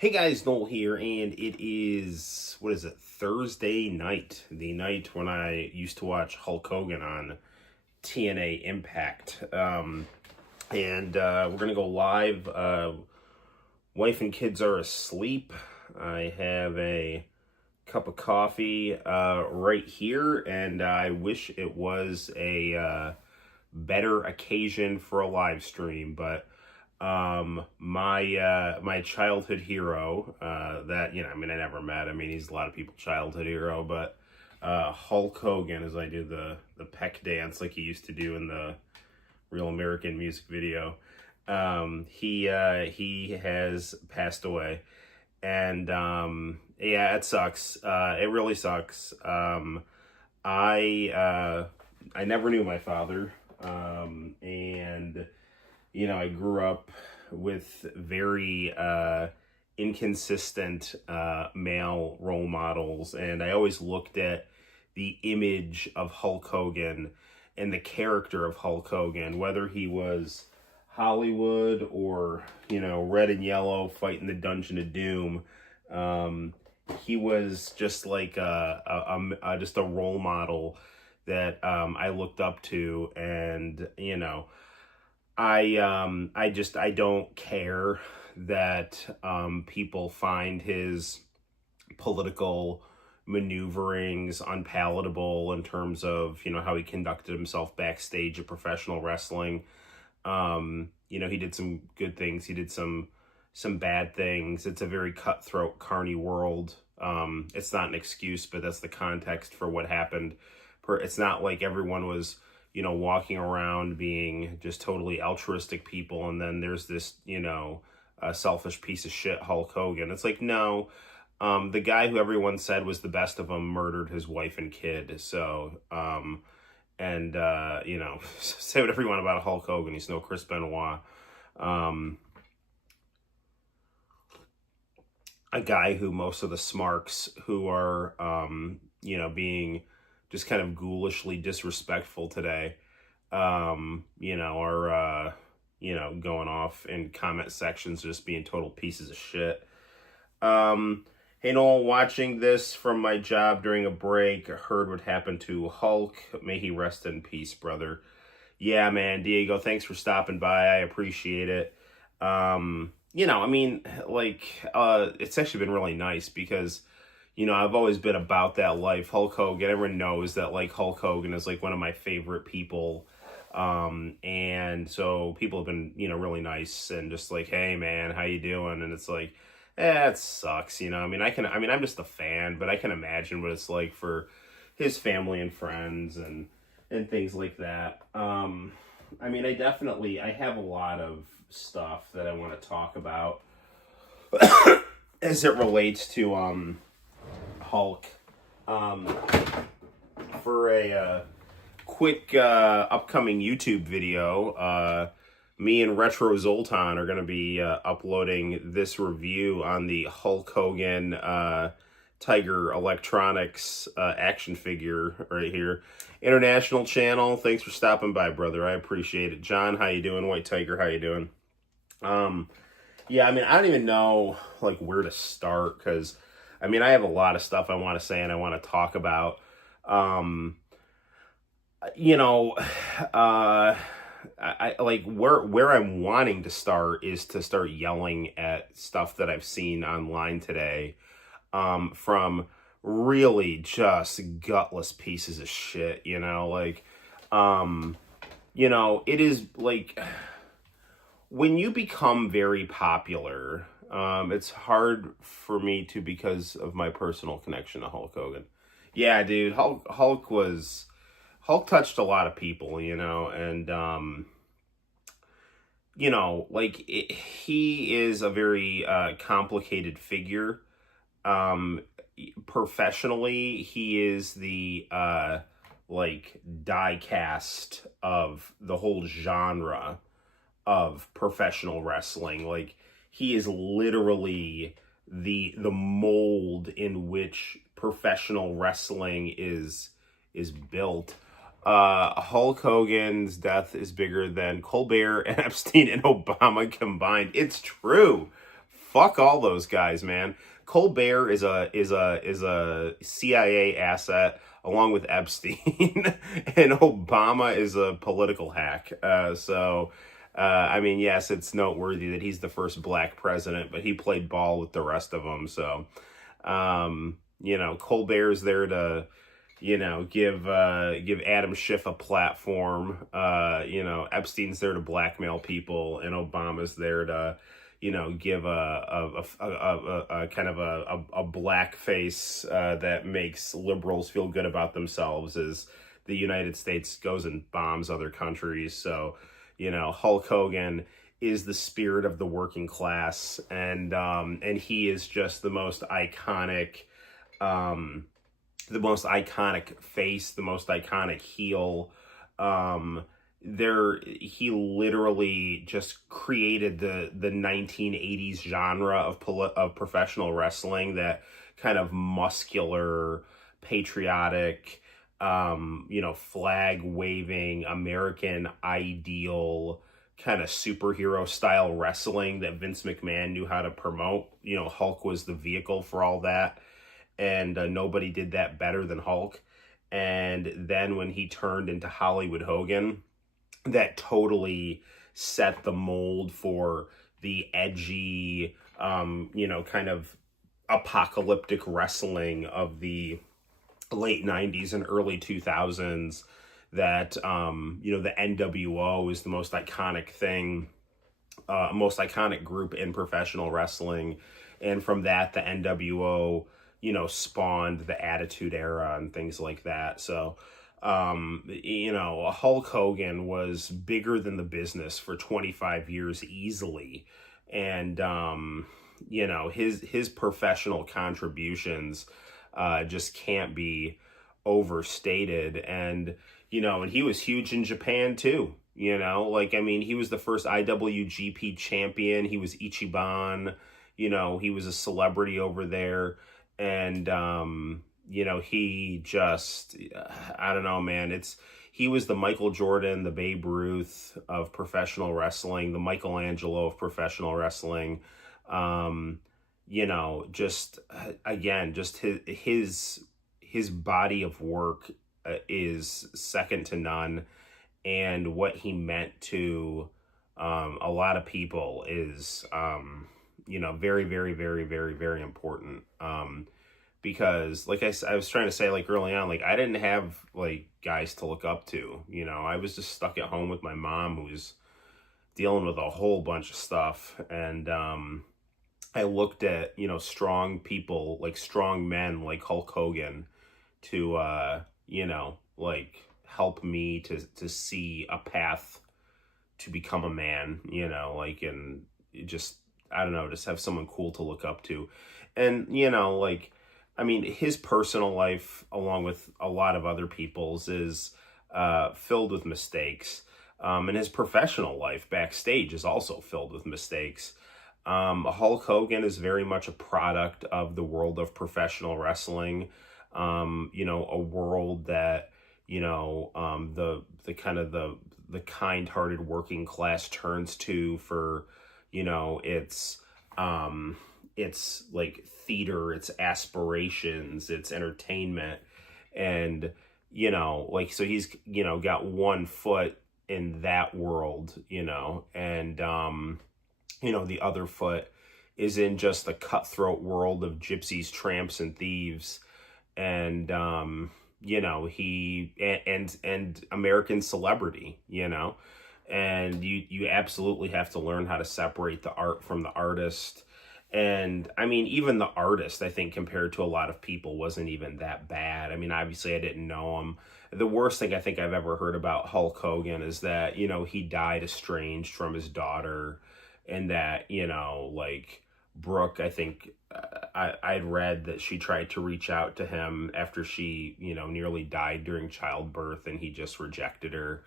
Hey guys, Noel here, and it is, what is it, Thursday night, the night when I used to watch Hulk Hogan on TNA Impact. We're going to go live. Wife and kids are asleep. I have a cup of coffee right here, and I wish it was a better occasion for a live stream, but my childhood hero, that, I never met. He's a lot of people's childhood hero, but Hulk Hogan, as I do the peck dance like he used to do in the Real American music video, he has passed away, and yeah, it sucks. It really sucks. I never knew my father, and I grew up with very inconsistent male role models, and I always looked at the image of Hulk Hogan and the character of Hulk Hogan, whether he was Hollywood or, red and yellow fighting the Dungeon of Doom. He was just like just a role model that I looked up to, and I don't care that people find his political maneuverings unpalatable in terms of, how he conducted himself backstage at professional wrestling. He did some good things. He did some bad things. It's a very cutthroat, carny world. It's not an excuse, but that's the context for what happened. It's not like everyone was walking around being just totally altruistic people, and then there's this, a selfish piece of shit Hulk Hogan. It's like, no, the guy who everyone said was the best of them murdered his wife and kid. So, say whatever you want about Hulk Hogan. He's no Chris Benoit. A guy who most of the smarks who are, being just kind of ghoulishly disrespectful today, are, going off in comment sections, just being total pieces of shit. Hey Noel, watching this from my job during a break, heard what happened to Hulk. May he rest in peace, brother. Yeah, man, Diego, thanks for stopping by. I appreciate it. It's actually been really nice because I've always been about that life. Hulk Hogan, everyone knows that, Hulk Hogan is, one of my favorite people. And so people have been, really nice and just hey, man, how you doing? And it's it sucks, I'm just a fan, but I can imagine what it's like for his family and friends and things like that. I have a lot of stuff that I want to talk about as it relates to, Hulk. For a quick upcoming YouTube video, me and Retro Zoltan are going to be uploading this review on the Hulk Hogan Tiger Electronics action figure right here. International channel. Thanks for stopping by, brother. I appreciate it. John, how you doing? White Tiger, how you doing? Yeah, I don't even know where to start, because I have a lot of stuff I want to say and I want to talk about. Where I'm wanting to start is to start yelling at stuff that I've seen online today, from really just gutless pieces of shit, it is when you become very popular, it's hard for me to, because of my personal connection to Hulk Hogan. Yeah, dude, Hulk touched a lot of people, and, he is a very complicated figure. Professionally, he is the, die cast of the whole genre of professional wrestling. He is literally the mold in which professional wrestling is built. Hulk Hogan's death is bigger than Colbert and Epstein and Obama combined. It's true. fuck all those guys, man. Colbert is a CIA asset along with Epstein, and Obama is a political hack. I mean, yes, it's noteworthy that he's the first black president, but he played ball with the rest of them. So, Colbert's there to, give Adam Schiff a platform. Epstein's there to blackmail people, and Obama's there to, give a kind of a black face that makes liberals feel good about themselves as the United States goes and bombs other countries. So, Hulk Hogan is the spirit of the working class, and he is just the most iconic, face, the most iconic heel. He literally just created the 1980s genre of professional wrestling, that kind of muscular, patriotic, flag waving, American ideal kind of superhero style wrestling that Vince McMahon knew how to promote. Hulk was the vehicle for all that, and nobody did that better than Hulk. And then when he turned into Hollywood Hogan, that totally set the mold for the edgy, kind of apocalyptic wrestling of the late 90s and early 2000s, that, the NWO is the most iconic thing, most iconic group in professional wrestling. And from that, the NWO, spawned the Attitude Era and things like that. So, Hulk Hogan was bigger than the business for 25 years easily. And, his professional contributions just can't be overstated. And, and he was huge in Japan too. He was the first IWGP champion. He was Ichiban. He was a celebrity over there. And, he just, I don't know, man. He was the Michael Jordan, the Babe Ruth of professional wrestling, the Michelangelo of professional wrestling. Just his body of work is second to none. And what he meant to a lot of people is, very, very, very, very, very important. Because like I was trying to say, like early on, like I didn't have like guys to look up to. I was just stuck at home with my mom, who was dealing with a whole bunch of stuff. And I looked at, strong people, like strong men like Hulk Hogan to, help me to see a path to become a man, and just, I don't know, just have someone cool to look up to. And, his personal life, along with a lot of other people's, is filled with mistakes. And his professional life backstage is also filled with mistakes. Hulk Hogan is very much a product of the world of professional wrestling. A world that, the kind of the kind-hearted working class turns to for, it's like theater, it's aspirations, it's entertainment. And, so he's, got one foot in that world, and, the other foot is in just the cutthroat world of gypsies, tramps, and thieves. And, and American celebrity, and you absolutely have to learn how to separate the art from the artist. And even the artist, I think, compared to a lot of people, wasn't even that bad. Obviously I didn't know him. The worst thing I think I've ever heard about Hulk Hogan is that, he died estranged from his daughter, and that, Brooke, I think I'd read that she tried to reach out to him after she, nearly died during childbirth, and he just rejected her.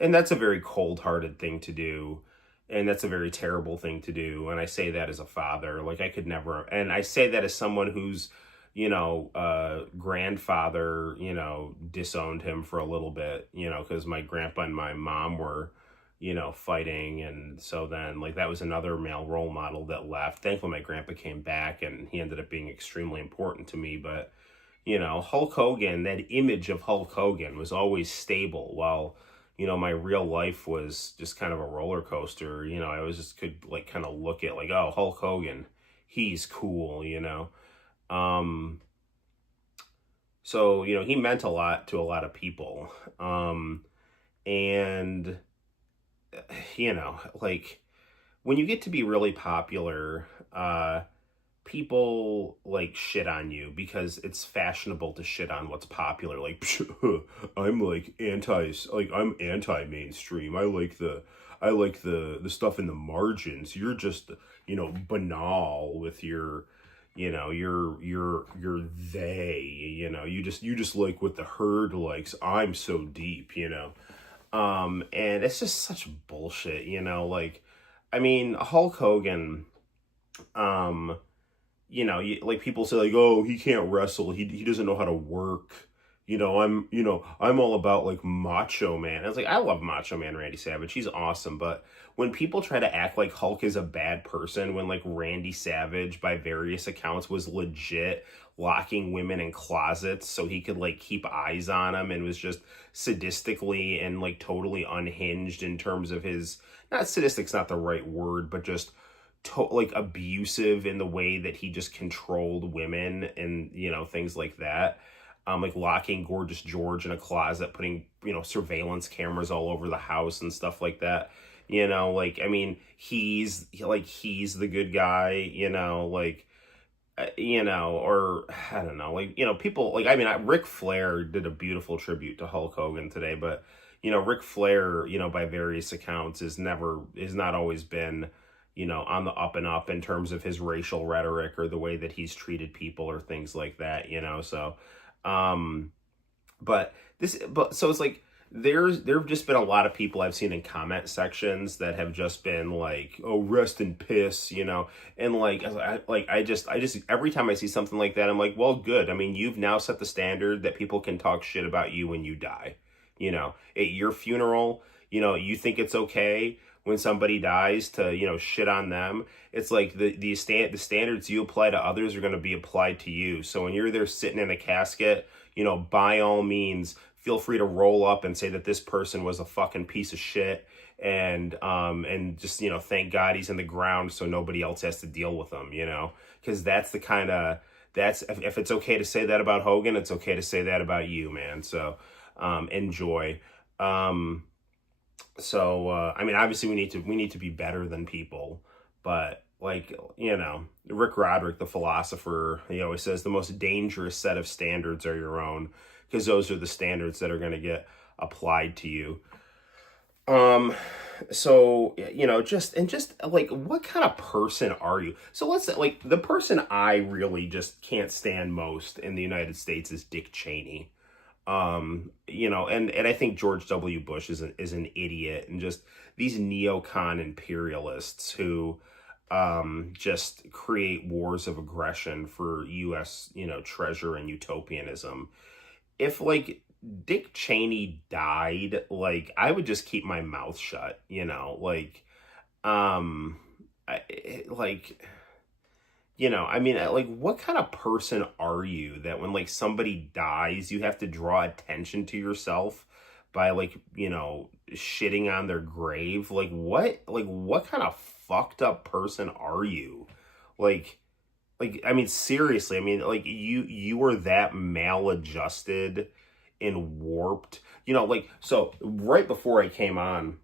And that's a very cold-hearted thing to do. And that's a very terrible thing to do. And I say that as a father. Like, I could never... And I say that as someone whose, grandfather, disowned him for a little bit, because my grandpa and my mom were, fighting. And so then, like, that was another male role model that left. Thankfully, my grandpa came back and he ended up being extremely important to me. But, Hulk Hogan, that image of Hulk Hogan was always stable, while, my real life was just kind of a roller coaster. I always just could, like, kind of look at, like, oh, Hulk Hogan, he's cool. Um, so, he meant a lot to a lot of people. And, like, when you get to be really popular, people, like, shit on you because it's fashionable to shit on what's popular. Like, I'm like I'm anti-mainstream. I like the stuff in the margins. You're just, banal with your, your they, you just like what the herd likes. I'm so deep. And it's just such bullshit, like, I mean, Hulk Hogan, like, people say, like, oh, he can't wrestle, he doesn't know how to work. I'm all about, like, Macho Man. I was like, I love Macho Man Randy Savage, he's awesome. But when people try to act like Hulk is a bad person, when, like, Randy Savage, by various accounts, was legit locking women in closets so he could, like, keep eyes on them, and was just sadistically and, like, totally unhinged in terms of his, not sadistic's not the right word, but just like, abusive in the way that he just controlled women and, things like that. Like, locking Gorgeous George in a closet, putting, surveillance cameras all over the house and stuff like that. Like, I mean, he's the good guy, like, or I don't know, like, people, like, I mean, Ric Flair did a beautiful tribute to Hulk Hogan today, but, Ric Flair, by various accounts, has not always been, on the up and up in terms of his racial rhetoric or the way that he's treated people or things like that, so, so it's like, there've just been a lot of people I've seen in comment sections that have just been like, oh, rest in piss, and like, I just every time I see something like that, I'm like, well, good. I mean, you've now set the standard that people can talk shit about you when you die. At your funeral, you think it's okay when somebody dies to, shit on them. It's like the standards you apply to others are going to be applied to you. So when you're there sitting in a casket, by all means, feel free to roll up and say that this person was a fucking piece of shit, and just, thank God he's in the ground so nobody else has to deal with him, because that's the kind of, if it's okay to say that about Hogan, it's okay to say that about you, man. So enjoy. I mean, obviously we need to be better than people, but, like, Rick Roderick, the philosopher, he always says the most dangerous set of standards are your own, because those are the standards that are going to get applied to you. So, just like, what kind of person are you? So let's say, like, the person I really just can't stand most in the United States is Dick Cheney. And I think George W. Bush is an idiot, and just these neocon imperialists who, just create wars of aggression for U.S., treasure and utopianism. If, like, Dick Cheney died, like, I would just keep my mouth shut, like, I mean, like, what kind of person are you that when, like, somebody dies, you have to draw attention to yourself by, like, shitting on their grave? Like, what kind of fucked up person are you? Like, I mean, seriously, I mean, like, you were that maladjusted and warped, like, so right before I came on,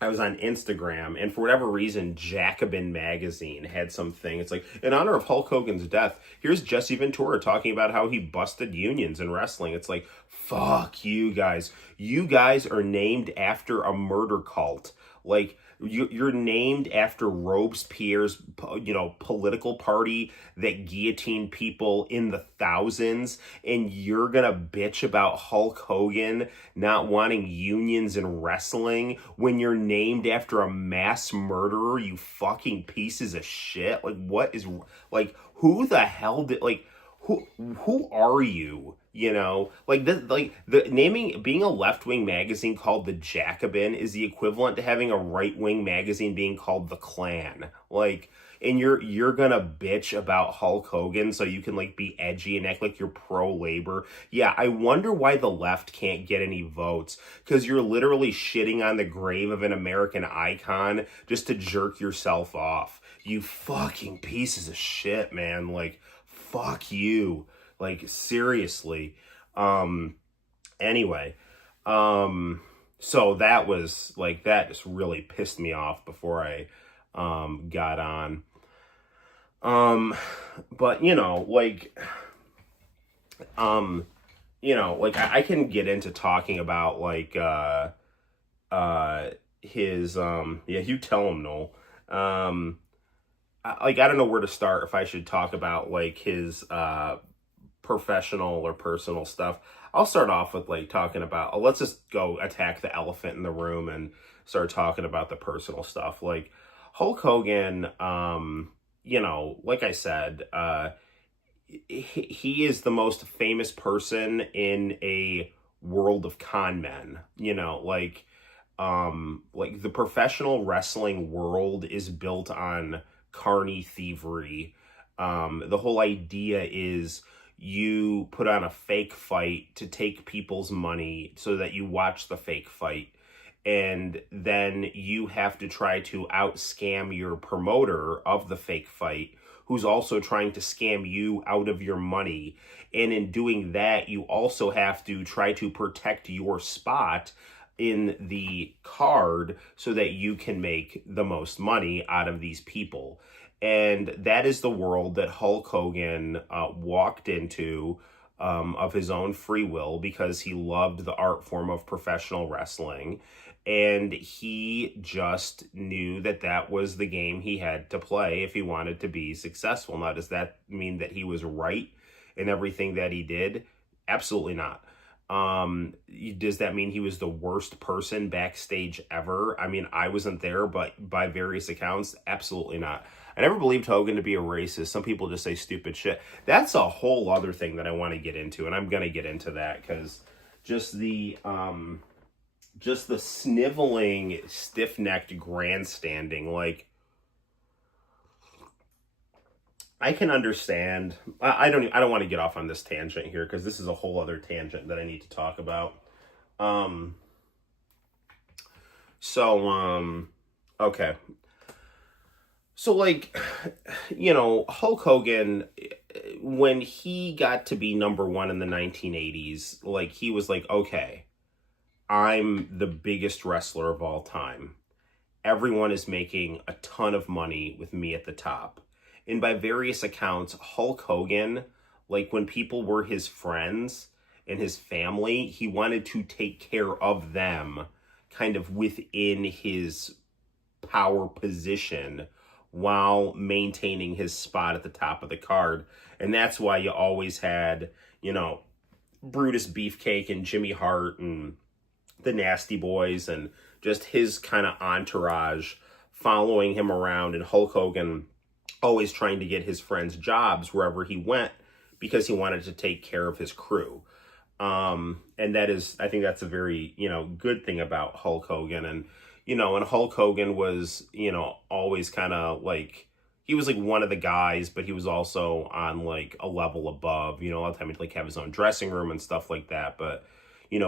I was on Instagram, and for whatever reason, Jacobin magazine had something. It's like, in honor of Hulk Hogan's death, here's Jesse Ventura talking about how he busted unions in wrestling. It's like, fuck you guys. You guys are named after a murder cult. Like, you're named after Robespierre's, political party that guillotined people in the thousands, and you're gonna bitch about Hulk Hogan not wanting unions in wrestling when you're named after a mass murderer, you fucking pieces of shit. Like, what is, like, who the hell did, like, who are you You know, the naming being a left-wing magazine called the Jacobin is the equivalent to having a right-wing magazine being called the Klan. Like, and you're gonna bitch about Hulk Hogan so you can like be edgy and act like you're pro-labor. Yeah, I wonder why the left can't get any votes, because you're literally shitting on the grave of an American icon just to jerk yourself off. You fucking pieces of shit, man. Like, fuck you. Like, seriously. Anyway, so that was like, that just really pissed me off before I got on. But I can get into talking about like his yeah, you tell him, Noel. I don't know where to start, if I should talk about like his professional or personal stuff. I'll start off with like talking about, let's just go attack the elephant in the room and start talking about the personal stuff. Like Hulk Hogan, like I said, he is the most famous person in a world of con men. Like the professional wrestling world is built on carny thievery. The whole idea is you put on a fake fight to take people's money so that you watch the fake fight. And then you have to try to out-scam your promoter of the fake fight, who's also trying to scam you out of your money. And in doing that, you also have to try to protect your spot in the card so that you can make the most money out of these people. And that is the world that Hulk Hogan walked into of his own free will, because he loved the art form of professional wrestling. And he just knew that that was the game he had to play if he wanted to be successful. Now, does that mean that he was right in everything that he did? Absolutely not. Does that mean he was the worst person backstage ever? I mean, I wasn't there, but by various accounts, absolutely not. I never believed Hogan to be a racist. Some people just say stupid shit. That's a whole other thing that I want to get into, and I'm going to get into that, because just the sniveling, stiff-necked grandstanding, like, I can understand. I don't want to get off on this tangent here, because this is a whole other tangent that I need to talk about. Okay. So, like, Hulk Hogan, when he got to be number one in the 1980s, like, he was like, okay, I'm the biggest wrestler of all time. Everyone is making a ton of money with me at the top. And by various accounts, Hulk Hogan, like when people were his friends and his family, he wanted to take care of them kind of within his power position while maintaining his spot at the top of the card. And that's why you always had, Brutus Beefcake and Jimmy Hart and the Nasty Boys and just his kind of entourage following him around, and Hulk Hogan always trying to get his friends jobs wherever he went because he wanted to take care of his crew. And that is, I think that's a very, good thing about Hulk Hogan. And, and Hulk Hogan was, always kind of like, he was like one of the guys, but he was also on like a level above, a lot of time he'd like have his own dressing room and stuff like that. But,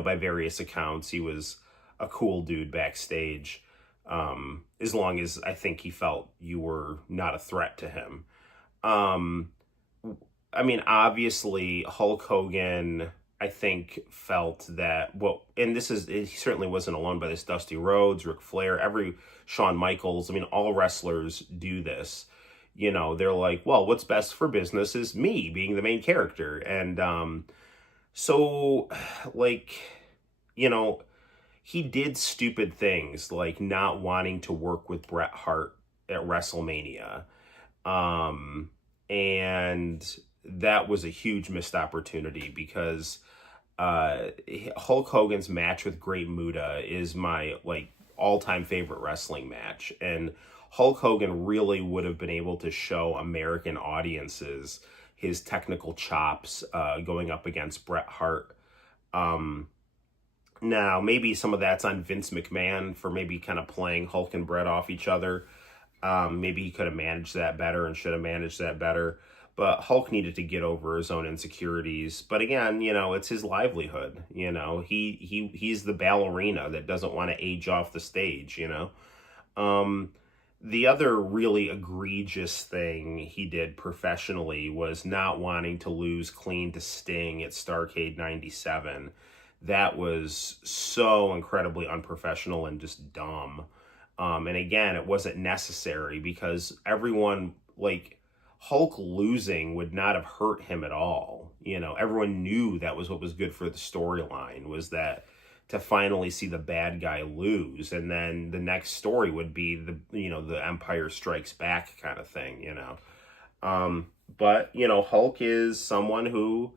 by various accounts, he was a cool dude backstage. As long as I think he felt you were not a threat to him. I mean, obviously Hulk Hogan, I think, felt that, and he certainly wasn't alone by this. Dusty Rhodes, Ric Flair, Shawn Michaels, I mean, all wrestlers do this. They're like, well, what's best for business is me being the main character. And, so, like, he did stupid things like not wanting to work with Bret Hart at WrestleMania. And that was a huge missed opportunity, because Hulk Hogan's match with Great Muta is my like all-time favorite wrestling match. And Hulk Hogan really would have been able to show American audiences his technical chops going up against Bret Hart. Now, maybe some of that's on Vince McMahon for maybe kind of playing Hulk and Bret off each other. Maybe he could have managed that better and should have managed that better. But Hulk needed to get over his own insecurities. But again, it's his livelihood. He's the ballerina that doesn't want to age off the stage. The other really egregious thing he did professionally was not wanting to lose clean to Sting at Starrcade 97. That was so incredibly unprofessional and just dumb. And again, it wasn't necessary because everyone, Hulk losing would not have hurt him at all. Everyone knew that was what was good for the storyline, was that to finally see the bad guy lose. And then the next story would be the Empire Strikes Back kind of thing, But, Hulk is someone who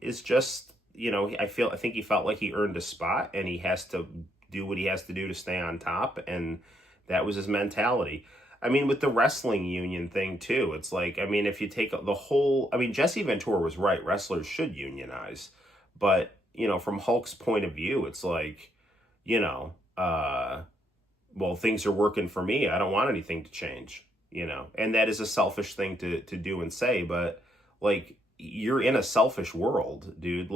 is just, I think he felt like he earned a spot and he has to do what he has to do to stay on top. And that was his mentality. With the wrestling union thing too, it's if you take the whole, Jesse Ventura was right. Wrestlers should unionize. But, from Hulk's point of view, it's well, things are working for me. I don't want anything to change, and that is a selfish thing to do and say, but you're in a selfish world, dude.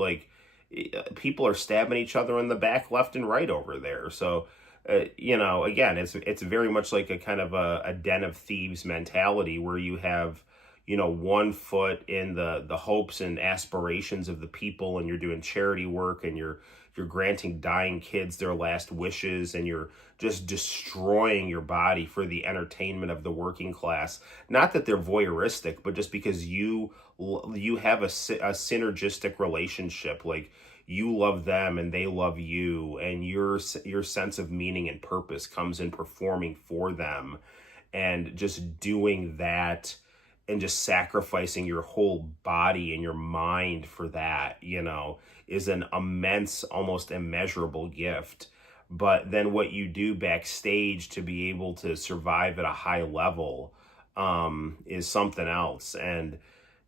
People are stabbing each other in the back left and right over there. So, again, it's very much like a kind of a den of thieves mentality where you have, one foot in the hopes and aspirations of the people, and you're doing charity work, and you're granting dying kids their last wishes, and you're just destroying your body for the entertainment of the working class. Not that they're voyeuristic, but just because you have a synergistic relationship, you love them and they love you, and your sense of meaning and purpose comes in performing for them, and just doing that and just sacrificing your whole body and your mind for that, is an immense, almost immeasurable gift. But then what you do backstage to be able to survive at a high level is something else. And,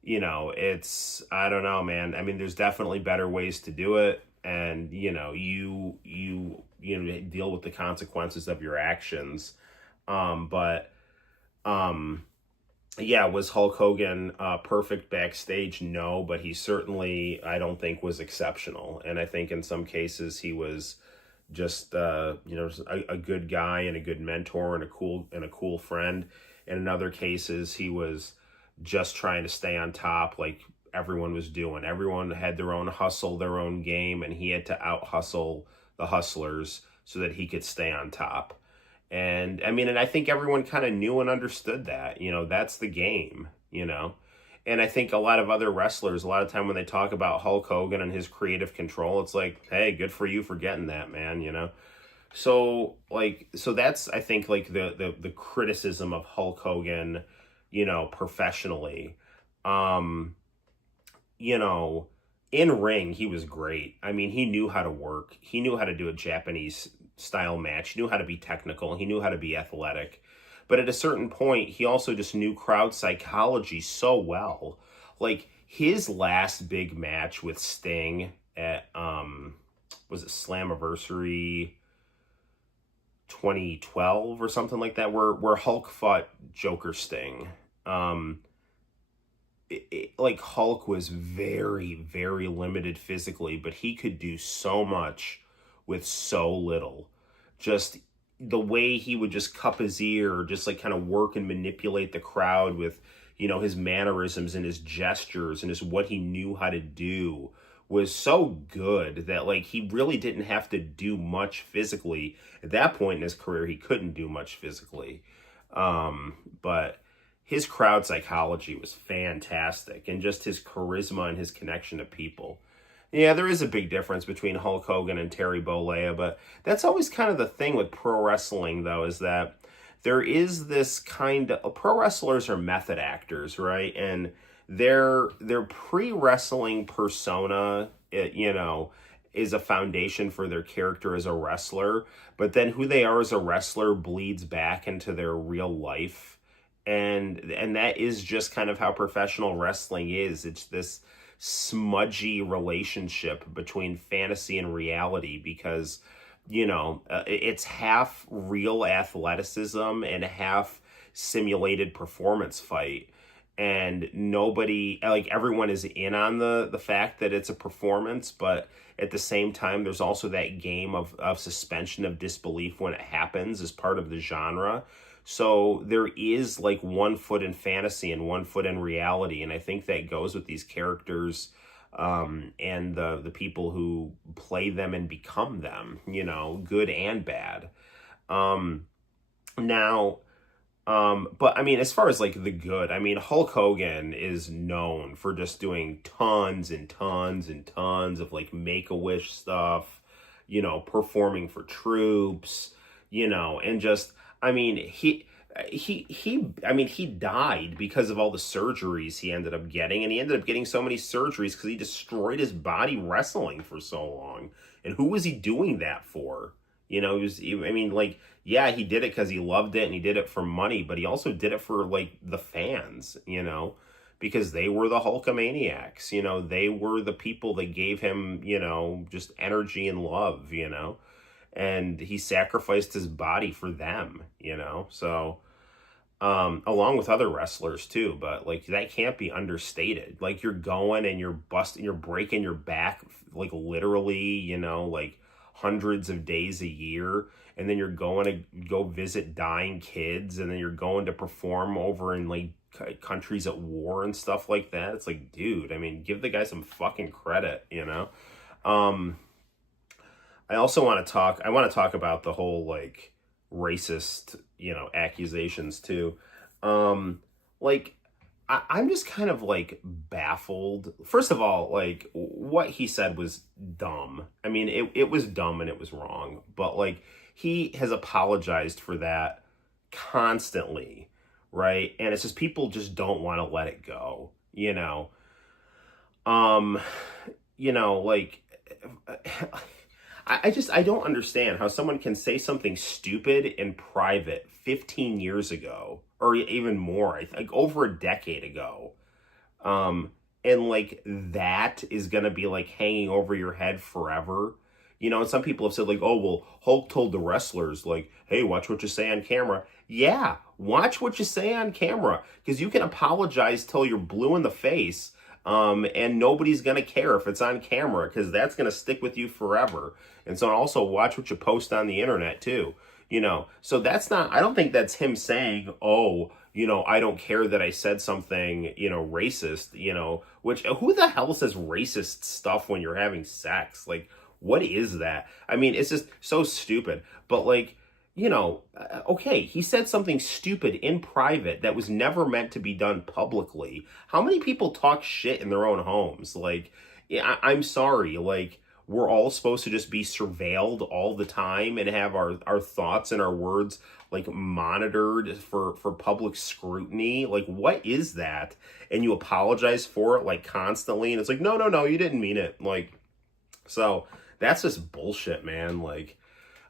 I don't know, man. There's definitely better ways to do it. And, you deal with the consequences of your actions. Yeah, was Hulk Hogan perfect backstage? No, but he certainly, I don't think, was exceptional. And I think in some cases he was just, a good guy and a good mentor and a cool friend. And in other cases, he was just trying to stay on top, like everyone was doing. Everyone had their own hustle, their own game, and he had to out hustle the hustlers so that he could stay on top. And and I think everyone kind of knew and understood that, that's the game, and I think a lot of other wrestlers, a lot of time when they talk about Hulk Hogan and his creative control, it's hey, good for you for getting that, man, So that's, I think, the criticism of Hulk Hogan, professionally. In ring, he was great. He knew how to work. He knew how to do a Japanese style match. He knew how to be technical. He knew how to be athletic. But at a certain point, he also just knew crowd psychology so well. His last big match with Sting at, was it Slammiversary 2012 or something like that, where Hulk fought Joker Sting. Hulk was very, very limited physically, but he could do so much with so little. Just the way he would just cup his ear, or just kind of work and manipulate the crowd with, his mannerisms and his gestures and what he knew how to do was so good that he really didn't have to do much physically. At that point in his career, he couldn't do much physically. But his crowd psychology was fantastic, and just his charisma and his connection to people. Yeah, there is a big difference between Hulk Hogan and Terry Bollea, but that's always kind of the thing with pro wrestling, though, is that there is this kind of, pro wrestlers are method actors, right? And their pre-wrestling persona, is a foundation for their character as a wrestler, but then who they are as a wrestler bleeds back into their real life And that is just kind of how professional wrestling is. It's this smudgy relationship between fantasy and reality, because it's half real athleticism and half simulated performance fight, and nobody, like, everyone is in on the fact that it's a performance, but at the same time there's also that game of suspension of disbelief when it happens as part of the genre. So there is like one foot in fantasy and one foot in reality, and I think that goes with these characters, and the people who play them and become them, good and bad. Um, now, but I mean, as far as like the good, I mean, Hulk Hogan is known for just doing tons and tons and tons of like Make-A-Wish stuff, performing for troops, and just, I mean, he died because of all the surgeries he ended up getting, and he ended up getting so many surgeries because he destroyed his body wrestling for so long. And who was he doing that for? Yeah, he did it because he loved it and he did it for money, but he also did it for like the fans, because they were the Hulkamaniacs, they were the people that gave him, just energy and love, and he sacrificed his body for them, so, along with other wrestlers too, but like that can't be understated. Like, you're going and you're breaking your back, like literally, like hundreds of days a year, and then you're going to go visit dying kids, and then you're going to perform over in like countries at war and stuff like that. It's like, dude, I mean, give the guy some fucking credit, I want to talk about the whole like racist, accusations too. Like, I'm just kind of like baffled. First of all, like, what he said was dumb. I mean, it was dumb and it was wrong, but like, he has apologized for that constantly, right? And it's just people just don't want to let it go, like, I don't understand how someone can say something stupid in private 15 years ago, or even more, I think over a decade ago. And like, that is going to be like hanging over your head forever. And some people have said like, oh, well, Hulk told the wrestlers like, hey, watch what you say on camera. Yeah, watch what you say on camera, because you can apologize till you're blue in the face. And nobody's going to care if it's on camera, because that's going to stick with you forever. And so also watch what you post on the internet too, so that's not, I don't think that's him saying, oh, I don't care that I said something, racist, which, who the hell says racist stuff when you're having sex? Like, what is that? I mean, it's just so stupid, but like, okay, he said something stupid in private that was never meant to be done publicly. How many people talk shit in their own homes? Like, yeah, I'm sorry, like, we're all supposed to just be surveilled all the time and have our thoughts and our words like monitored for public scrutiny. Like, what is that? And you apologize for it like constantly, and it's like, no, you didn't mean it. Like, so that's just bullshit, man. Like,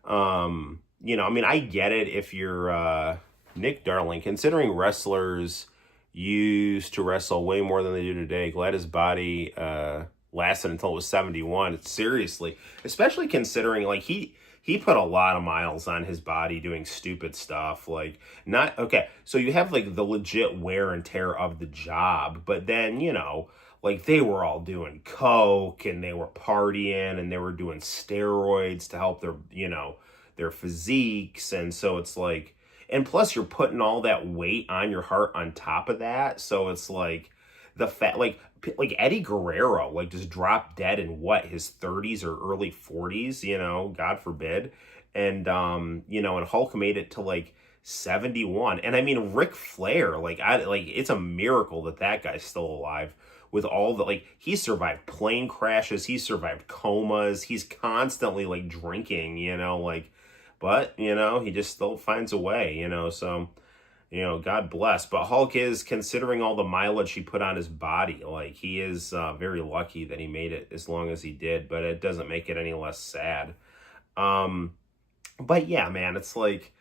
I mean, I get it if you're Nick Darling, considering wrestlers used to wrestle way more than they do today. Glad his body lasted until it was 71. It's seriously, especially considering like he put a lot of miles on his body doing stupid stuff. Like, not okay. So you have like the legit wear and tear of the job, but then like, they were all doing coke and they were partying and they were doing steroids to help their physiques. And so it's like, and plus you're putting all that weight on your heart on top of that. So it's like the fat, like Eddie Guerrero, like, just dropped dead in what, his 30s or early 40s, God forbid. And, and Hulk made it to like 71. And I mean, Ric Flair, it's a miracle that guy's still alive. With all the, like, he survived plane crashes, he survived comas, he's constantly like drinking, but he just still finds a way, so, God bless. But Hulk is, considering all the mileage he put on his body, like, he is very lucky that he made it as long as he did, but it doesn't make it any less sad. But yeah, man, it's like,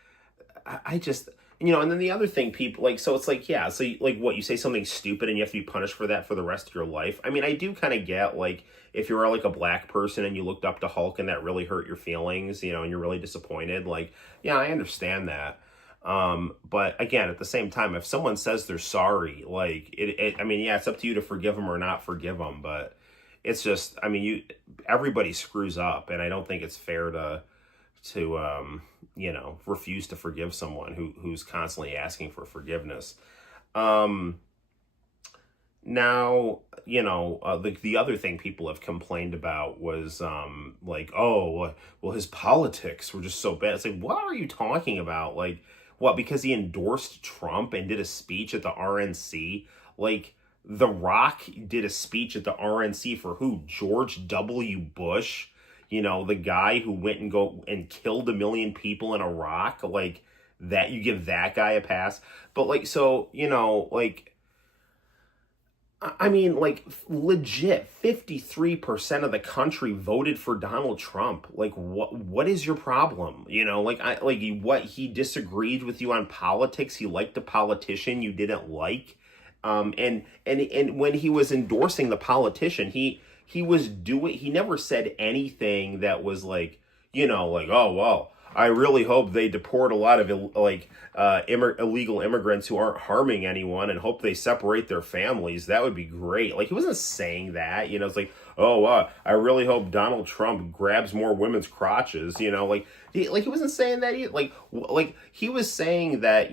I just, and then the other thing, people like, so it's like, yeah, so like what, you say something stupid and you have to be punished for that for the rest of your life. I mean, I do kind of get, like, if you're like a black person and you looked up to Hulk and that really hurt your feelings, and you're really disappointed, like, yeah, I understand that. But again, at the same time, if someone says they're sorry, like, I mean, yeah, it's up to you to forgive them or not forgive them, but it's just, I mean, everybody screws up, and I don't think it's fair to refuse to forgive someone who's constantly asking for forgiveness. Now, like, the other thing people have complained about was, like, oh, well, his politics were just so bad. It's like, what are you talking about? Like, what, because he endorsed Trump and did a speech at the RNC? Like, The Rock did a speech at the RNC for who? George W. Bush? The guy who went and killed 1 million people in Iraq? Like, that, you give that guy a pass? But, like, so, like, I mean, like, legit, 53% of the country voted for Donald Trump. Like, what is your problem? What, he disagreed with you on politics? He liked a politician you didn't like? And when he was endorsing the politician, he never said anything that was like, like, oh, well, I really hope they deport a lot of illegal immigrants who aren't harming anyone, and hope they separate their families. That would be great. Like, he wasn't saying that. It's like, oh, I really hope Donald Trump grabs more women's crotches. He wasn't saying that either. Like he was saying that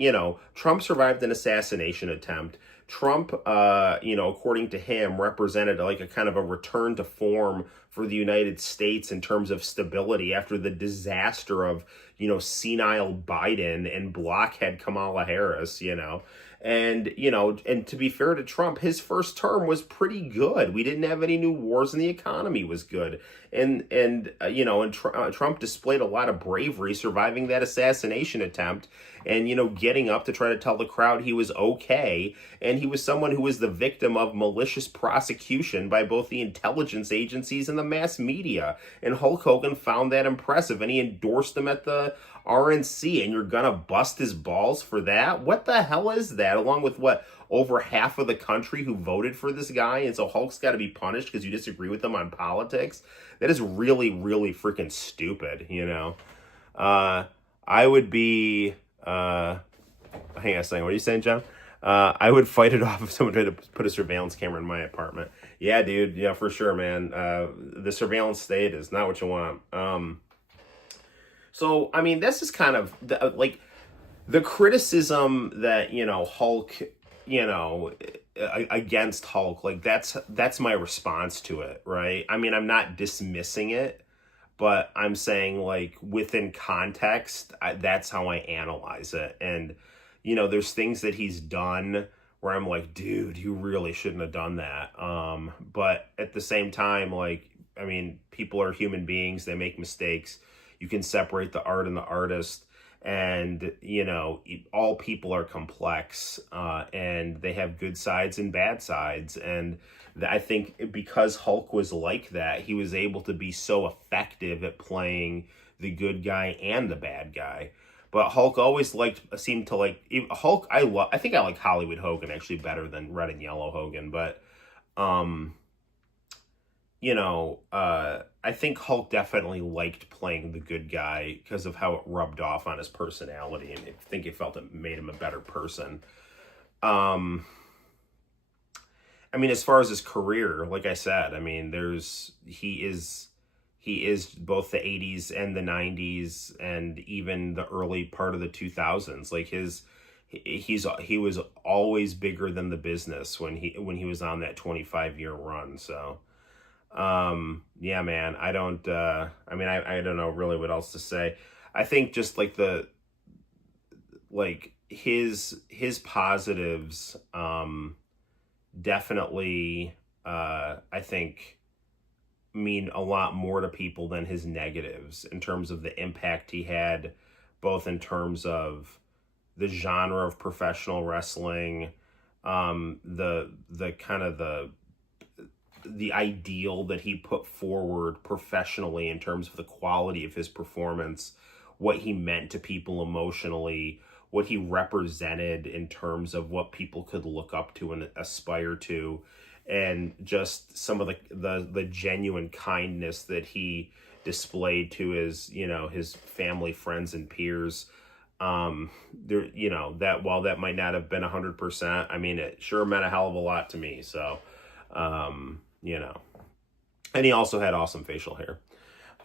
Trump survived an assassination attempt. Trump, according to him, represented like a kind of a return to form for the United States in terms of stability after the disaster of, senile Biden and blockhead Kamala Harris, And, and to be fair to Trump, his first term was pretty good. We didn't have any new wars and the economy was good. And Trump displayed a lot of bravery surviving that assassination attempt and, getting up to try to tell the crowd he was okay. And he was someone who was the victim of malicious prosecution by both the intelligence agencies and the mass media. And Hulk Hogan found that impressive, and he endorsed him at the RNC, and you're gonna bust his balls for that? What the hell is that? Along with over half of the country who voted for this guy, and so Hulk's got to be punished because you disagree with him on politics? That is really, really freaking stupid, I would be, hang on a second, what are you saying, John? I would fight it off if someone tried to put a surveillance camera in my apartment. Yeah, dude, yeah, for sure, man. The surveillance state is not what you want. So, I mean, this is kind of, the criticism that, Hulk, against Hulk, like, that's my response to it, right? I mean, I'm not dismissing it, but I'm saying, like, within context, that's how I analyze it. And, there's things that he's done where I'm like, dude, you really shouldn't have done that. But at the same time, like, I mean, people are human beings. They make mistakes. You can separate the art and the artist, and, all people are complex, and they have good sides and bad sides. And I think because Hulk was like that, he was able to be so effective at playing the good guy and the bad guy. But Hulk always seemed to like Hulk. I think I like Hollywood Hogan actually better than Red and Yellow Hogan. But, I think Hulk definitely liked playing the good guy because of how it rubbed off on his personality, and I think he felt it made him a better person. I mean, as far as his career, like I said, I mean, he is both the 80s and the 90s and even the early part of the 2000s. Like he was always bigger than the business when he was on that 25-year run. So, yeah, man, I don't know really what else to say. I think just like his positives, definitely, I think mean a lot more to people than his negatives in terms of the impact he had, both in terms of the genre of professional wrestling, the kind of the ideal that he put forward professionally in terms of the quality of his performance, what he meant to people emotionally, what he represented in terms of what people could look up to and aspire to, and just some of the genuine kindness that he displayed to his, you know, his family, friends, and peers. There, you know, that while that might not have been 100%, I mean, it sure meant a hell of a lot to me. So, you know, and he also had awesome facial hair.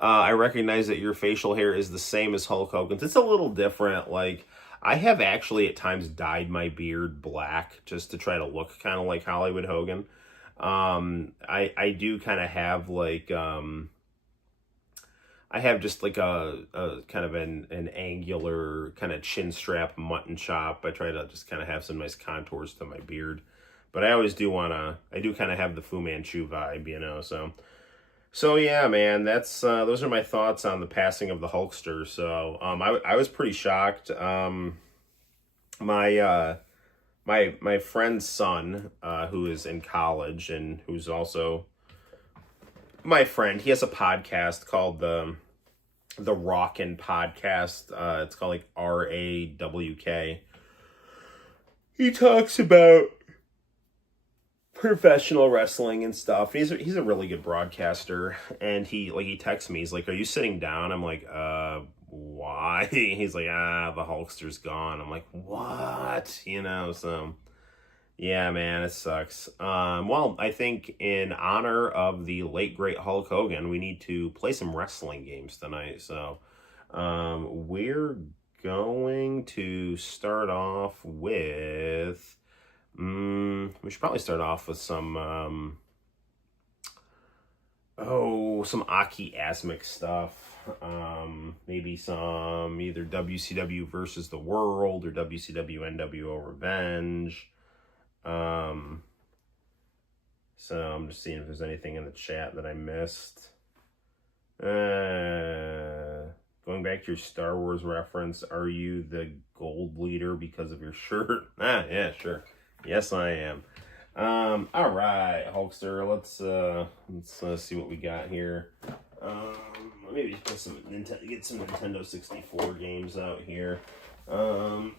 I recognize that your facial hair is the same as Hulk Hogan's. It's a little different. Like, I have actually at times dyed my beard black just to try to look kind of like Hollywood Hogan. I do kind of have like, I have just like a kind of an angular kind of chin strap mutton chop. I try to just kind of have some nice contours to my beard. But I always do I do kind of have the Fu Manchu vibe, you know, so yeah, man, that's, those are my thoughts on the passing of the Hulkster. So, I was pretty shocked. My friend's son, who is in college and who's also my friend, he has a podcast called the Rockin' Podcast. It's called like RAWK. He talks about professional wrestling and stuff. He's a really good broadcaster, and he texts me. He's like, "Are you sitting down?" I'm like, why?" He's like, "The Hulkster's gone." I'm like, "What?" You know, so yeah, man, it sucks. Well, I think in honor of the late great Hulk Hogan, we need to play some wrestling games tonight. So, we're going to start off with. We should probably start off with some some Aki Asmic stuff. Maybe some either WCW versus the World or WCW NWO Revenge. So I'm just seeing if there's anything in the chat that I missed. Going back to your Star Wars reference, are you the gold leader because of your shirt? Yeah, sure. Yes, I am. All right, Hulkster. Let's see what we got here. Maybe put get some Nintendo 64 games out here. Those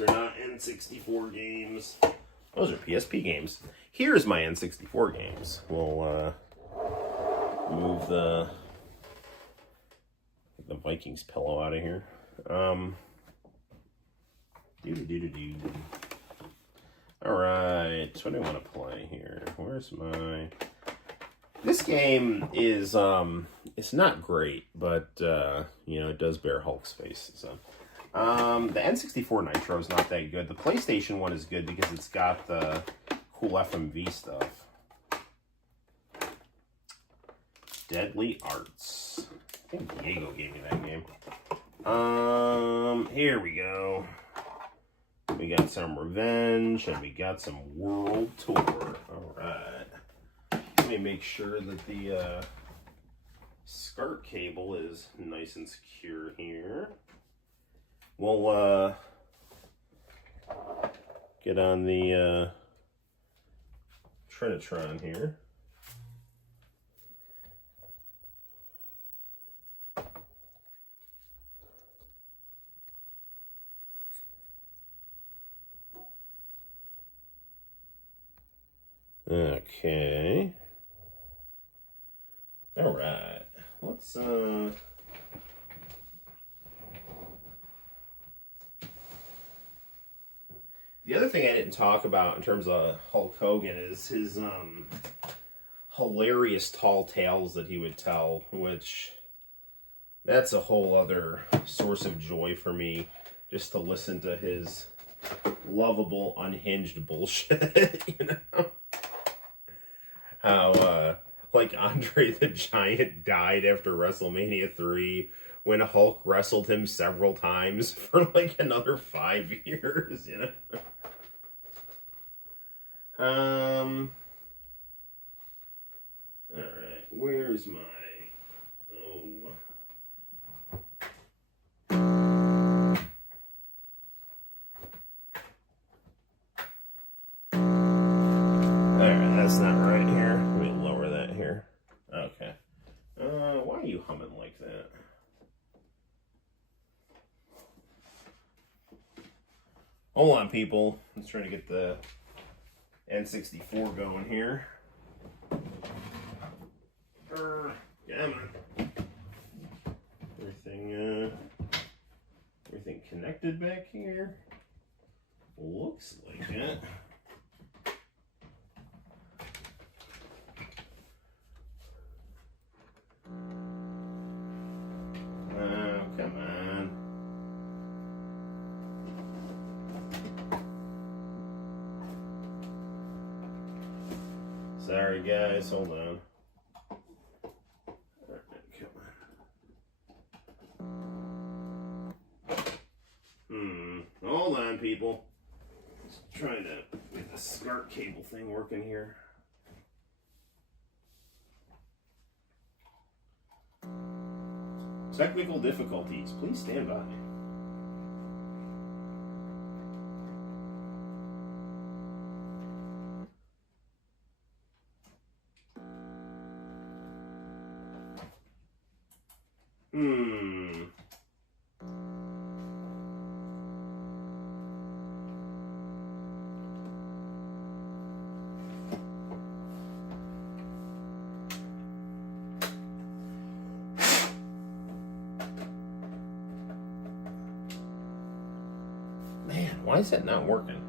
are not N64 games. Those are PSP games. Here's my N64 games. We'll move the Vikings pillow out of here. Alright, what do I want to play here? Where's my... This game is, it's not great, but, you know, it does bear Hulk's face, so... the N64 Nitro is not that good. The PlayStation one is good because it's got the cool FMV stuff. Deadly Arts. I think Diego gave me that game. Here we go. We got some Revenge, and we got some World Tour. Alright. Let me make sure that the SCART cable is nice and secure here. We'll get on the Trinitron here. Okay. All right. Let's The other thing I didn't talk about in terms of Hulk Hogan is his hilarious tall tales that he would tell, which that's a whole other source of joy for me, just to listen to his lovable, unhinged bullshit, you know? How, like, Andre the Giant died after WrestleMania 3 when Hulk wrestled him several times for, like, another 5 years, you know? Alright, where's my... Alright, that's not right here. Let me lower that here. Okay. Why are you humming like that? Hold on, people. Let's try to get the N64 going here. Come on. Everything connected back here? Looks like it. Oh, come on. Sorry, guys. Hold on. Hold on, people. Just trying to get the SCART cable thing working here. Technical difficulties. Please stand by. Man, why is that not working?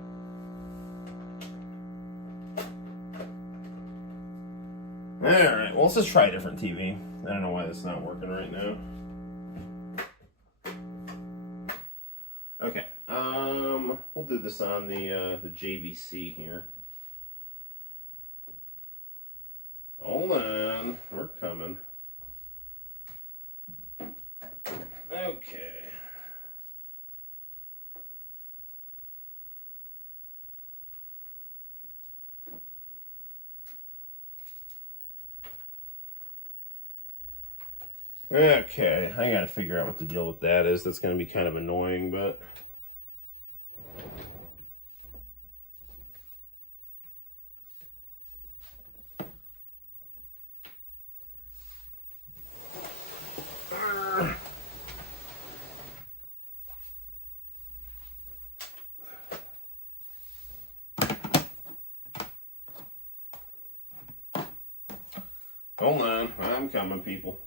Alright, well, let's just try a different TV. I don't know why that's not working right now. Okay, we'll do this on the JVC here. Hold on, we're coming. Okay. Okay, I gotta figure out what the deal with that is. That's gonna be kind of annoying, but... Hold on, I'm coming, people.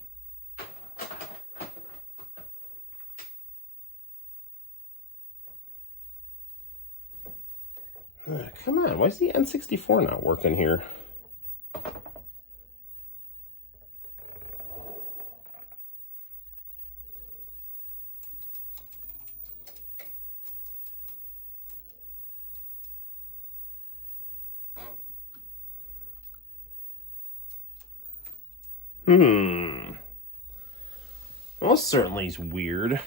Come on, why is the N64 not working here? Well, certainly is weird.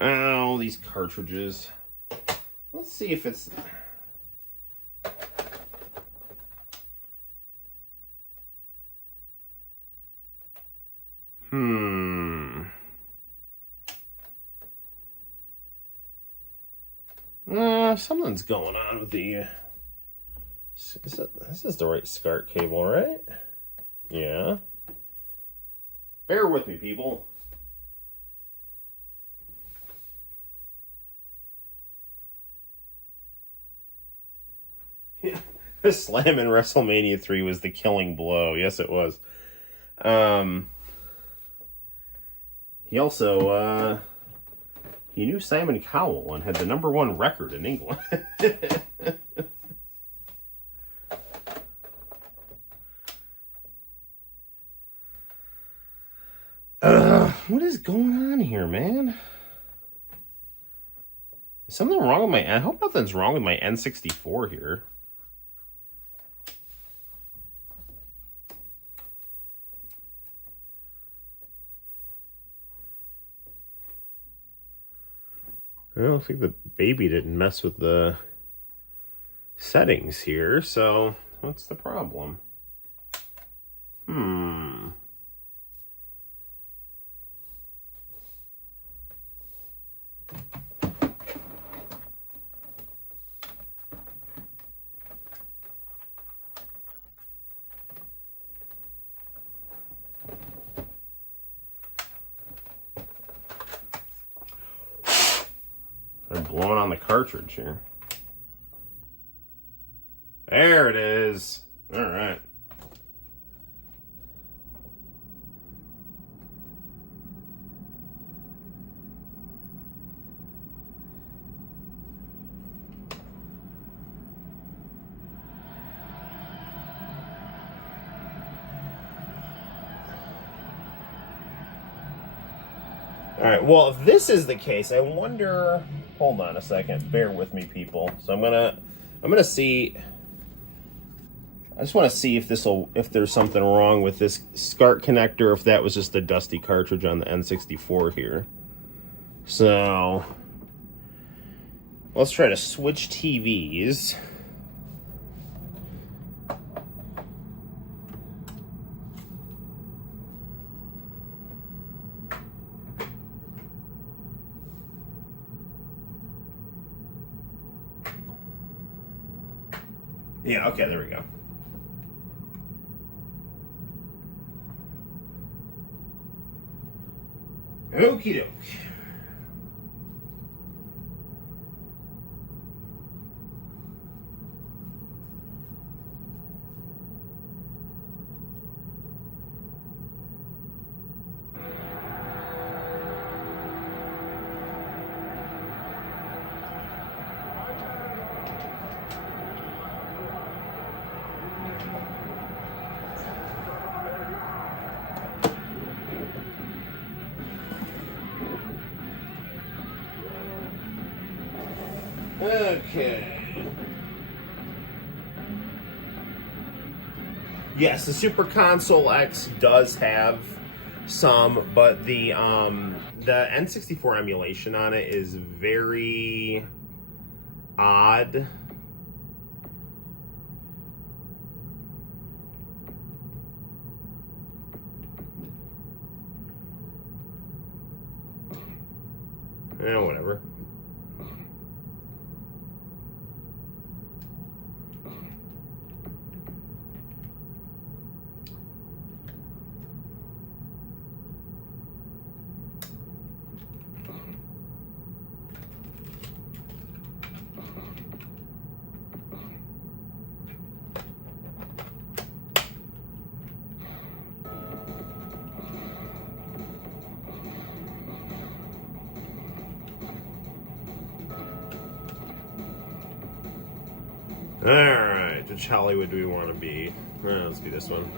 Oh, these cartridges. Let's see if it's... Something's going on with the... This is the right SCART cable, right? Yeah. Bear with me, people. The slam in WrestleMania 3 was the killing blow. Yes, it was. He also, he knew Simon Cowell and had the #1 record in England. What is going on here, man? Is something wrong with my... I hope nothing's wrong with my N64 here. I don't think the baby didn't mess with the settings here, so what's the problem? blowing on the cartridge here. There it is. All right. All right, well, if this is the case, I wonder, hold on a second, bear with me, people. So I'm gonna see, I just want to see if there's something wrong with this SCART connector, if that was just a dusty cartridge on the N64 here. So let's try to switch TVs. Yeah, okay, there we go. Okie doke. Okay. Yes, the Super Console X does have some, but the N64 emulation on it is very odd. Whatever. Alright, which Hollywood do we want to be? Let's do this one.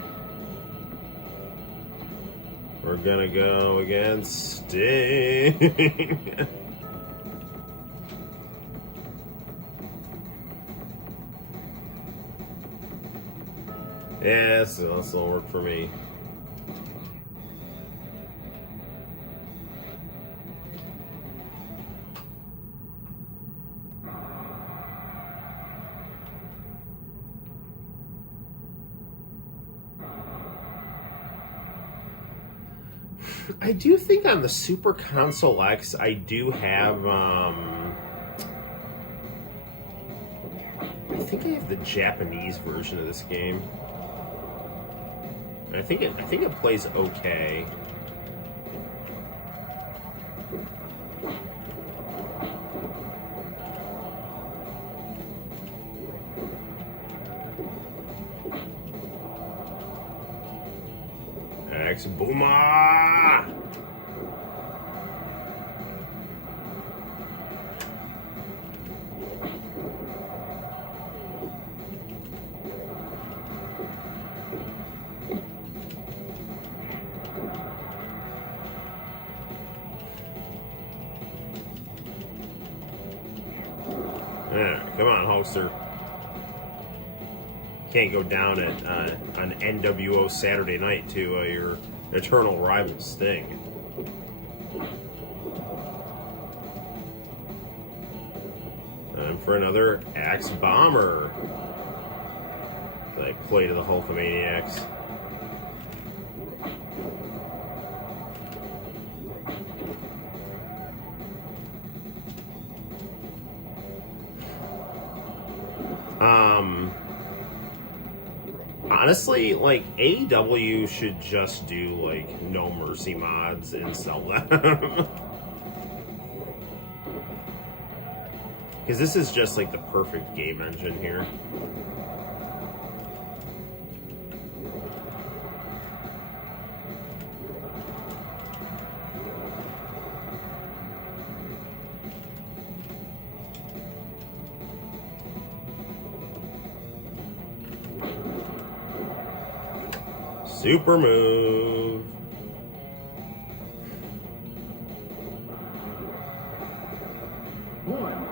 We're gonna go against Sting. Yes, this will work for me. I do think on the Super Console X, I do have, I think I have the Japanese version of this game. I think it plays okay. X Boomer! Yeah, come on, HULKSTER. Can't go down at on NWO Saturday night to your eternal rival Sting. Time for another Axe Bomber. Like play to the Hulkamaniacs. Honestly, like, AEW should just do, like, No Mercy mods and sell them. Because this is just like the perfect game engine here. Super move. One,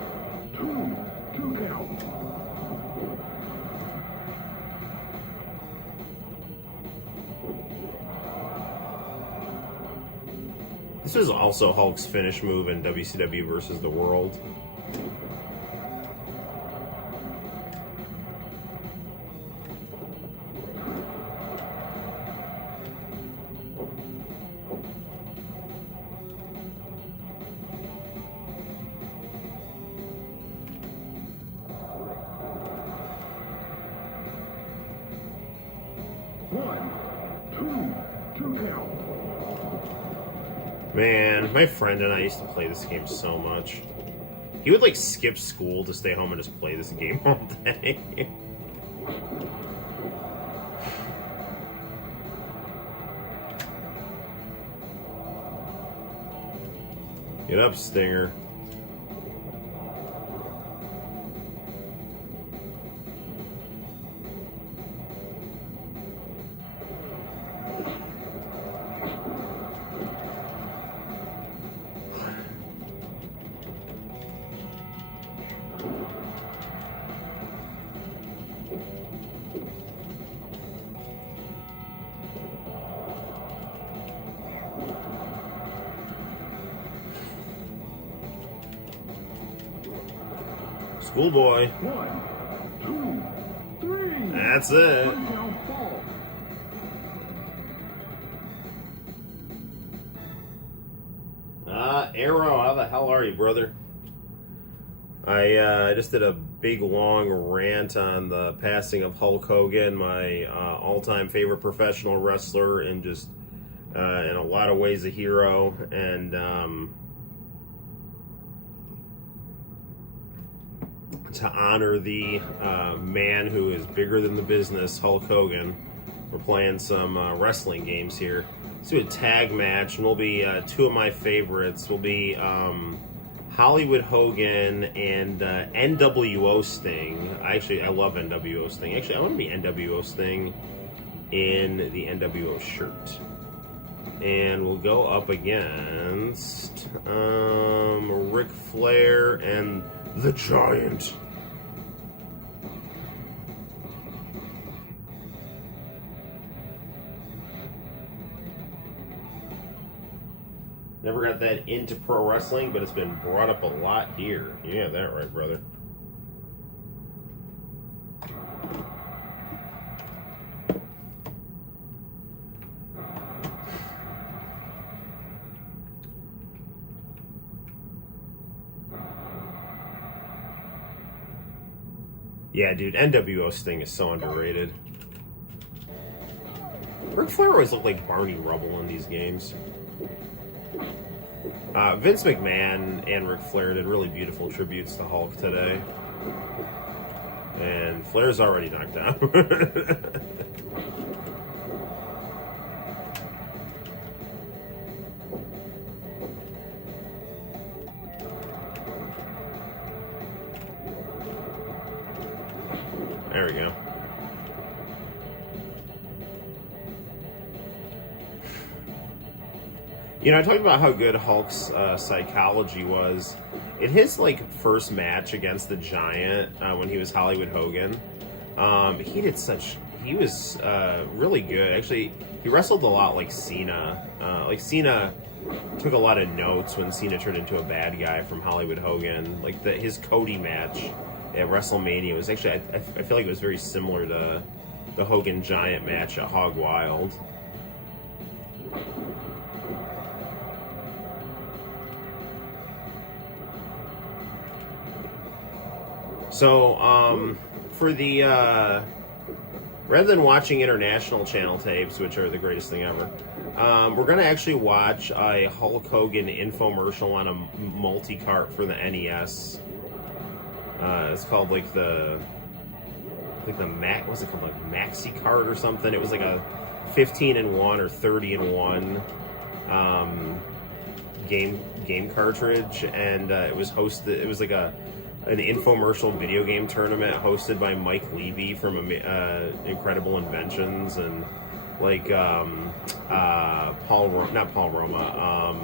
two count. This is also Hulk's finish move in WCW versus the World. One, two count. Man, my friend and I used to play this game so much. He would like skip school to stay home and just play this game all day. Get up, Stinger. Schoolboy. One, two, three. That's it. One count fall. Arrow, how the hell are you, brother? I just did a big long rant on the passing of Hulk Hogan, my all-time favorite professional wrestler, and just in a lot of ways a hero. And to honor the man who is bigger than the business, Hulk Hogan, we're playing some wrestling games here. Let's do a tag match, and we'll be two of my favorites. Will be Hollywood Hogan and NWO Sting. I love NWO Sting. Actually, I want to be NWO Sting in the NWO shirt. And we'll go up against Ric Flair and the Giant. Never got that into pro wrestling, but it's been brought up a lot here. Yeah, that right, brother. Yeah, dude, NWO Sting is so underrated. Ric Flair always looked like Barney Rubble in these games. Vince McMahon and Ric Flair did really beautiful tributes to Hulk today. And Flair's already knocked out. There we go. You know, I talked about how good Hulk's psychology was. In his, first match against the Giant, when he was Hollywood Hogan, he was really good. Actually, he wrestled a lot like Cena. Cena took a lot of notes when Cena turned into a bad guy from Hollywood Hogan. His Cody match at WrestleMania was actually, I feel like it was very similar to the Hogan Giant match at Hog Wild. So, for the, rather than watching international channel tapes, which are the greatest thing ever, we're going to actually watch a Hulk Hogan infomercial on a multi-cart for the NES. It's called like the what's it called, like Maxi Card or something. It was like a 15-in-1 or 30-in-1 game cartridge, and it was hosted. It was like an infomercial video game tournament hosted by Mike Levy from Incredible Inventions, and like not Paul Roma.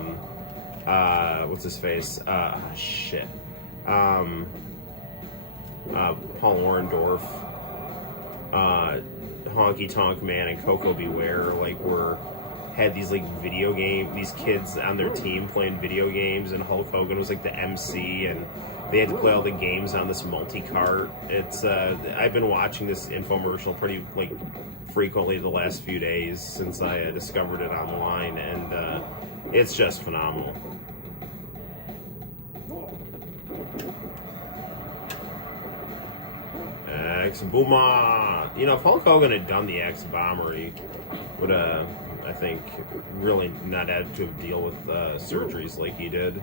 What's his face? Shit. Paul Orndorff, Honky Tonk Man, and Coco Beware had these these kids on their team playing video games, and Hulk Hogan was like the MC, and they had to play all the games on this multi-cart. It's I've been watching this infomercial pretty frequently the last few days since I discovered it online, and it's just phenomenal. X-Boomer! You know, if Hulk Hogan had done the X-Bomber, he would have, I think, really not had to deal with surgeries like he did.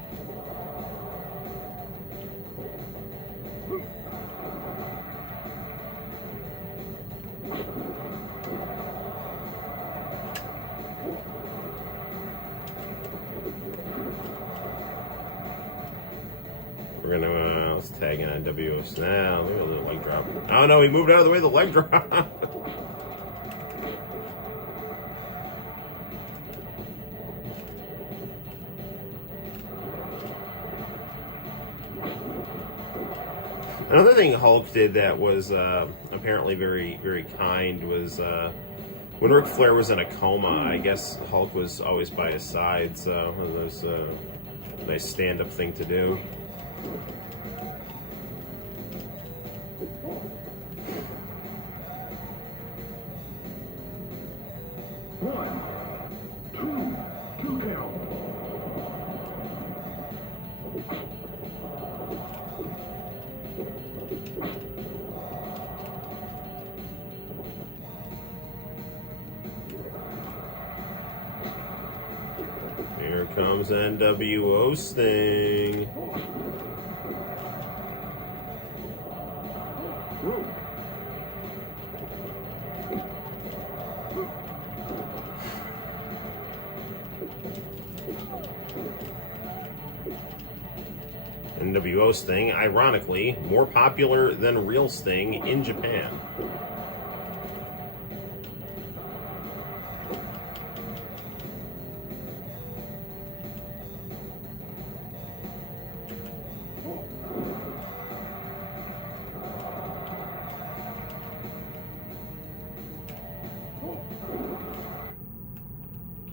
We're gonna let's tag in on WOS now. Look at the leg drop. Oh no, he moved out of the way of the leg drop. Another thing Hulk did that was apparently very, very kind was when Ric Flair was in a coma. I guess Hulk was always by his side, so that was a nice stand-up thing to do. One, two count. Here comes NWO Sting. Whoa. NWO Sting, ironically, more popular than real Sting in Japan.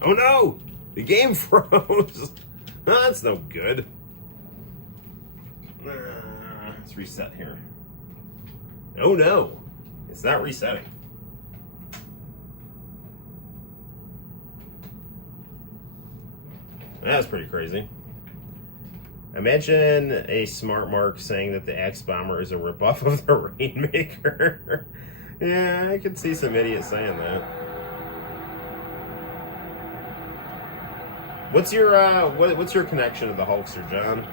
Oh no! The game froze! That's no good. Let's reset here. Oh no! It's not resetting. That's pretty crazy. Imagine a smart mark saying that the X-Bomber is a ripoff of the Rainmaker. Yeah, I could see some idiots saying that. What's your connection to the Hulkster, John?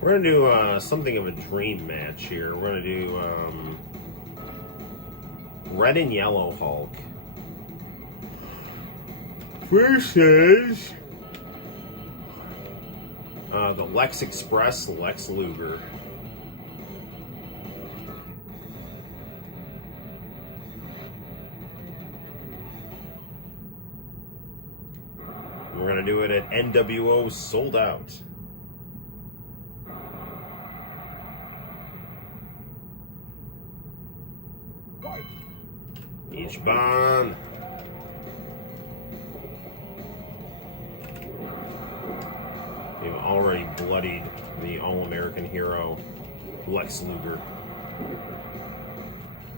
We're going to do something of a dream match here. We're going to do red and yellow Hulk versus the Lex Express Lex Luger. We're going to do it at NWO Sold Out. Each bomb. We've already bloodied the All-American hero Lex Luger.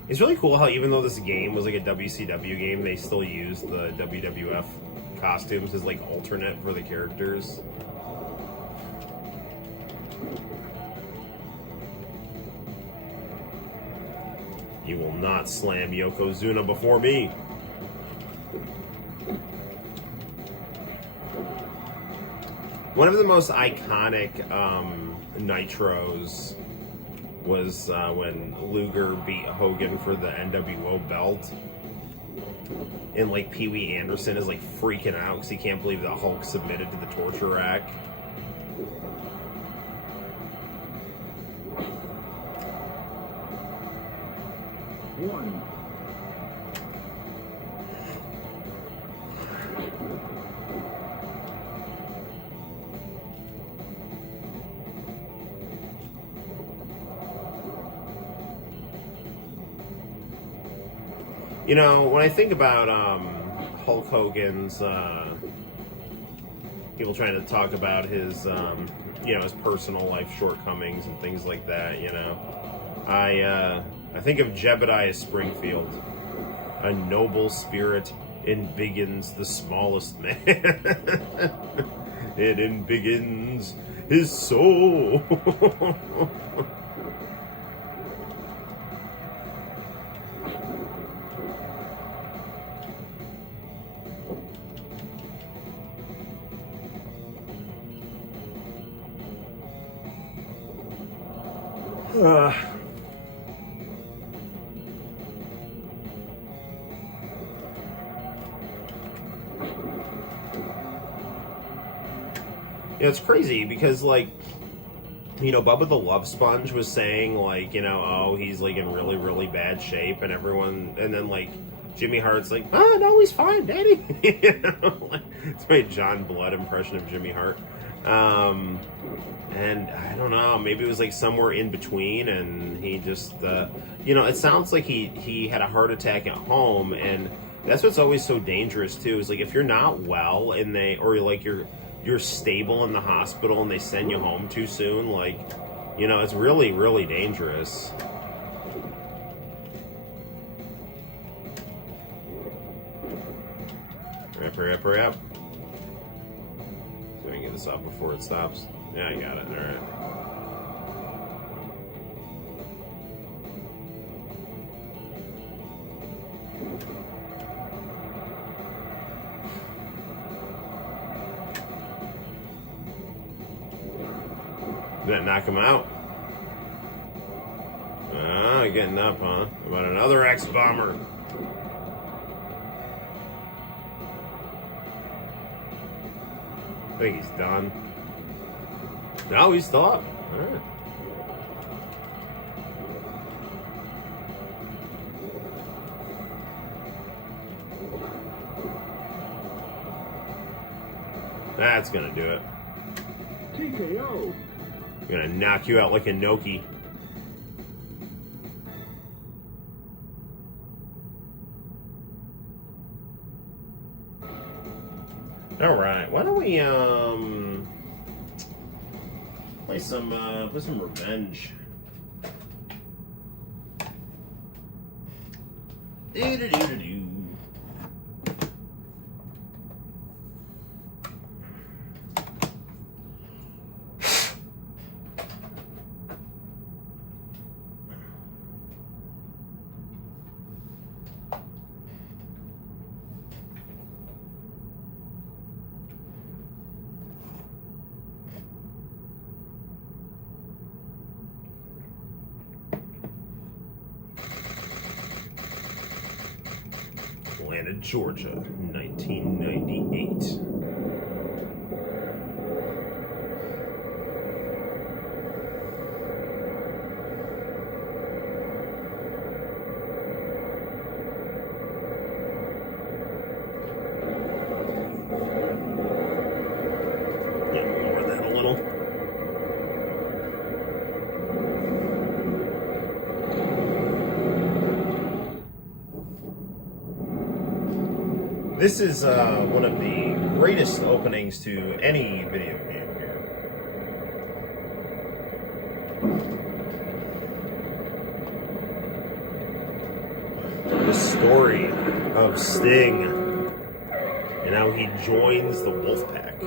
It's really cool how even though this game was like a WCW game, they still used the WWF costumes as like alternate for the characters. You will not slam Yokozuna before me. One of the most iconic Nitros was when Luger beat Hogan for the NWO belt. And like Pee Wee Anderson is like freaking out because he can't believe that Hulk submitted to the torture rack. One. You know, when I think about Hulk Hogan's, people trying to talk about his, you know, his personal life shortcomings and things like that, you know, I think of Jebediah Springfield, a noble spirit embiggens the smallest man. It embiggens his soul. Yeah, it's crazy because, like, you know, Bubba the Love Sponge was saying, like, you know, oh, he's, like, in really, really bad shape, and everyone, and then, like, Jimmy Hart's like, oh, no, he's fine, Daddy. You know, like, it's my John Blood impression of Jimmy Hart. And I don't know, maybe it was, like, somewhere in between, and he just, you know, it sounds like he had a heart attack at home, and that's what's always so dangerous, too, is, like, if you're not well, and or, like, you're stable in the hospital and they send you home too soon, like, you know, it's really, really dangerous. Hurry up, hurry up, hurry up. So I can get this off before it stops. Yeah, I got it. All right. Did that knock him out? Ah, getting up, huh? About another X-Bomber. I think he's done. No, he's still up. All right. That's gonna do it. TKO. I'm gonna knock you out like a Noki. All right, why don't we play some revenge. Do-do-do-do-do. Atlanta, Georgia, 1998. Yeah, lower that a little. This is one of the greatest openings to any video game here. story of Sting and how he joins the Wolfpack.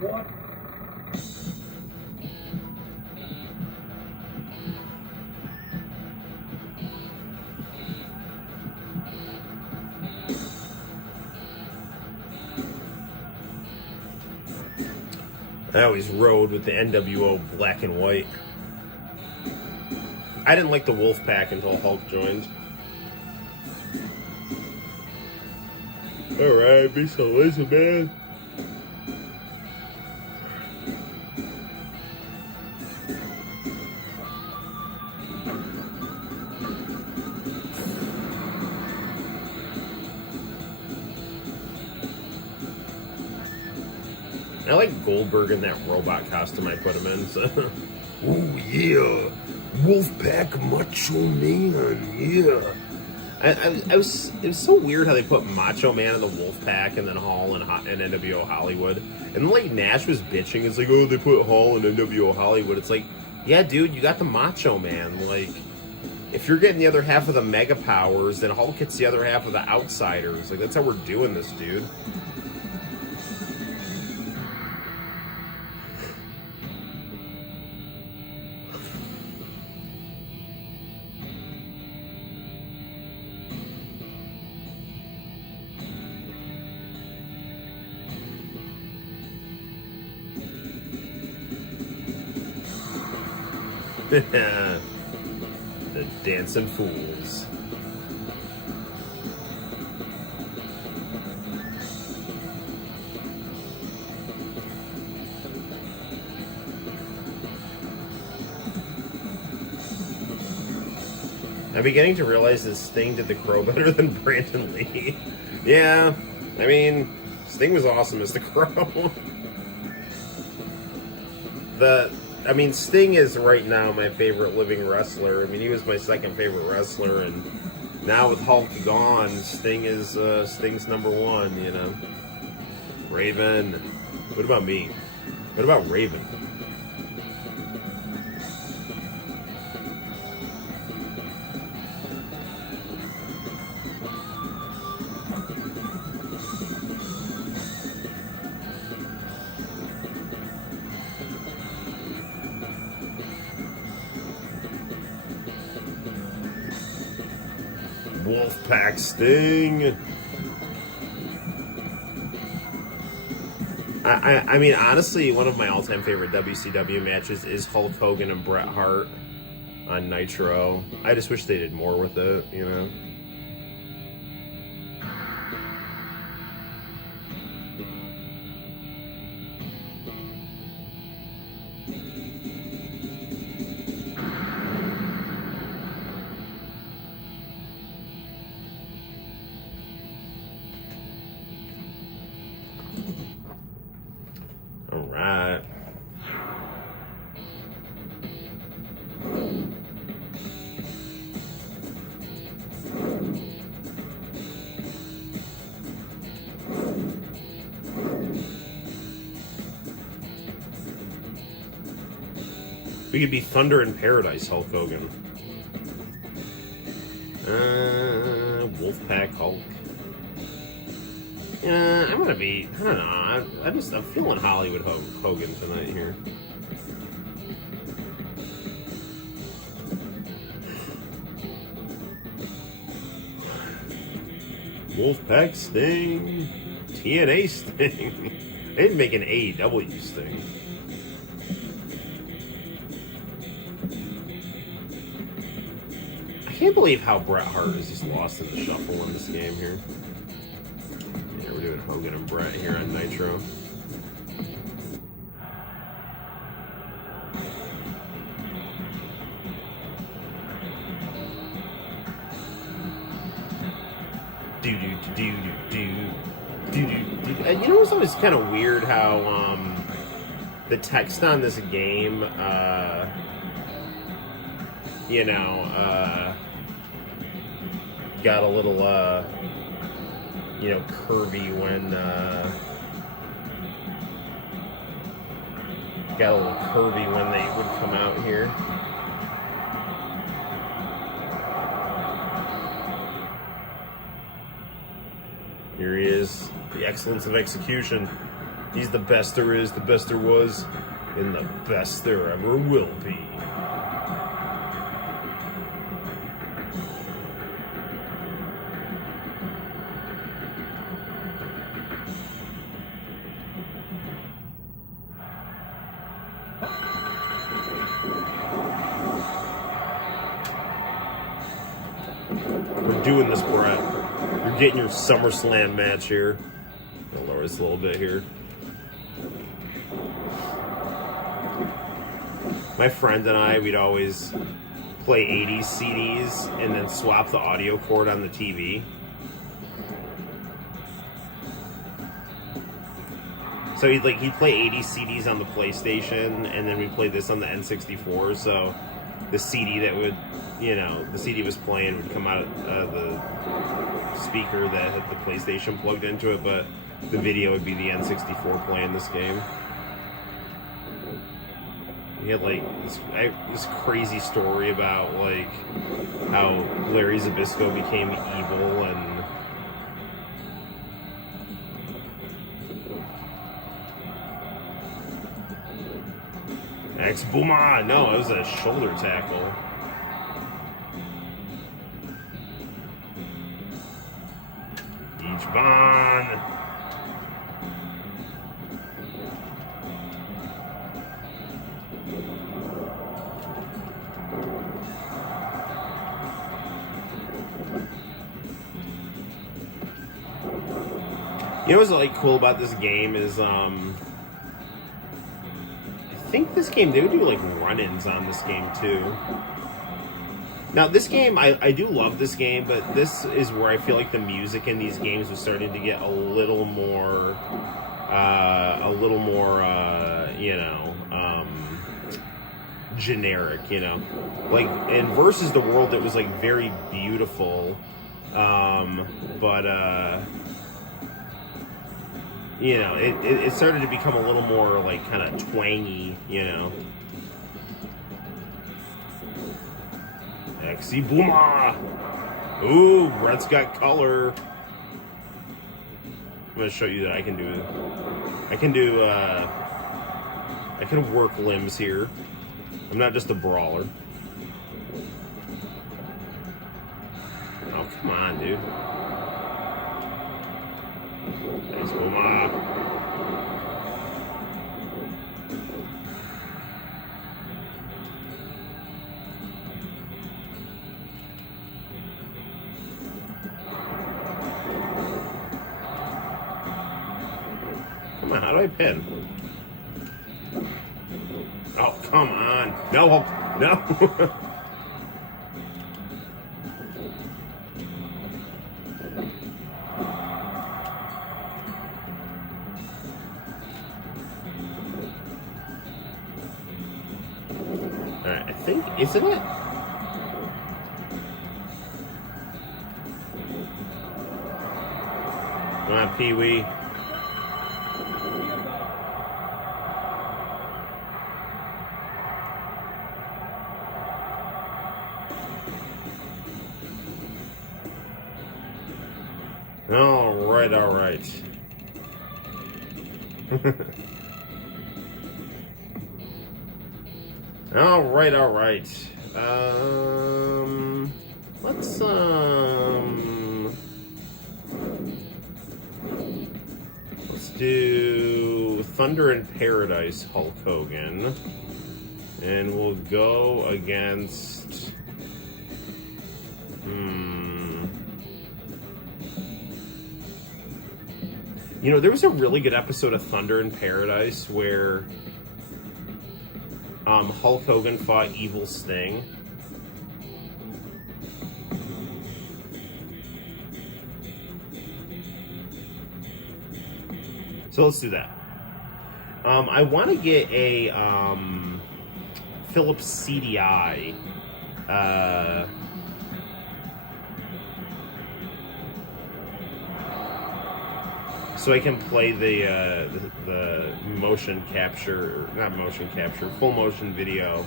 What? I always rode with the NWO black and white. I didn't like the Wolfpack until Hulk joined. Alright, be so lazy, man. I like Goldberg in that robot costume I put him in. So. Oh yeah, Wolfpack Macho Man, yeah. It was so weird how they put Macho Man in the Wolfpack and then Hall and NWO Hollywood. And like Nash was bitching, it's like, oh, they put Hall and NWO Hollywood. It's like, yeah, dude, you got the Macho Man. Like, if you're getting the other half of the Mega Powers, then Hulk gets the other half of the Outsiders. Like, that's how we're doing this, dude. The Dancing Fools. I'm beginning to realize that Sting did the Crow better than Brandon Lee. Yeah, I mean, Sting was awesome as the Crow. Sting is right now my favorite living wrestler. I mean, he was my second favorite wrestler, and now with Hulk gone, Sting is Sting's number one. You know, Raven. What about me? What about Raven? Wolfpack Sting. I mean, honestly, one of my all-time favorite WCW matches is Hulk Hogan and Bret Hart on Nitro. I just wish they did more with it, you know? All right. We could be Thunder in Paradise, Hulk Hogan. Wolfpack Hulk. Yeah, I'm gonna be. I don't know. I'm feeling Hollywood Hogan tonight here. Wolfpack Sting, TNA Sting. They didn't make an AEW Sting. I can't believe how Bret Hart is just lost in the shuffle in this game here. Yeah, we're doing Hogan and Bret here on Nitro. And you know what's always kind of weird how the text on this game, got a little curvy got a little curvy when they would come out here. Here he is, the excellence of execution. He's the best there is, the best there was, and the best there ever will be. We're doing this, Brett. You're getting your SummerSlam match here. I'll lower this a little bit here. My friend and I, we'd always play 80s CDs and then swap the audio cord on the TV. So he'd play 80s CDs on the PlayStation, and then we'd play this on the N64. So the CD that would, the CD was playing would come out of the speaker that had the PlayStation plugged into it, but the video would be the N64 playing this game. He had this crazy story about how Larry Zbyszko became evil and Booma! No, it was a shoulder tackle. Ichiban! You know what's cool about this game is I think this game, they would do run-ins on this game too. Now this game, I do love this game, but this is where I feel like the music in these games was starting to get a little more generic, in Versus the World it was very beautiful, but it started to become a little more kind of twangy, Exy Booma! Ooh, Brett's got color. I'm gonna show you that I can work limbs here. I'm not just a brawler. Oh, come on, dude. Thanks, Booma. Come on, how do I pin? Oh, come on. No, no. Alright, I think, isn't it? Come on, Pee-wee. All right. All right. Let's do Thunder in Paradise, Hulk Hogan, and we'll go against. There was a really good episode of Thunder in Paradise where Hulk Hogan fought Evil Sting. So let's do that. I want to get a Philips CDI. so I can play the motion capture, not motion capture, full motion video.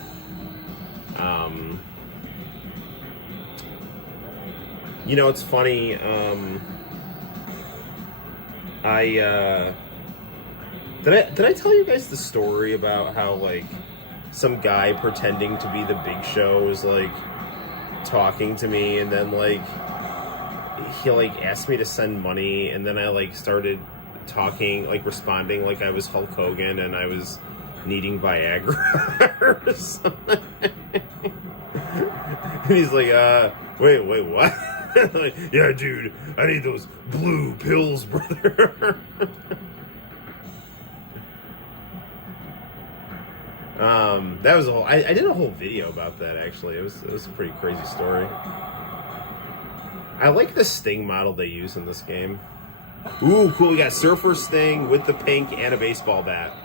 You know, it's funny. Did I tell you guys the story about how like some guy pretending to be the Big Show was like talking to me, and then like he like asked me to send money, and then I like started talking, like responding like I was Hulk Hogan and I was needing Viagra or something. And he's like, wait, what? Like, yeah, dude, I need those blue pills, brother. That was a whole. I did a whole video about that actually. It was a pretty crazy story. I like the Sting model they use in this game. Ooh, cool! We got Surfer Sting with the pink and a baseball bat.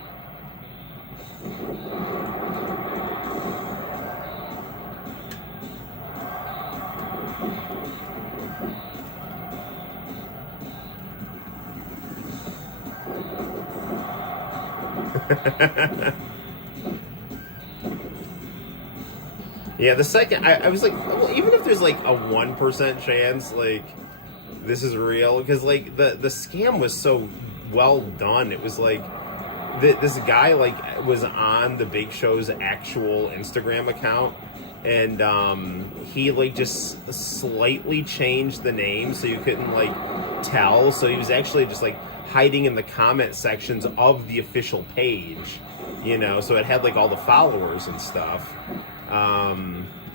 Yeah, the second I was like, well, even if there's like a 1% chance, like this is real, because like the scam was so well done. It was like this guy like was on the Big Show's actual Instagram account, and he like just slightly changed the name so you couldn't like tell. So he was actually just like hiding in the comment sections of the official page, you know. So it had like all the followers and stuff.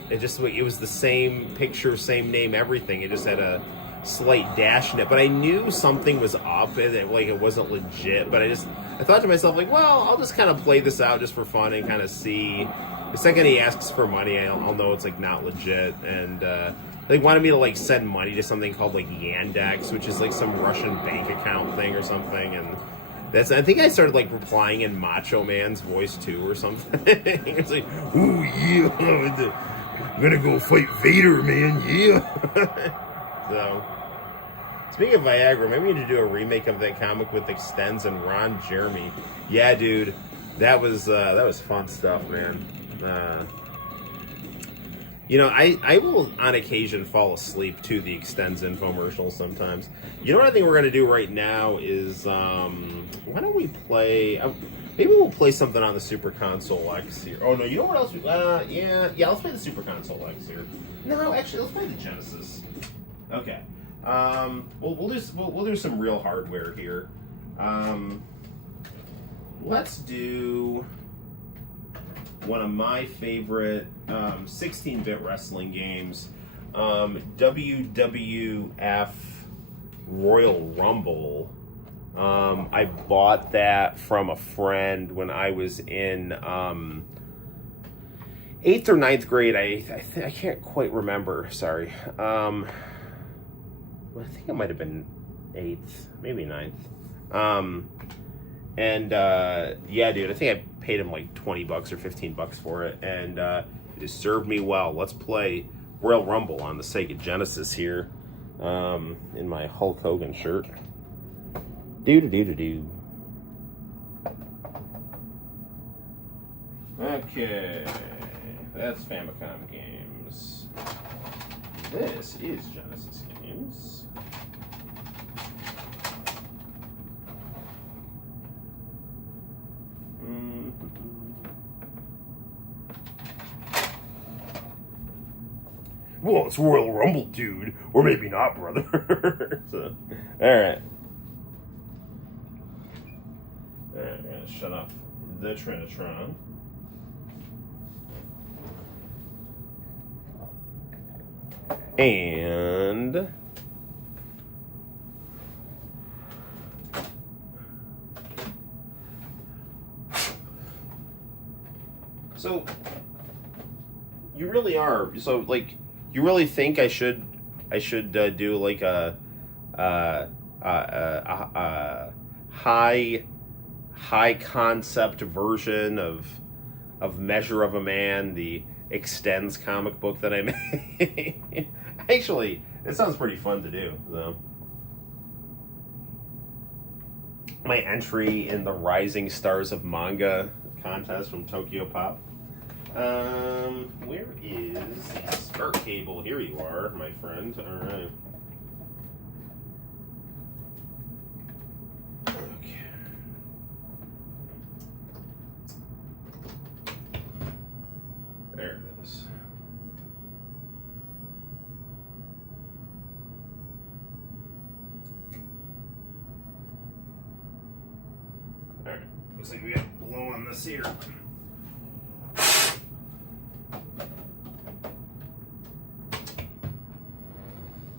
It was the same picture, same name, everything. It just had a slight dash in it, but I knew something was up, and it wasn't legit. But I thought to myself, like, well, I'll just kind of play this out just for fun and kind of see. The second he asks for money, I'll know it's like not legit. And they wanted me to like send money to something called like Yandex, which is like some Russian bank account thing or something. And I think I started like replying in Macho Man's voice too or something. It's like, ooh yeah, I'm gonna go fight Vader, man, yeah. So, speaking of Viagra, maybe we need to do a remake of that comic with Extends and Ron Jeremy. Yeah, dude, that was fun stuff, man. You know, I will on occasion fall asleep to the Extends infomercials sometimes. You know what I think we're going to do right now is, why don't we play, maybe we'll play something on the Super Console X here. Oh no, you know what else? Yeah, let's play the Super Console X here. No, actually, let's play the Genesis. Okay. We'll do some real hardware here. Let's do one of my favorite 16-bit wrestling games, WWF Royal Rumble. I bought that from a friend when I was in 8th or 9th grade. I can't quite remember. Sorry. I think it might have been 8th, maybe 9th. Yeah, dude, I think I paid him like $20 or $15 for it, and it served me well. Let's play Royal Rumble on the Sega Genesis here, in my Hulk Hogan shirt. Do. Okay, that's Famicom games. This is Genesis games. Well, it's Royal Rumble, dude. Or maybe not, brother. So, alright. Alright, I'm gonna shut off the Trinitron. And so you really are. So like, you really think I should do like a high concept version of Measure of a Man, the Extends comic book that I made? Actually, it sounds pretty fun to do. So my entry in the Rising Stars of Manga contest from Tokyo Pop. Where is the start cable? Here you are, my friend. All right. Okay. There it is. All right. Looks like we got to blow on this here.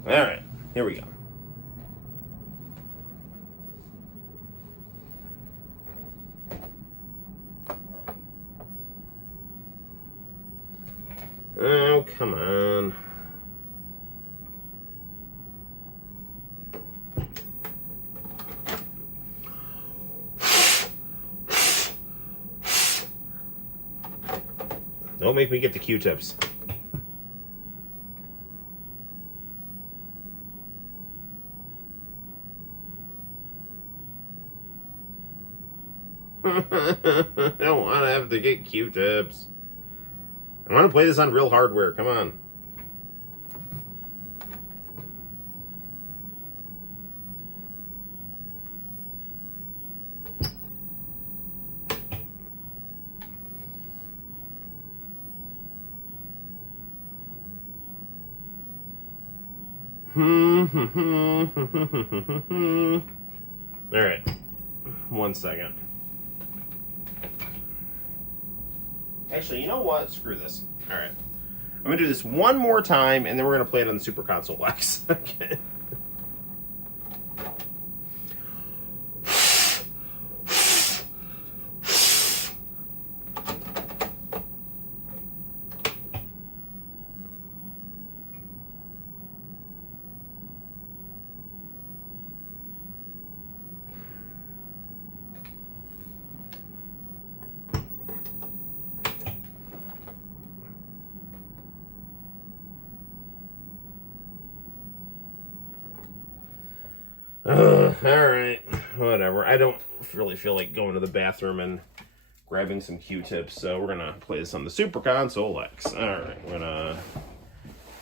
All right, here we go. Oh, come on. Don't make me get the Q-tips. I don't want to have to get Q-tips. I want to play this on real hardware. Come on. All right. 1 second. Actually, you know what? Screw this. All right. I'm going to do this one more time, and then we're going to play it on the Super Console X. Okay. All right, whatever. I don't really feel like going to the bathroom and grabbing some Q-tips, so we're gonna play this on the Super Console X. All right, we're gonna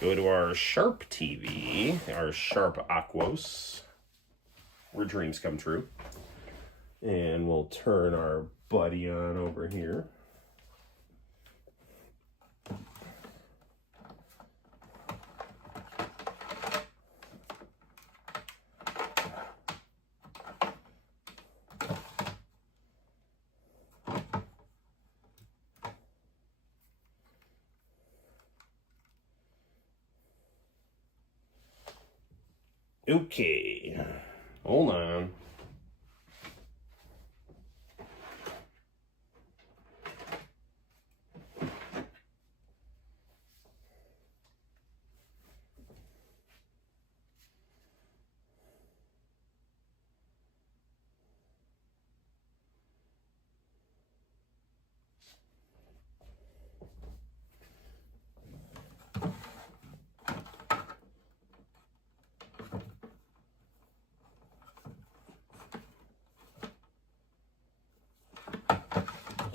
go to our Sharp TV, our Sharp Aquos, where dreams come true, and we'll turn our buddy on over here. Okay, hold on.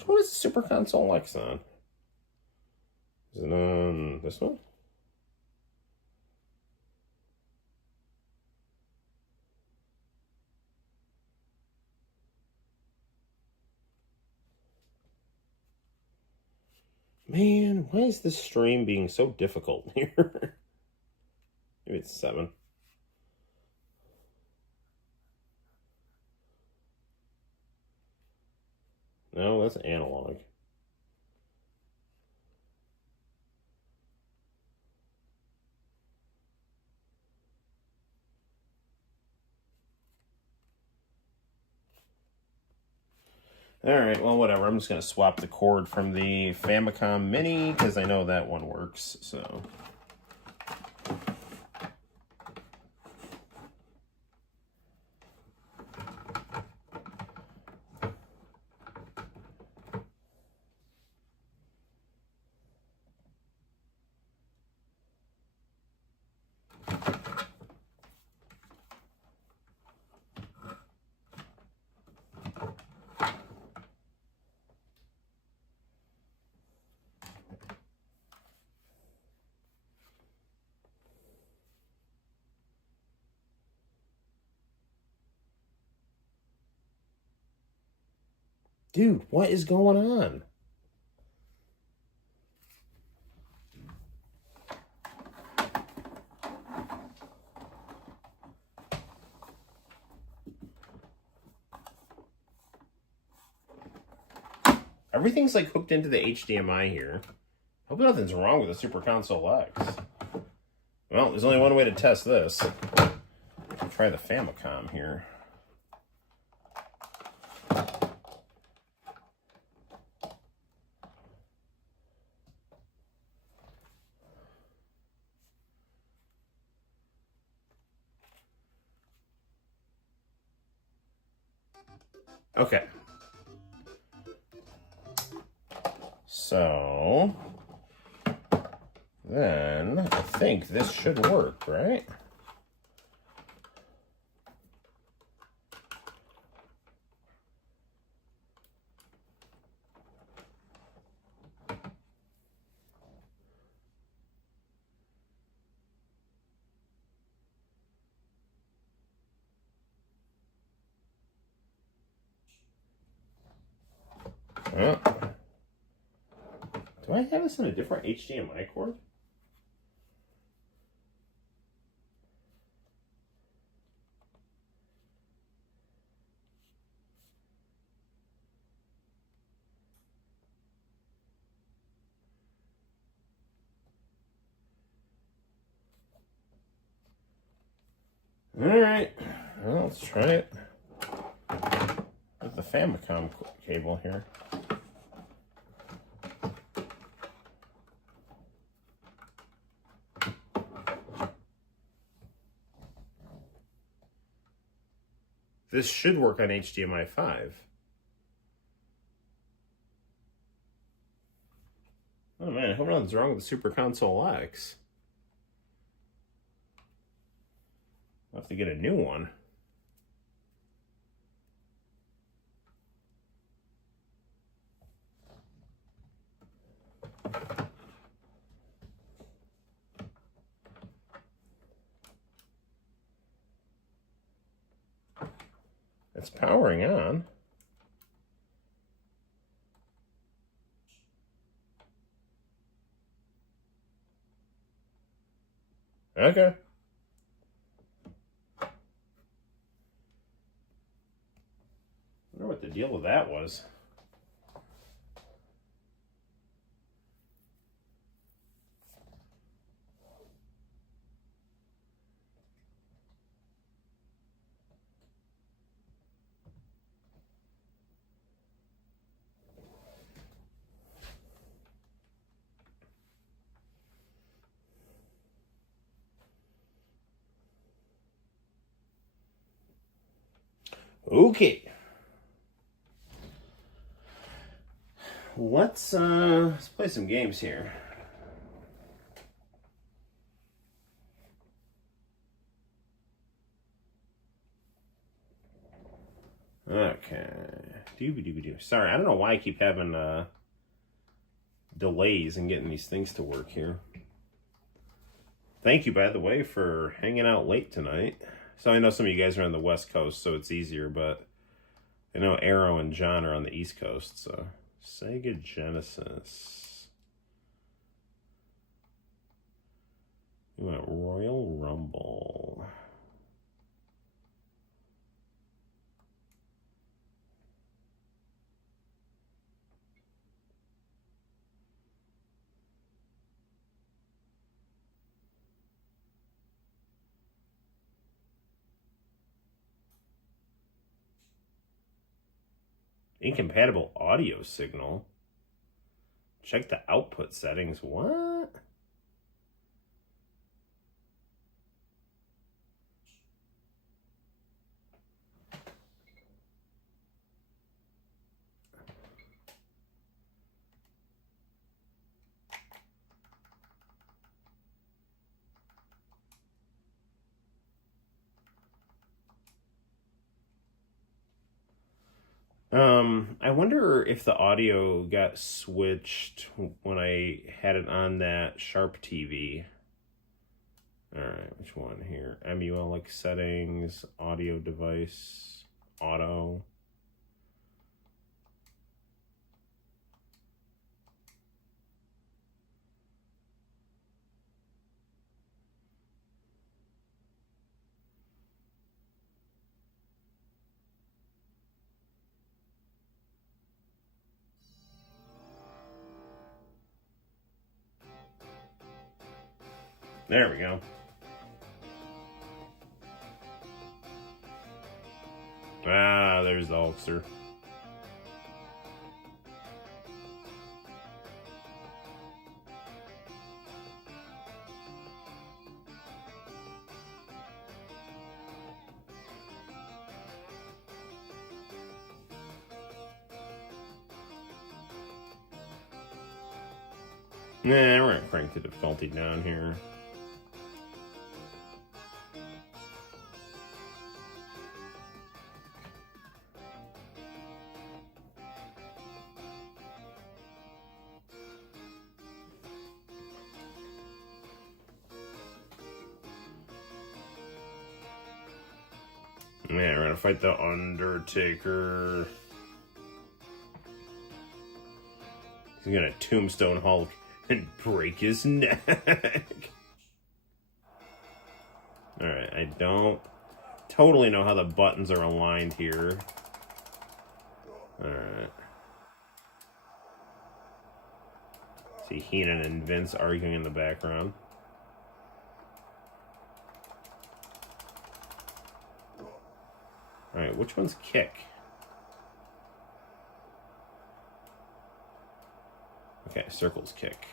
What is the Super Console X on? Is it on this one? Man, why is this stream being so difficult here? Maybe it's 7. No, that's analog. Alright, well, whatever. I'm just going to swap the cord from the Famicom Mini, because I know that one works, so... Dude, what is going on? Everything's like hooked into the HDMI here. Hope nothing's wrong with the Super Console X. Well, there's only one way to test this. I'll try the Famicom here. Okay. So then I think this should work, right? Oh. Do I have this in a different HDMI cord? All right, well, let's try it with the Famicom cable here. This should work on HDMI 5. Oh man, I hope nothing's wrong with the Super Console X. I'll have to get a new one. It's powering on. Okay. I wonder what the deal with that was. Okay. Let's play some games here. Okay. Doobie-doobie-doo. Sorry, I don't know why I keep having delays in getting these things to work here. Thank you, by the way, for hanging out late tonight. So I know some of you guys are on the West Coast, so it's easier, but I know Arrow and John are on the East Coast, so Sega Genesis. We want Royal Rumble. Incompatible audio signal. Check the output settings. What? I wonder if the audio got switched when I had it on that Sharp TV. Alright, which one here? MULX settings, audio device, auto. There we go. Ah, there's the Hulkster. Nah, we're gonna crank the difficulty down here. Yeah, we're gonna fight the Undertaker. He's gonna tombstone Hulk and break his neck. Alright, I don't totally know how the buttons are aligned here. Alright. See Heenan and Vince arguing in the background. Alright, which one's kick? Okay, circle's kick.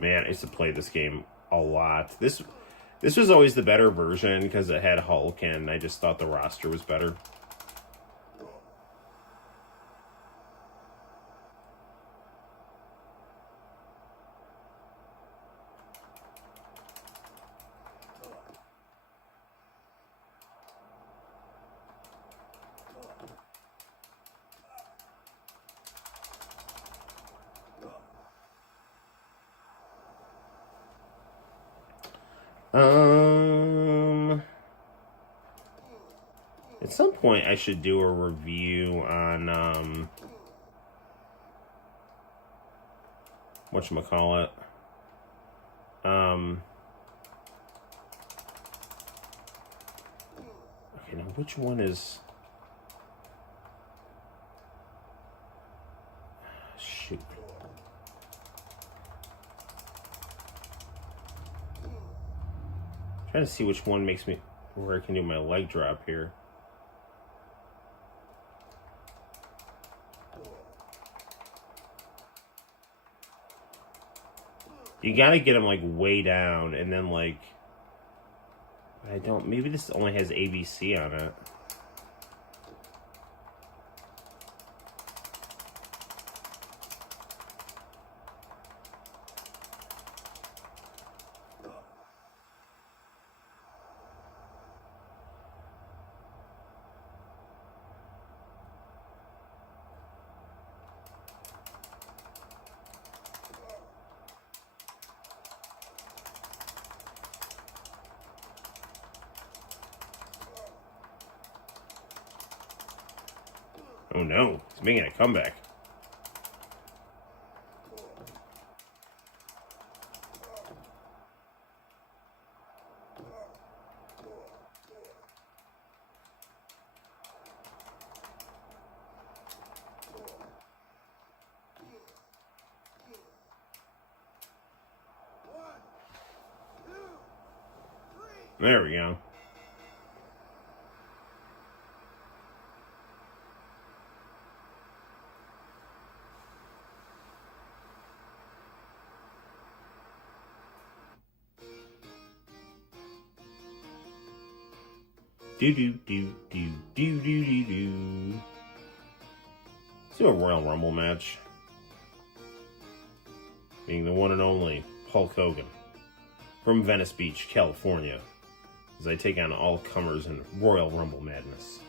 Man, I used to play this game a lot. This was always the better version because it had Hulk, and I just thought the roster was better. At some point I should do a review on, whatchamacallit. Okay, now which one is... Shoot. Trying to see which one makes me... where I can do my leg drop here. You gotta get him, like, way down, and then, like... I don't... Maybe this only has ABC on it. Oh no, he's making a comeback. There we go. Do do do do do do do do. Let's do a Royal Rumble match. Being the one and only Hulk Hogan from Venice Beach, California, as I take on all comers in Royal Rumble madness.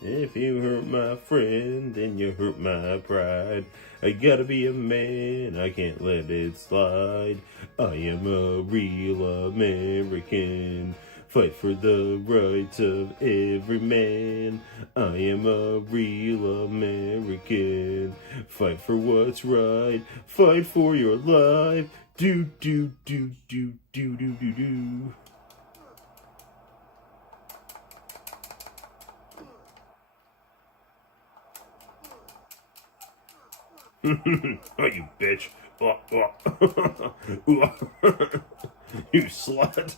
If you hurt my friend, then you hurt my pride. I gotta be a man, I can't let it slide. I am a real American. Fight for the rights of every man. I am a real American. Fight for what's right. Fight for your life. Do do do do do do do do. Oh, you bitch. You slut.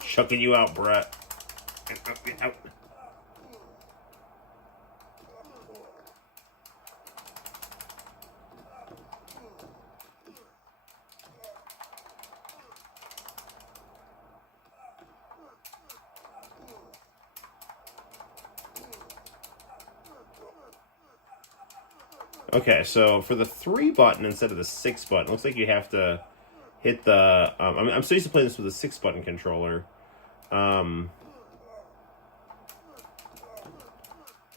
Chucking you out, Brett. Out. Okay, so for the 3 button instead of the 6 button, looks like you have to hit the. I'm so used to playing this with a 6 button controller.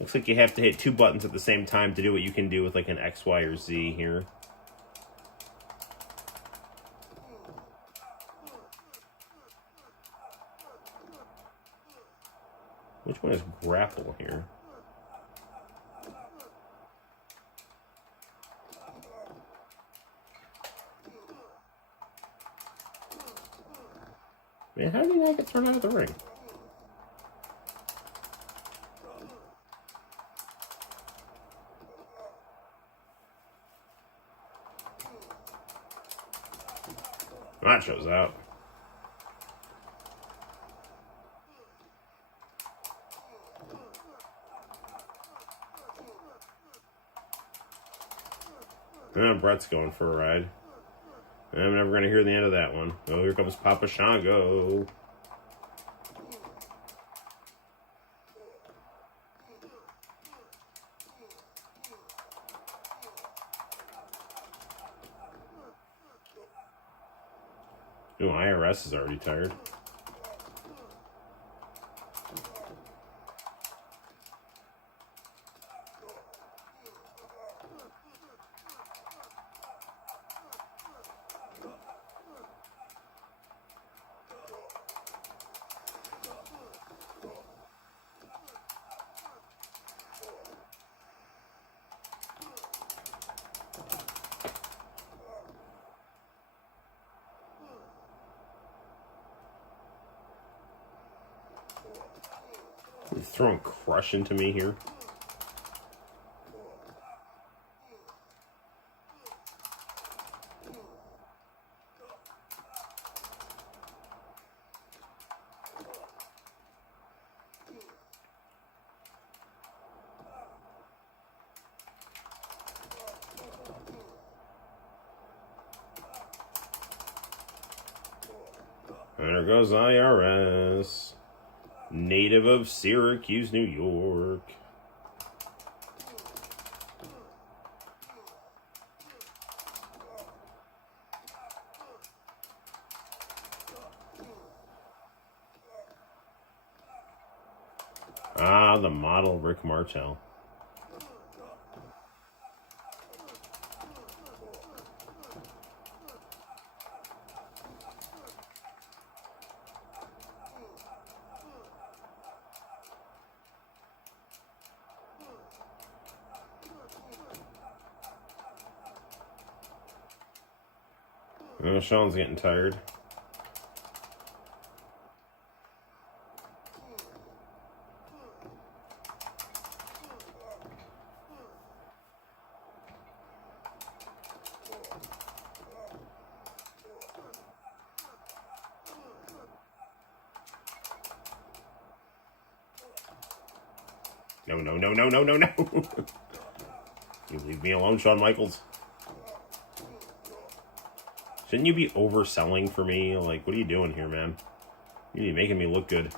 Looks like you have to hit 2 buttons at the same time to do what you can do with like an X, Y, or Z here. Which one is grapple here? Man, how did he not get thrown out of the ring? Macho's out. And Brett's going for a ride. And I'm never going to hear the end of that one. Oh, here comes Papa Shango. Ooh, IRS is already tired. He's throwing Crush into me here. There goes IRS. Native of Syracuse, New York. Ah, the model Rick Martel. Oh, Sean's getting tired. No, no, no, no, no, no, no. You leave me alone, Shawn Michaels. Shouldn't you be overselling for me? Like, what are you doing here, man? You need to be making me look good.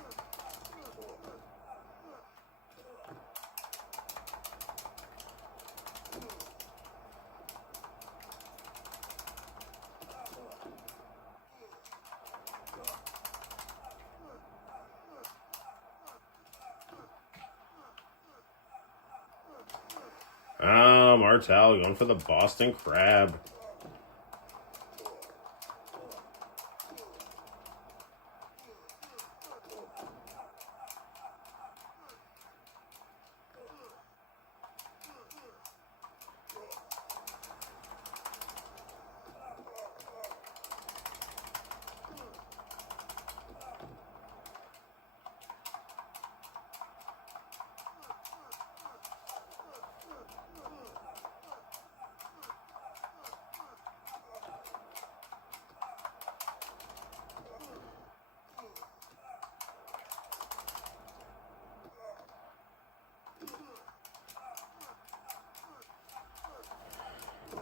Ah, Martel going for the Boston Crab.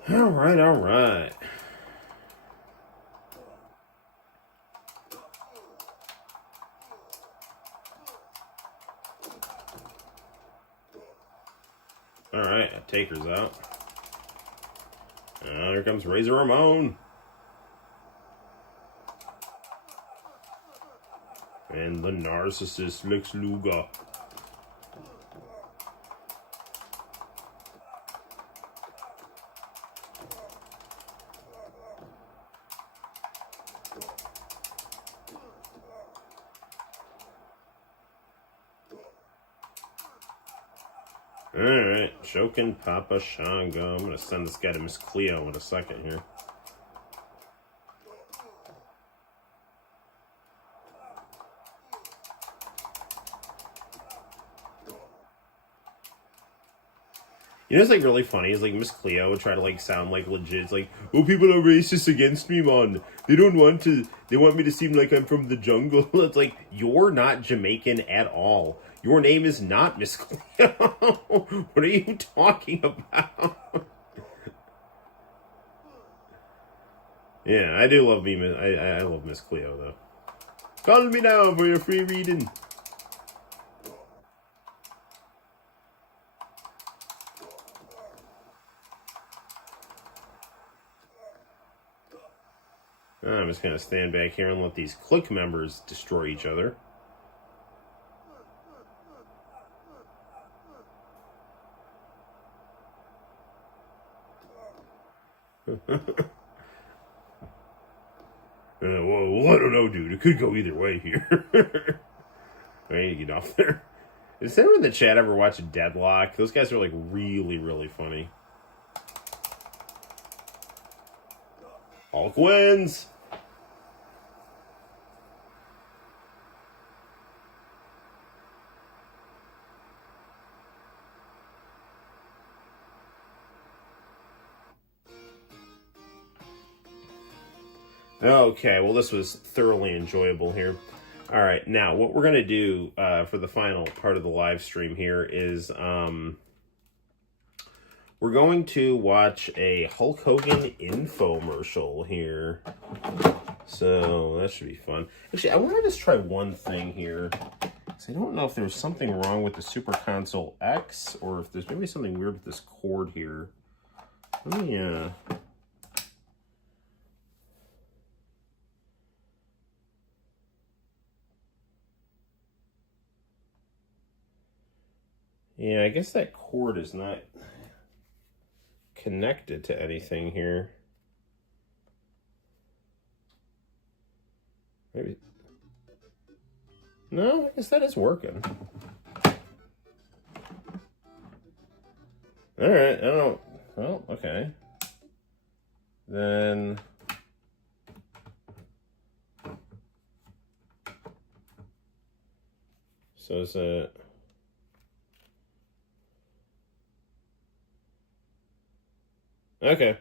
All right, all right. All right, Taker's out. Here comes Razor Ramon. And the narcissist Lex Luger. Alright, Shokin Papa Shango. I'm going to send this guy to Miss Cleo in a second here. You know what's like really funny is like Miss Cleo would try to like sound like legit. It's like, oh, people are racist against me, man. They don't want to. They want me to seem like I'm from the jungle. It's like, you're not Jamaican at all. Your name is not Miss Cleo. What are you talking about? Yeah, I do love me. I love Miss Cleo though. Call me now for your free reading. I'm just going to stand back here and let these clique members destroy each other. Well, I don't know, dude. It could go either way here. I need to get off there. Does anyone in the chat ever watch Deadlock? Those guys are like really, really funny. Hulk wins! Okay, well, this was thoroughly enjoyable here. All right, now what we're going to do for the final part of the live stream here is we're going to watch a Hulk Hogan infomercial here. So that should be fun. Actually, I want to just try one thing here. I don't know if there's something wrong with the Super Console X or if there's maybe something weird with this cord here. Let me, yeah, I guess that cord is not connected to anything here. Maybe. No, I guess that is working. All right, I don't. Well, okay. Then. So is it. Okay.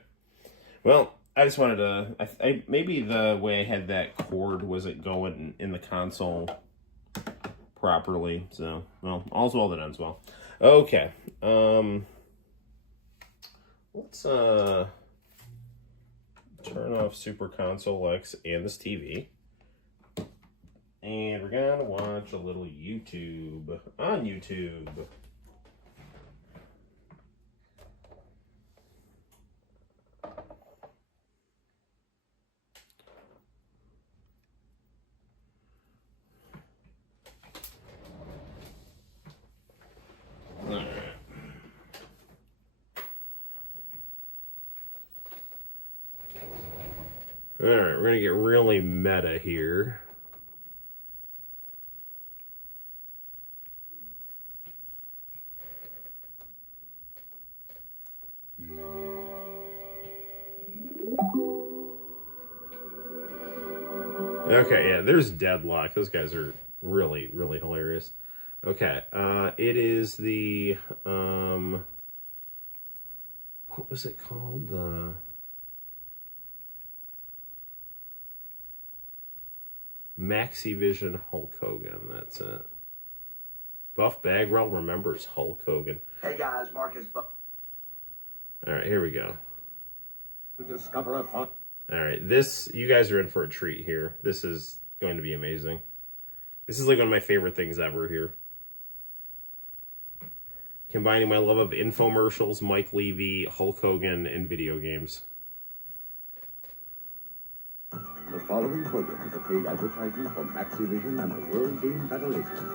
Well, I just wanted to. I maybe the way I had that cord wasn't going in the console properly. So, well, all's well that ends well. Okay. Let's turn off Super Console X and this TV. And we're gonna watch a little YouTube on YouTube. Alright, we're going to get really meta here. Okay, yeah, there's Deadlock. Those guys are really, really hilarious. Okay, it is the, what was it called? Maxivision Hulk Hogan, that's it. Buff Bagwell remembers Hulk Hogan. Hey guys, Marcus. All right, here we go. To discover a fun. All right, you guys are in for a treat here. This is going to be amazing. This is like one of my favorite things ever here. Combining my love of infomercials, Mike Levy, Hulk Hogan, and video games. The following program is a paid advertisement from Maxivision and the World Game Federation.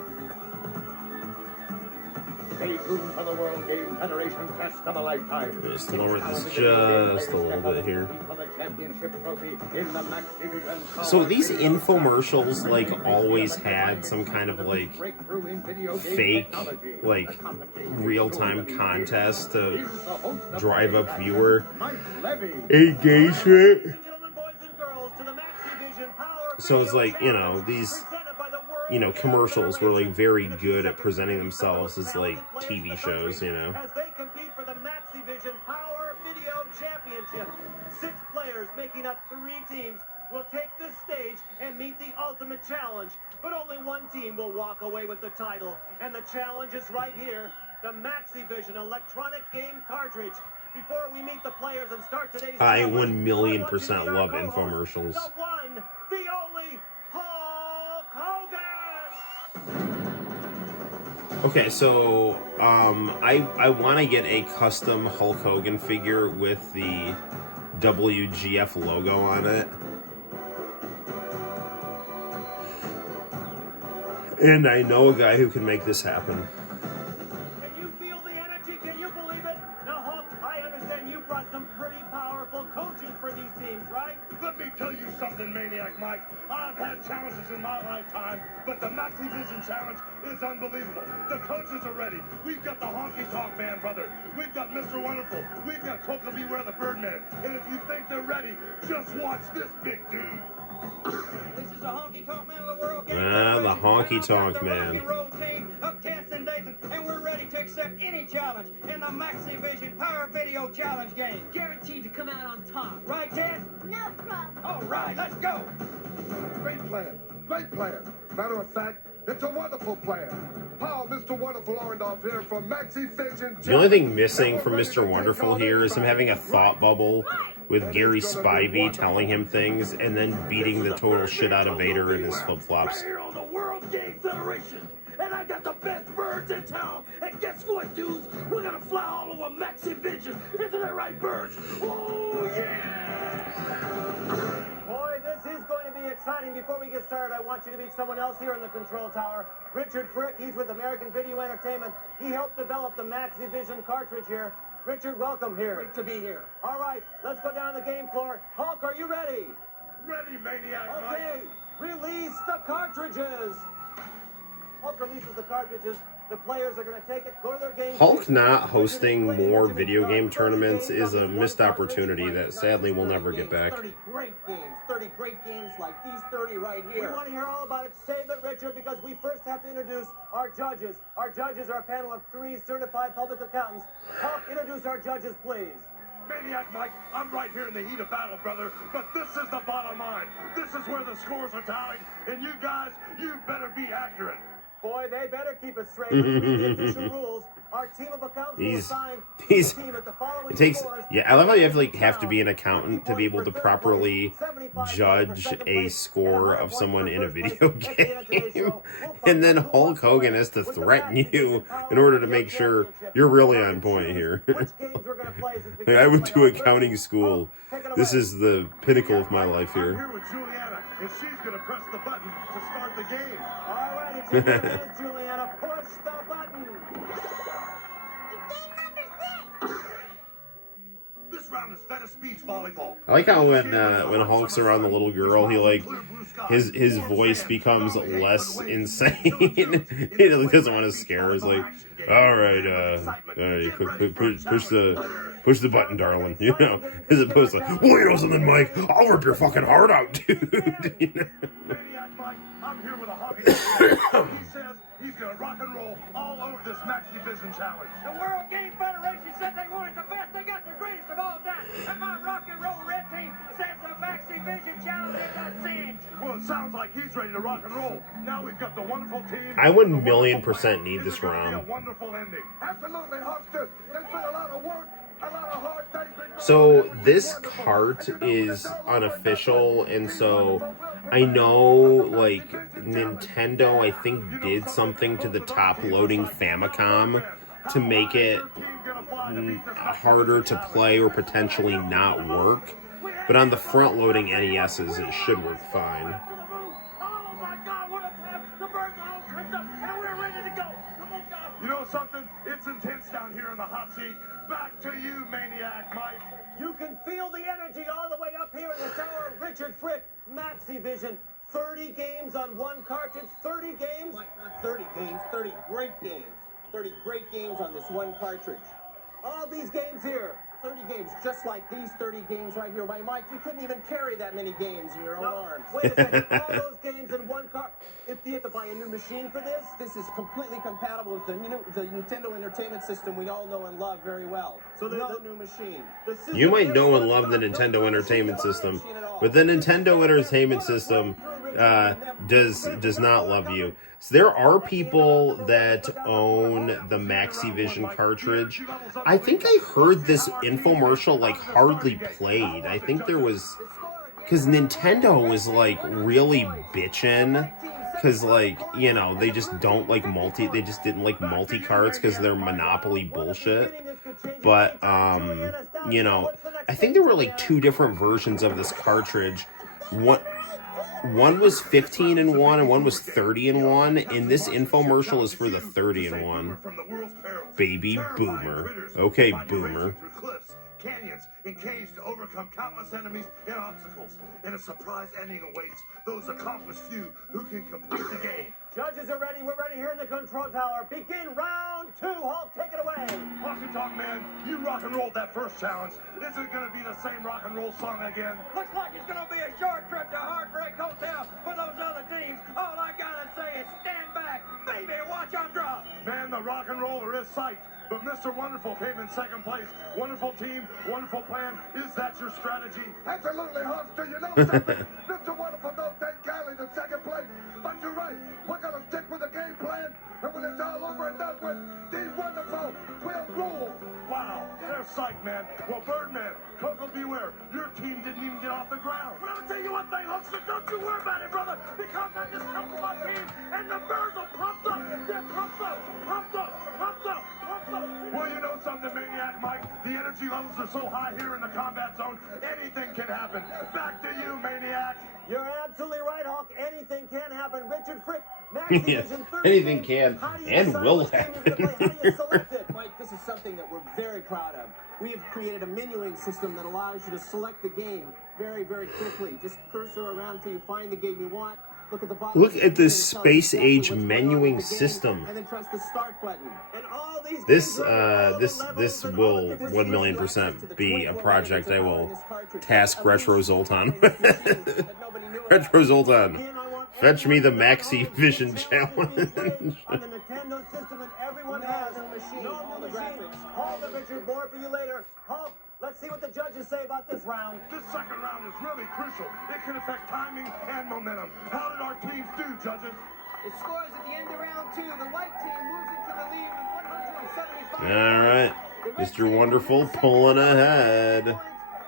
Stay tuned for the World Game Federation Test of a Lifetime. Just lower this just a little bit here. For the championship trophy in the Maxivision. So these infomercials like always had some kind of like Breakthrough in video game fake technology. like real-time contest to drive up viewer engagement. So it's like, you know, these, you know, commercials were like very good at presenting themselves as like TV shows, you know. As they compete for the Maxivision Power Video Championship, 6 players making up 3 teams will take the stage and meet the ultimate challenge. But only one team will walk away with the title, and the challenge is right here: the Maxivision electronic game cartridge. Before we meet the players and start today's I challenge, 1,000,000% our love co-host, infomercials. The one, the only Hulk Hogan. Okay, so I want to get a custom Hulk Hogan figure with the WGF logo on it. And I know a guy who can make this happen. Can you feel the energy? Can you believe it? Now, Hulk, I understand you brought some pretty powerful coaches for these teams, right? Let me tell you something, Maniac Mike. I've had challenges in my lifetime, but the Maxivision challenge is unbelievable. The coaches are ready. We've got the Honky Tonk Man, brother. We've got Mr. Wonderful. We've got Coca Beware the Birdman. And if you think they're ready, just watch this big dude. This is the Honky Tonk Man of the World Game. Ah, the Honky Tonk Man. The rock and roll team of Tess and Dathan, and we're ready to accept any challenge in the Maxivision Power Video Challenge game. Guaranteed to come out on top. Right, Tess? No problem. All right, let's go. Great plan. Great plan. Matter of fact, it's a wonderful plan. Paul, Mr. Wonderful Orndorff here from Maxivision. The only thing missing from Mr. Wonderful here is him having a thought bubble with Gary Spivey telling him things and then beating the total shit out of Vader in his flip-flops. Right here on the World Game Federation. And I got the best birds in town. And guess what, dudes? We're gonna fly all over Maxivision. Isn't that right, birds? Oh, yeah! Boy, this is going to be exciting. Before we get started, I want you to meet someone else here in the control tower. Richard Frick, he's with American Video Entertainment. He helped develop the Maxivision cartridge here. Richard, welcome here. Great to be here. All right, let's go down to the game floor. Hulk, are you ready? Ready, Maniac Mike. Okay, release the cartridges. Hulk releases the cartridges. The players are going to take it, go to their game. Hulk not hosting more video game tournaments is a missed opportunity that sadly we'll never get back. 30 great games. 30 great games like these 30 right here. We want to hear all about it. Save it, Richard, because we first have to introduce our judges. Our judges are a panel of 3 certified public accountants. Hulk, introduce our judges, please. Maniac Mike, I'm right here in the heat of battle, brother. But this is the bottom line. This is where the scores are tallied. And you guys, you better be accurate. Boy, they better keep it straight. We need the official rules. Our team of accountants will assign these- the team at the following It takes, scores. yeah, I love how you have to be an accountant to be able to properly judge a score of someone in a video game. And then Hulk Hogan has to threaten you in order to make sure you're really on point here. Like, I went to accounting school. This is the pinnacle of my life I'm here. here with Juliana, and she's going to press the button to start the game. All right, it's your turn, Juliana. Push the button. It's game number 6. This round is Fetish Beach Volleyball. I like how when Hulk's around the little girl, he like his voice becomes less insane. He doesn't want to scare her. He's like, all right, push the button, darling. You know, as opposed to, well, you know something, Mike, I'll rip your fucking heart out, dude. You know? Maniac Mike, I'm here with a hobby. He says He's gonna rock and roll all over this Maxi Vision Challenge. The World Game Federation said they wanted the best. They got the greatest of all time. And my rock and roll red team says the Maxi Vision Challenge is a cinch. Well, it sounds like he's ready to rock and roll. Now we've got the wonderful team. I would 1,000,000% need this round. A wonderful ending. Absolutely, Hulkster. There's been a lot of work, a lot of hard things. So this cart is unofficial, and so I know like Nintendo I think did something to the top loading Famicom to make it harder to play or potentially not work, but on the front loading NESs it should work fine. Oh my God, what a time. The birds are all tripped up and we're ready to go. Come on, guys. You know something? It's intense down here in the hot seat. Back to you, Maniac Mike. You can feel the energy all the way up here in the tower. Richard Frick, Maxi Vision. 30 games on one cartridge. 30 games? Mike, not 30 games, 30 great games. 30 great games on this one cartridge. All these games here. 30 games, just like these 30 games right here. Mike, you couldn't even carry that many games in your own arms. Wait a second, all those games in one cart. If you have to buy a new machine for this, this is completely compatible with the Nintendo Entertainment System we all know and love very well. So no new machine. You might know and love the Nintendo Entertainment System, but the Nintendo Entertainment System does not love you. So there are people that own the Maxi Vision cartridge. I think I heard this infomercial like hardly played. I think there was, because Nintendo was like really bitching because like, you know, they just don't like they just didn't like multi-carts because they're monopoly bullshit. But you know, I think there were like two different versions of this cartridge. One was 15-in-1 and one was 30-in-1, and this infomercial is for the 30-in-1. Baby boomer. Okay, boomer. Canyons and caves to overcome countless enemies and obstacles. And a surprise ending awaits those accomplished few who can complete the game. Judges are ready. We're ready here in the control tower. Begin round 2. Hulk, take it away. Honky Tonk Man, you rock and rolled that first challenge. Is it going to be the same rock and roll song again? Looks like it's going to be a short trip to Heartbreak Hotel for those other teams. All I got to say is stand back. Baby, watch on drop. Man, the rock and roller is psyched. But Mr. Wonderful came in second place. Wonderful team, wonderful plan. Is that your strategy? Absolutely, Hulkster. You know something? Mr. Wonderful don't take Cali to second place. But you're right. We're going to stick with the game plan. And when it's all over and done with, Team Wonderful will rule. Wow, they're psyched, man. Well, Birdman, Coco Beware, your team didn't even get off the ground. But I'll tell you one thing, Hulkster, don't you worry about it, brother. Because I just talked to my team, and the birds are pumped up. They're pumped up, pumped up, pumped up, pumped up. Well, you know something, Maniac Mike? The energy levels are so high here in the combat zone, anything can happen. Back to you, Maniac. You're absolutely right, Hulk. Anything can happen. Richard Frick, Maxi Vision 30. Anything can and will happen. How do you select it? Mike, this is something that we're very proud of. We have created a menuing system that allows you to select the game very, very quickly. Just cursor around until you find the game you want. Look at the bottom. Look at this space age menuing system. And then press the start button. And all these This will 1,000,000% be a project I will task Retro Zoltan. Retro Zoltan, fetch me the Maxi Vision challenge. On the Nintendo system, and everyone has a machine. All the graphics. All the Richard, more for you later. Hulk, let's see what the judges say about this round. This second round is really crucial. It can affect timing and momentum. How did our teams do, judges? It scores at the end of round 2. The white team moves into the lead with 175. All right, Mr. Wonderful pulling ahead.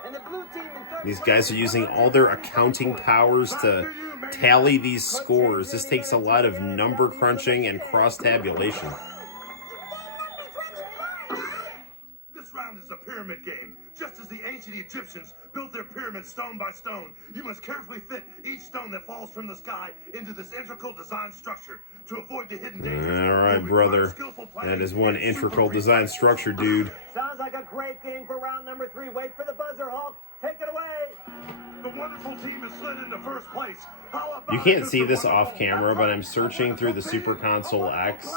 And the blue team in third These guys are using all their accounting powers to tally these scores. This takes a lot of number crunching and cross-tabulation. This round is a pyramid game. Just as the ancient Egyptians built their pyramids stone by stone, you must carefully fit each stone that falls from the sky into this integral design structure to avoid the hidden dangers. All right, brother. That is one integral design structure, dude. Sounds like a great game for round number 3. Wait for the buzzer, Hulk. Take it away. The wonderful team is slid into first place. How about You can't see Mr. this Wonderful? off camera, but I'm searching through the Super Console X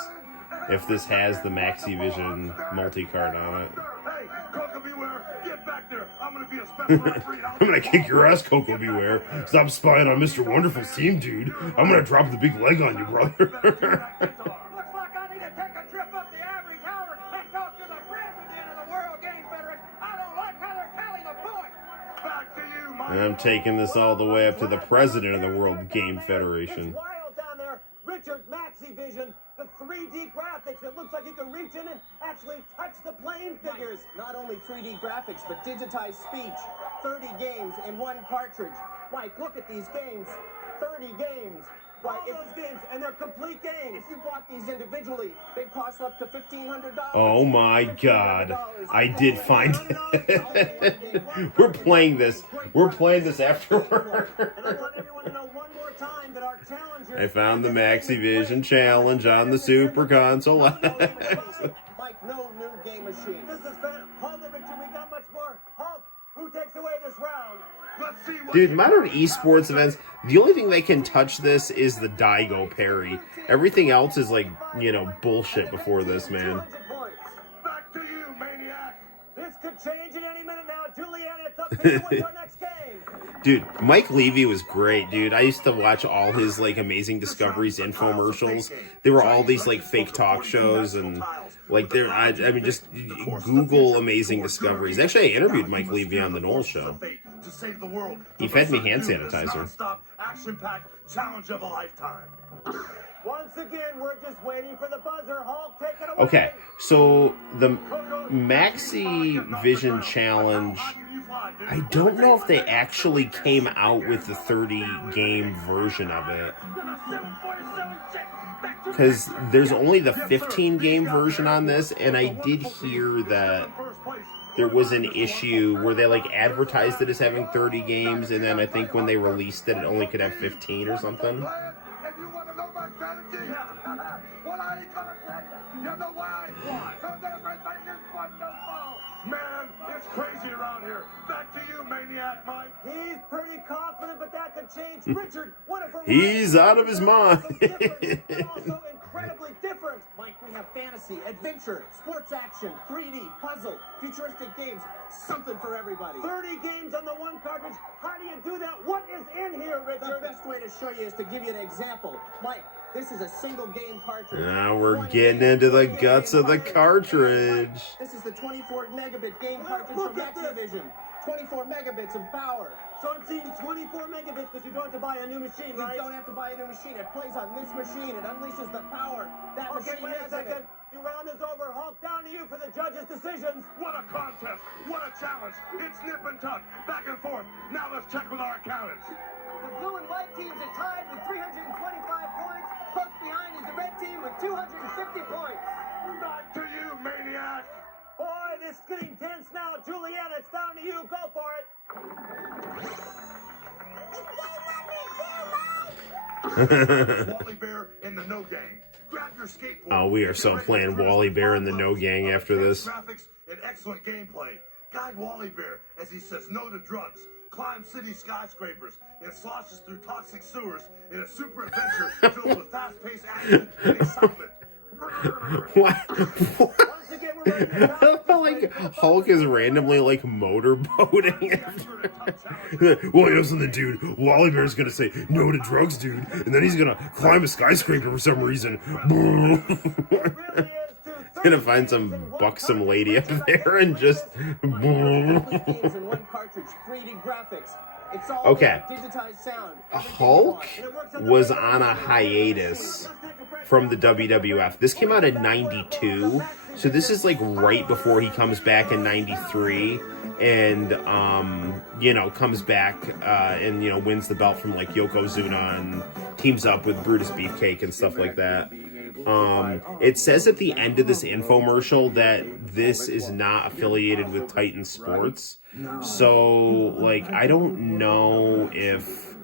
if this has the Maxi Vision multi-card on it. Hey, Coco Beware, get back there. I'm going to be a special referee. I'm gonna kick your ass, Coco Beware. Stop spying on Mr. Wonderful's team, dude. I'm gonna drop the big leg on you, brother. I'm taking this all the way up to the president of the World Game Federation. It's wild down there. Richard, Maxi Vision, the 3D graphics. It looks like you can reach in and actually touch the playing figures. Not only 3D graphics, but digitized speech. 30 games in one cartridge. Mike, look at these games. 30 games. All those games, and they're complete games. If you bought these individually, they cost up to $1,500. Oh my God. I did find it. We're playing this. We're playing this afterward. And I want everyone to know one more time that our challengers... I found the Maxi Vision Challenge on the Super Console. Mike, no new game machine. This is fan. Hold it, Richard. We got much more. Hulk, who takes away this round? Let's see what Dude, modern esports events, the only thing they can touch this is the Daigo parry. Everything else is like, you know, bullshit before this, man. 200 points. back to you, maniac. This could change at any minute now. Juliana, it's up to you. What's our next game? Dude, Mike Levy was great, dude. I used to watch all his, like, Amazing Discoveries infomercials. There were all these, like, fake talk shows and, like, there. I mean, just Google Amazing Discoveries. Actually, I interviewed Mike Levy on the Noel show. To save the world. He fed me hand sanitizer. Non-stop, action-packed challenge of a lifetime. Once again, we're just waiting for the buzzer. Hulk, take it away. Okay, so the Maxi Vision Challenge, I don't know if they actually came out with the 30-game version of it. Because there's only the 15-game version on this, and I did hear that there was an issue where they, like, advertised it as having 30 games, and then I think when they released it, it only could have 15 or something. And you want to know my strategy? Well, I ain't gonna tell you. You know why? Why? Because everything is wonderful. Man, it's crazy around here. Back to you, maniac Mike. He's pretty confident, but that could change. Richard, what if we're He's out of his mind. Also incredibly different. Mike, we have fantasy, adventure, sports action, 3D, puzzle, futuristic games. Something for everybody. 30 games on the one cartridge. How do you do that? What is in here, The Richard? best way to show you is to give you an example. Mike, this is a single game cartridge. Now we're getting into the guts of the cartridge. This is the 24 megabit game cartridge Look from at this. Activision. 24 megabits of power. So I'm seeing 24 megabits because you don't have to buy a new machine, You right? don't have to buy a new machine. It plays on this machine. It unleashes the power that Okay, machine wait a has in second. it. The round is over. Hulk, down to you for the judges' decisions. What a contest. What a challenge. It's nip and tuck. Back and forth. Now let's check with our accountants. The blue and white teams are tied with 325 points. Close behind is the red team with 250 points. Back to you, maniac. Boy, this is getting tense now. Juliana, it's down to you. Go for it. Wally Bear in the No Gang. Grab your skateboard. Oh, we are so playing Wally Bear in the No Gang after this. Graphics and excellent gameplay. Guide Wally Bear as he says no to drugs, climbs city skyscrapers, and sloshes through toxic sewers in a super adventure filled with fast-paced action and excitement. What? Once again, we're ready to I feel like Hulk is randomly like motorboating. Well, you know something, dude. Wally Bear's gonna say no to drugs, dude, and then he's gonna climb a skyscraper for some reason. Gonna find some buxom lady up there and just. Games in one cartridge, 3D graphics. It's all Okay. digitized sound. Hulk was on a hiatus from the WWF. This came out in '92, so this is like right before he comes back in '93, and you know, comes back and you know, wins the belt from like Yokozuna and teams up with Brutus Beefcake and stuff like that. It says at the end of this infomercial that this is not affiliated with Titan Sports. So, like, I don't know if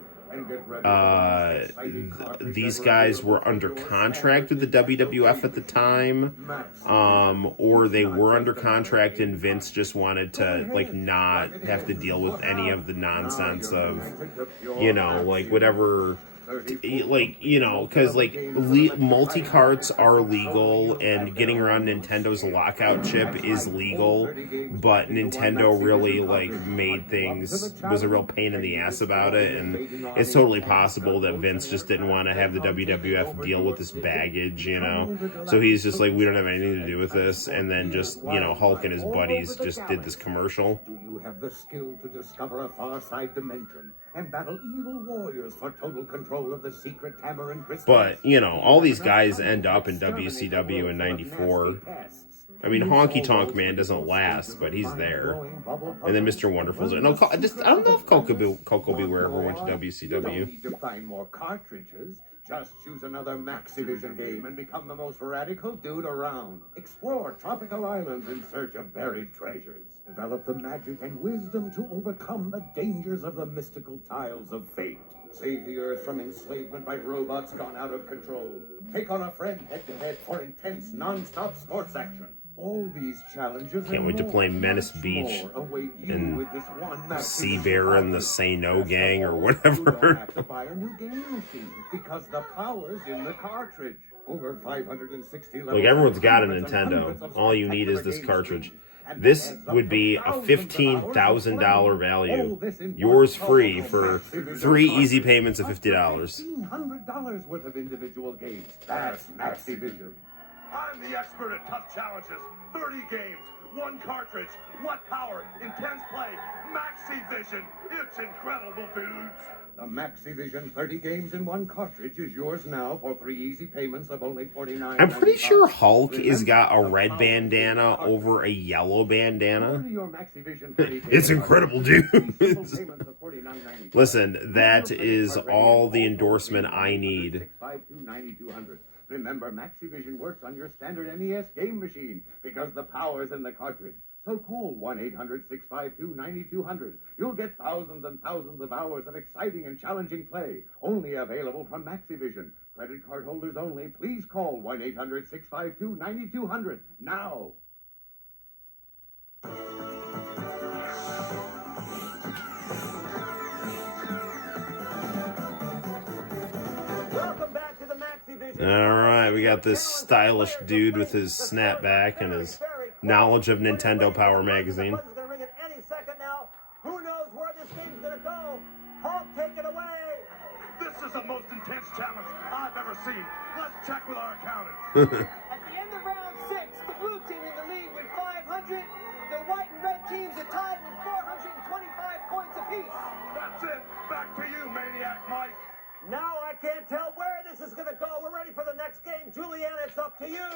these guys were under contract with the WWF at the time, or they were under contract and Vince just wanted to, like, not have to deal with any of the nonsense of, you know, like, whatever... Like, you know, because, like, multi-carts are legal, and getting around Nintendo's lockout chip is legal, but Nintendo really, like, was a real pain in the ass about it, and it's totally possible that Vince just didn't want to have the WWF deal with this baggage, you know? So he's just like, we don't have anything to do with this, and then just, you know, Hulk and his buddies just did this commercial. have the skill to discover a far side dimension and battle evil warriors for total control of the secret Tamarin crystals. But, you know, all these guys end up in WCW in 94. I mean, Honky Tonk Man doesn't last, but he's there. And then Mr. Wonderful's there. No, I don't know if Coco Beware ever went to WCW. You don't need to find more cartridges. Just choose another Maxivision game and become the most radical dude around. Explore tropical islands in search of buried treasures. Develop the magic and wisdom to overcome the dangers of the mystical tiles of fate. Save the Earth from enslavement by robots gone out of control. Take on a friend head-to-head for intense, non-stop sports action. All these challenges Can't wait to play Menace Beach and Sea Bear and the Say No Gang or whatever. You don't have to buy a new game machine because the power's in the cartridge. Over 560 Like, everyone's got a Nintendo. All you need is this cartridge. This would be a $15,000 value. Yours free for 3 easy payments of $50. $1,500 worth of individual games. That's Maxivision. I'm the expert at tough challenges. 30 games, 1 cartridge, what power, intense play, Maxivision. It's incredible, dudes. The Maxivision 30 games in 1 cartridge is yours now for 3 easy payments of only $49.95. I'm pretty sure Hulk has got a red bandana over a yellow bandana. It's incredible, dudes. Listen, that is all the endorsement I need. Remember, Maxivision works on your standard NES game machine because the power's in the cartridge. So call 1-800-652-9200. You'll get thousands and thousands of hours of exciting and challenging play. Only available from Maxivision. Credit card holders only. Please call 1-800-652-9200 now. Welcome back to the Maxivision. All right, we got this stylish dude with his snapback and his knowledge of Nintendo Power Magazine. The buzz is going to ring at any second now. Who knows where this game's going to go? Hulk, take it away. This is the most intense challenge I've ever seen. Let's check with our accountants. At the end of round 6, the blue team in the lead with 500. The white and red teams are tied with 425 points apiece. That's it. Back to you, Maniac Mike. Now I can't tell where this is going to go. We're ready for the next game. Julianne, it's up to you.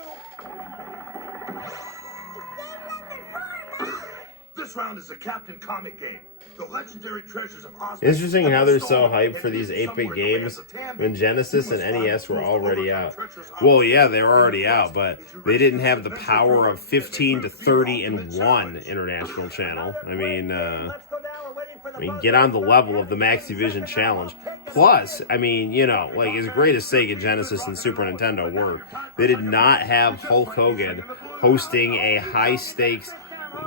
This round is a Captain Comic game. The legendary treasures of Oz. Interesting how they're so hyped for these 8-bit games when Genesis and NES were already out. Well, yeah, they were already out, but they didn't have the power of 15 to 30 in one international channel. I mean, get on the level of the Maxivision Challenge. Plus, I mean, you know, like, as great as Sega Genesis and Super Nintendo were, they did not have Hulk Hogan hosting a high-stakes,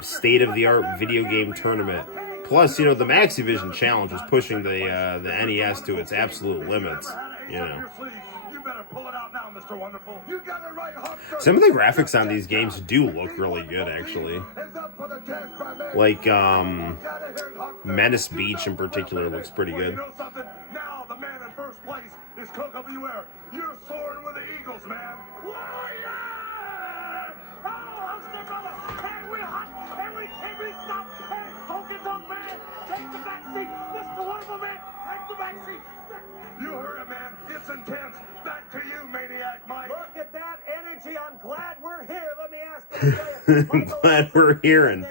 state-of-the-art video game tournament. Plus, you know, the Maxivision Challenge was pushing the NES to its absolute limits, you know. Some of the graphics on these games do look really good, actually. Like, Menace Beach in particular looks pretty good. You know something? Now the man in first place is Coco Beware. You're soaring with the Eagles, man. Warrior! Oh, HULKSTER brother! And we're hot! And we can't be stopped! Hey, Honky Tonk Man! Take the back seat! Mr. Wonderful Man! Take the back seat! You heard it, man. It's intense. Back to you, Maniac Mike. Look at that energy. I'm glad we're here. Let me ask you. I'm glad we're here and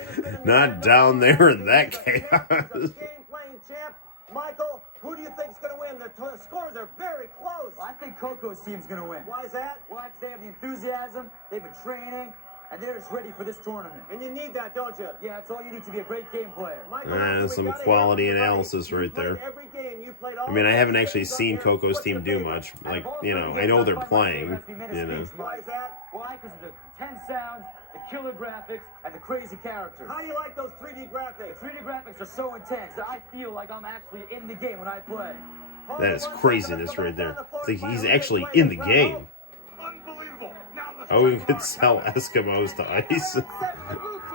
not down there in that chaos. Game-playing champ, Michael, who do you think's going to win? The scores are very close. Well, I think Coco's team's going to win. Why is that? Well, because they have the enthusiasm, they've been training, and they're just ready for this tournament. And you need that, don't you? Yeah, that's all you need to be a great game player. There's some quality analysis right there. I mean, I haven't actually seen Coco's team do much. Like, you know, I know they're playing, you know. Why is that? Why? Because of the intense sounds, the killer graphics, and the crazy characters. How do you like those 3D graphics? The 3D graphics are so intense that I feel like I'm actually in the game when I play. That is craziness right there. It's like he's actually in the game. Unbelievable. Now let's Oh, we could sell Eskimos to ice.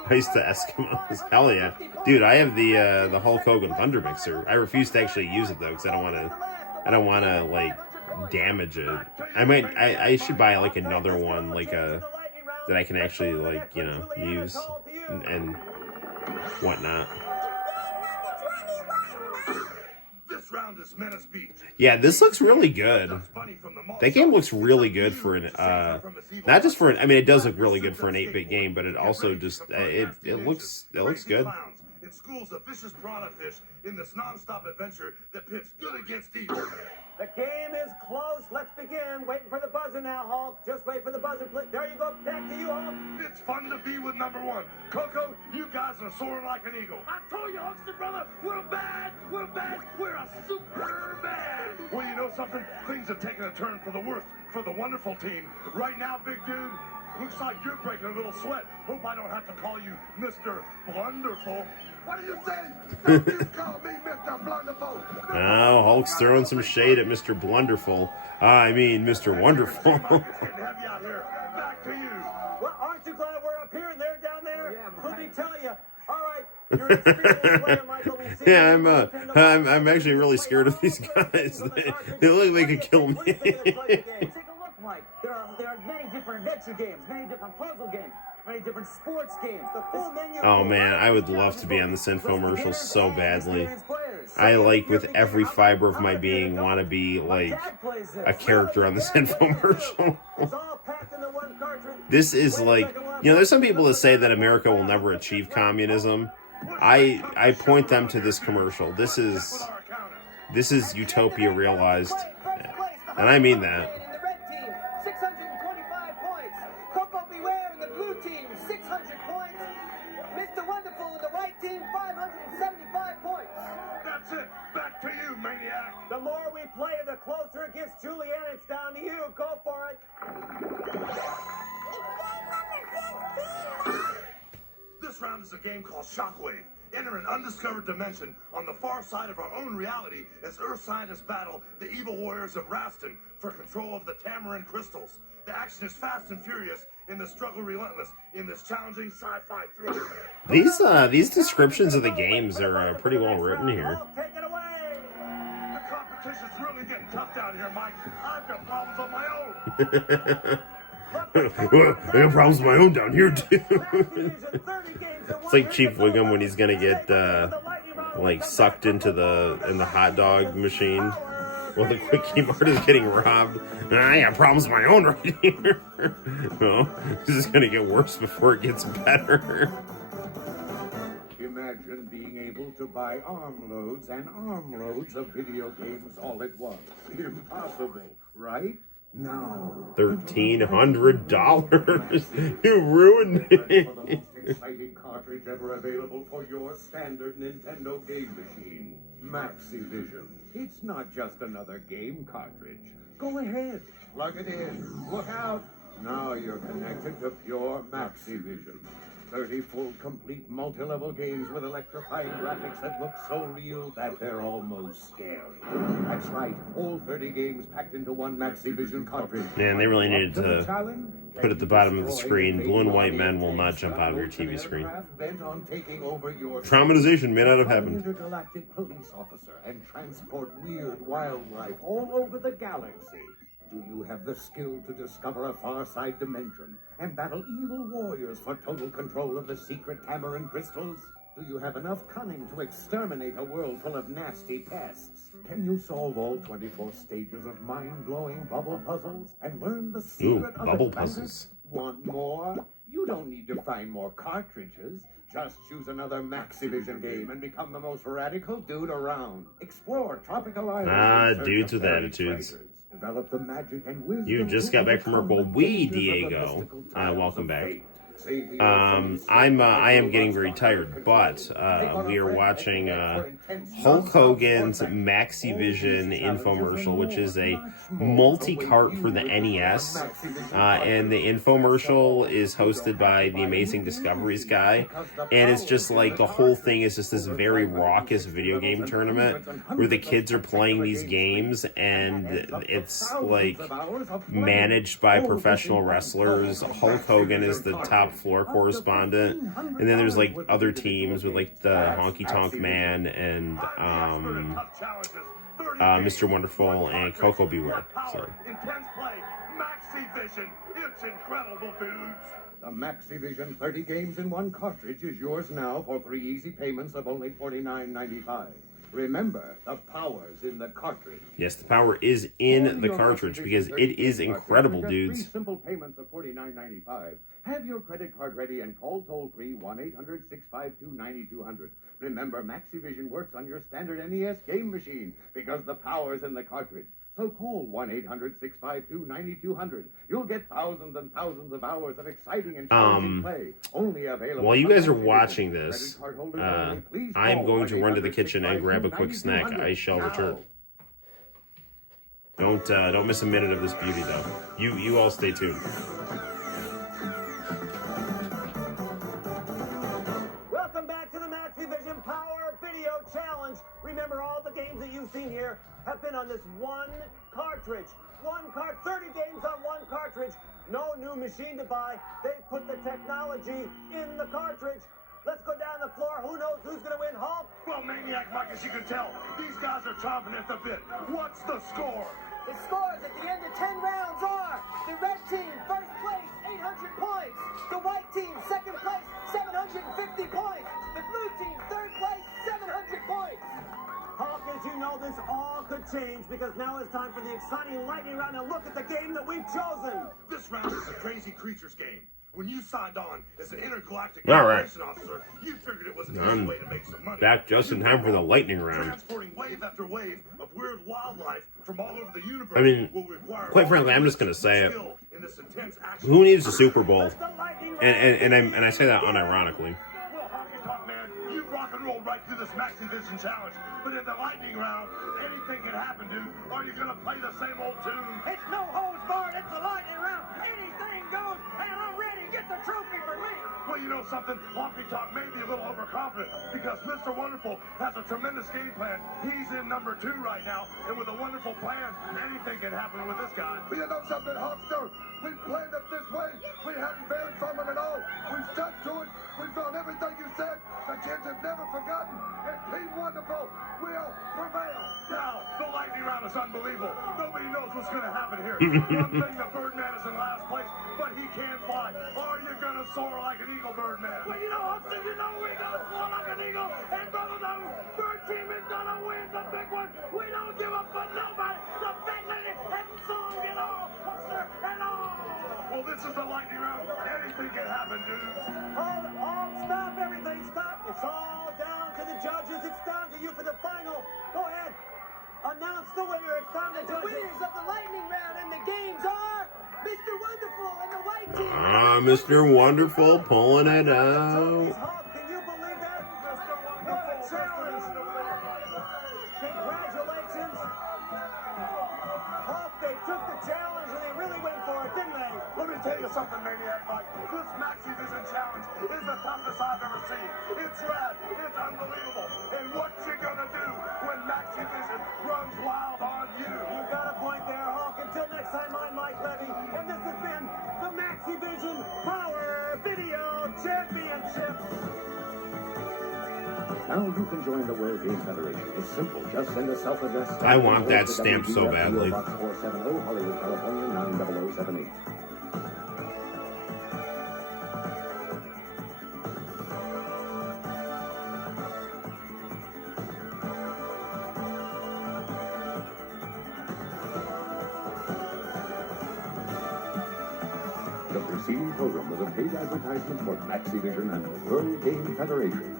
Ice to Eskimos. Hell yeah. Dude, I have the Hulk Hogan Thunder Mixer. I refuse to actually use it though, because I don't wanna like damage it. I should buy like another one, like that I can actually, like, you know, use and whatnot. This round is Menace Beach. Yeah, this looks really good. That game looks really good for an not just for an, I mean, it does look really good for an 8-bit game, but it also just it looks good. It schools of vicious piranha fish in this non-stop adventure that pits good against evil. The game is close. Let's begin. Waiting for the buzzer now, Hulk. Just wait for the buzzer. There you go. Back to you, Hulk. It's fun to be with number one. Coco, you guys are soaring like an eagle. I told you, Hulkster brother, we're bad, we're a super bad. Well, you know something? Things have taken a turn for the worse for the wonderful team. Right now, big dude, looks like you're breaking a little sweat. Hope I don't have to call you Mr. Wonderful. What do you say? Don't you call me Mr. Blunderful. Now Hulk's throwing some shade at Mr. Blunderful. I mean, Mr. Wonderful. It's getting heavy out here. Back to you. Well, aren't you glad we're up here and they're down there? Yeah, let me tell you. All right, you're an experienced player, Michael. We've seen Yeah, I'm actually really scared of these guys. They look like they could kill me. Take a look, Mike. There are many different adventure games, many different puzzle games, many different sports games. The full menu. Oh man, I would love to be on this infomercial so badly. I, like, with every fiber of my being, want to be like a character on this infomercial. It's all packed into one cartridge. This is like, you know, there's some people that say that America will never achieve communism. I point them to this commercial. This is utopia realized, and I mean that. In the red team, 625 points. Coco Beware in the blue team, 600 points. Mr. Wonderful in the white team, 575 points. That's it. Back to you, maniac. The more we play, the closer it gets. Julianne, it's down to you. Go for it. This round is a game called Shockwave. Enter an undiscovered dimension on the far side of our own reality as Earth scientists battle the evil warriors of Raston for control of the Tamarin crystals. The action is fast and furious, and the struggle relentless in this challenging sci-fi thriller. These descriptions of the games are pretty well written here. Hulk, take it away. The competition's really getting tough down here, Mike. I've got problems of my own. I got problems of my own down here too. It's like Chief Wiggum when he's gonna get like sucked into the hot dog machine. Well, the Quickie Mart is getting robbed. I got problems of my own right here. No, this is gonna get worse before it gets better. Imagine being able to buy armloads and armloads of video games all at once. Impossible, right? No. $1,300. You ruined For the me. most exciting cartridge ever available for your standard Nintendo game machine, Maxivision. It's not just another game cartridge. Go ahead, plug it in. Look out. Now you're connected to pure Maxivision. 30 full, complete, multi-level games with electrifying graphics that look so real that they're almost scary. That's right, all 30 games packed into one Maxivision cartridge. Man, they really needed Up the to challenge? put at the bottom of the screen, blue and white men will not jump out of your TV screen. Bent on taking over your Traumatization may not have happened. intergalactic police officer and transport weird wildlife all over the galaxy. Do you have the skill to discover a far-side dimension and battle evil warriors for total control of the secret Tamarin crystals? Do you have enough cunning to exterminate a world full of nasty pests? Can you solve all 24 stages of mind-blowing bubble puzzles and learn the secret of bubble Atlantis? puzzles. Want more? You don't need to find more cartridges. Just choose another Maxivision game and become the most radical dude around. Explore tropical islands. Ah, in search dudes of with buried attitudes. treasures. Develop the magic and wisdom. You just got back from work. Well, we, Diego, welcome back. I am getting very tired, but we are watching Hulk Hogan's Maxivision infomercial, which is a multi-cart for the NES, and the infomercial is hosted by the Amazing Discoveries guy, and it's just like the whole thing is just this very raucous video game tournament where the kids are playing these games, and it's like managed by professional wrestlers. Hulk Hogan is the top floor correspondent, and then there's like other teams with like the Honky Tonk Man and Mr. Wonderful and Coco Beware. So. Intense play, Maxivision. It's incredible, dudes. The Maxivision 30 games in one cartridge is yours now for 3 easy payments of only $49.95. Remember, the power's in the cartridge. Yes, the power is in the cartridge because it is incredible, dudes. 3 simple payments of $49.95. Have your credit card ready and call toll-free 1-800-652-9200. Remember, Maxivision works on your standard NES game machine because the power's in the cartridge. So call 1-800-652-9200. You'll get thousands and thousands of hours of exciting and challenging play. Only available. While you guys are watching this, I'm going to run to the kitchen and grab a quick snack. I shall return. Don't miss a minute of this beauty, though. You all stay tuned. Welcome back to the Maxivision Power Video Challenge. Remember, all the games that you've seen here have been on this one cartridge. 30 games on one cartridge. No new machine to buy. They put the technology in the cartridge. Let's go down the floor. Who knows who's going to win, Hulk? Well, Maniac Mike, as you can tell, these guys are chomping at the bit. What's the score? The scores at the end of 10 rounds are the red team, first place, 800 points. The white team, second place, 750 points. The blue team, third place, 700 points. Hulk, as you know, this all could change because now it's time for the exciting lightning round and look at the game that we've chosen. This round is a crazy creatures game. When you signed on as an intergalactic All right. information officer, you figured it was an easy way to make some money. Back just in time for the lightning round. Transporting wave after wave of weird wildlife from all over the universe. I mean, will require quite frankly, I'm just going to say it. skill in this intense action. Who needs a Super Bowl? It's the lightning round. And I say that unironically. Well, Honky Tonk Man, you rock and roll right through this Maxivision challenge. But in the lightning round, anything can happen, dude. Are you going to play the same old tune? It's no holds barred. It's the lightning round. Anything goes, and I'm ready to get the trophy for me. Well, you know something? Honky Tonk may be a little overconfident because Mr. Wonderful has a tremendous game plan. He's in number 2 right now, and with a wonderful plan, anything can happen with this guy. You know something, HULKSTER? We planned it this way. We haven't varied from it at all. We've stuck to it. We've done everything you said. The kids have never forgotten. And Team Wonderful will prevail. Now, the lightning round is unbelievable. Nobody knows what's going to happen here. One thing, the Birdman is in last place, but he can fly. Are you going to soar like an eagle, Birdman? Well, you know, Hudson, you know we're gonna soar like an eagle. And brother, the bird team is gonna win the big one. We don't give up for nobody. The fat lady and song and all, Hudson and all. Well, this is the lightning round. Anything can happen, dudes. Hold, stop everything, stop. It's all down to the judges. It's down to you for the final. Go ahead. Announce the winner. It's down to the The judges. winners of the lightning round and the games are Mr. Wonderful and the white team. Mr. Wonderful pulling it out. Hulk, can you believe that? What a challenge. Congratulations. Hulk, they took the challenge and they really went for it, didn't they? Let me tell you something, Maniac Mike. This Maxivision challenge is the toughest I've ever seen. It's rad. It's unbelievable. And what you gonna do when Maxivision runs wild on you? You got a point there, Hulk. Until next time, I'm Mike Levy, and this has been the Maxivision Power Video Championship. Now you can join the World Game Federation. It's simple. Just send a self-addressed I want that to stamp so WGF, badly. Box 470, Hollywood, California, 90078. The preceding program was a paid advertisement for Maxivision and the World Game Federation.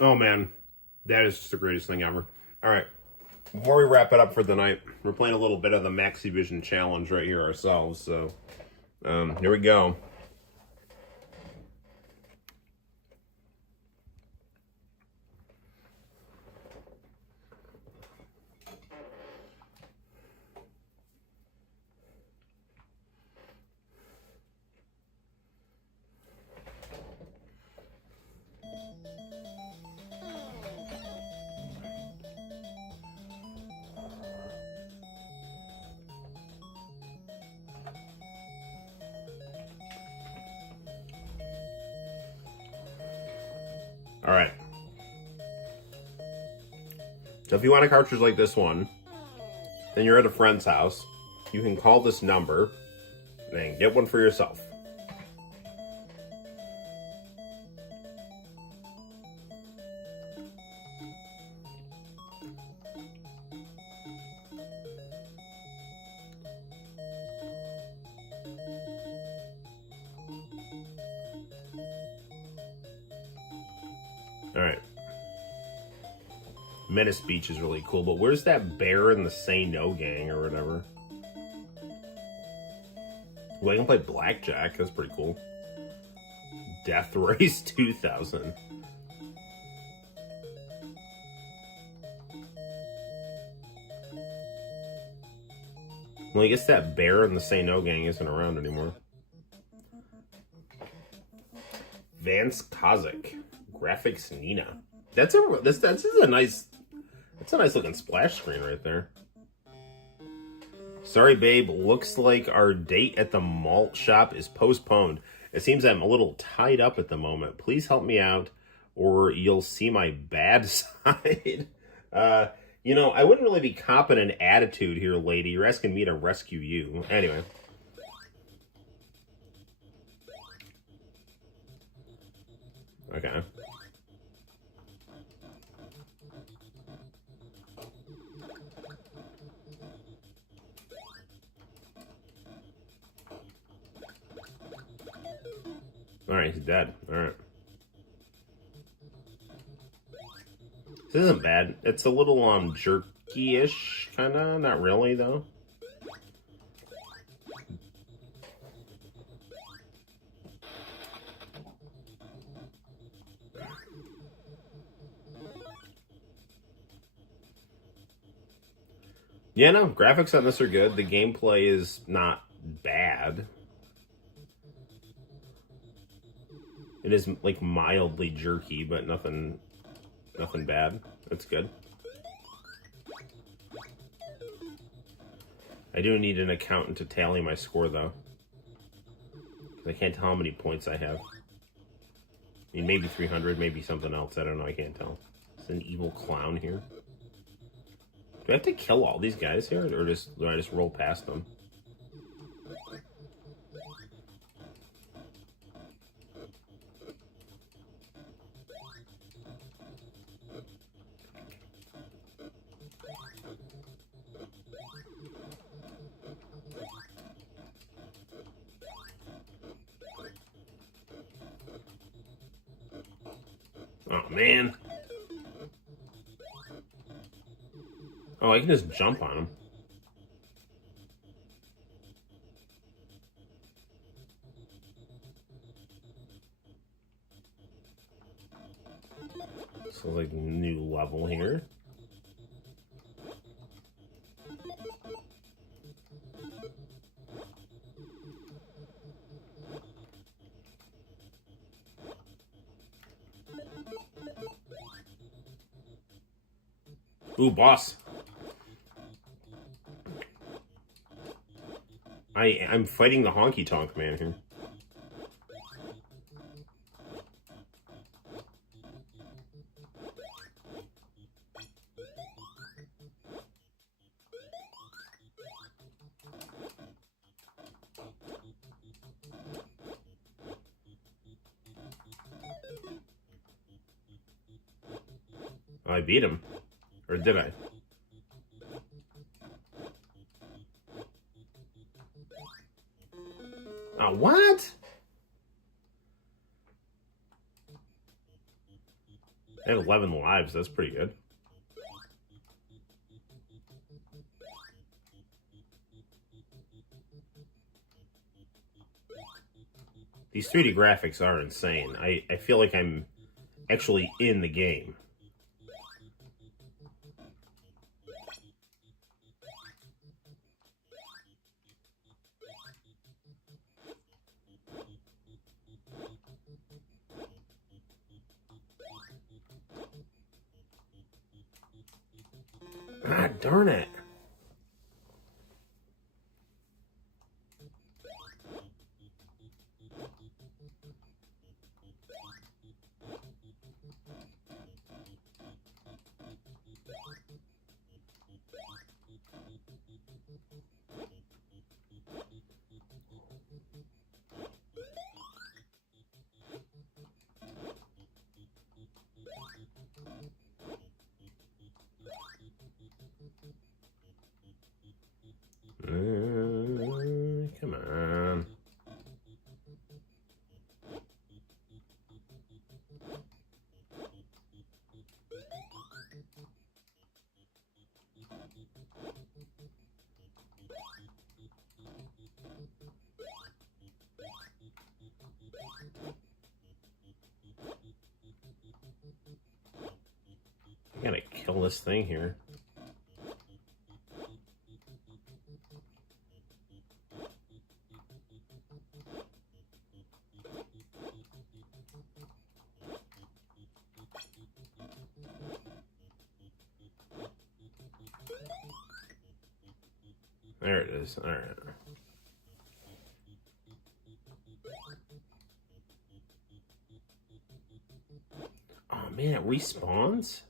Oh man, that is just the greatest thing ever. All right, before we wrap it up for the night, we're playing a little bit of the Maxivision challenge right here ourselves. So here we go. All right. So if you want a cartridge like this one, and you're at a friend's house, you can call this number and get one for yourself. Alright. Menace Beach is really cool, but where's that bear in the Say No gang or whatever? Well, I can play Blackjack. That's pretty cool. Death Race 2000. Well, I guess that bear in the Say No gang isn't around anymore. Vance Kozik. Graphics Nina. That's a nice looking splash screen right there. Sorry, babe. Looks like our date at the malt shop is postponed. It seems I'm a little tied up at the moment. Please help me out, or you'll see my bad side. You know, I wouldn't really be copping an attitude here, lady. You're asking me to rescue you. Anyway. Okay. Alright, he's dead. Alright. This isn't bad. It's a little, jerky-ish, kinda. Not really, though. Yeah, no, graphics on this are good. The gameplay is not bad. It is, like, mildly jerky, but nothing bad. That's good. I do need an accountant to tally my score, though. I can't tell how many points I have. I mean, maybe 300, maybe something else. I don't know. I can't tell. It's an evil clown here. Do I have to kill all these guys here, or do I just roll past them? Oh, man. Oh, I can just jump on him. So, like, new level here. Ooh, boss. I'm fighting the honky tonk man here. Oh, I beat him. Or did I? Oh, what? I have 11 lives. That's pretty good. These 3D graphics are insane. I feel like I'm actually in the game. Ah, darn it. this thing here. There it is. All right. Oh man, it respawns?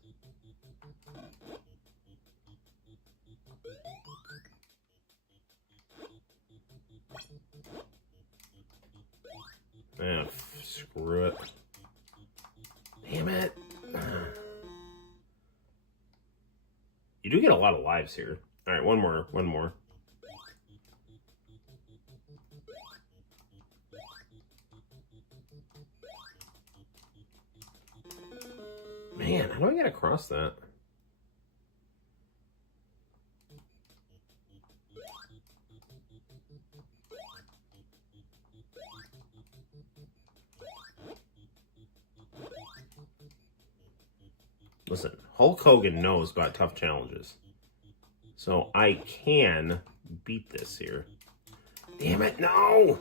Ah, screw it. Damn it. You do get a lot of lives here. All right, one more. Man, how do I get across that? Listen, Hulk Hogan knows about tough challenges. So I can beat this here. Damn it, no!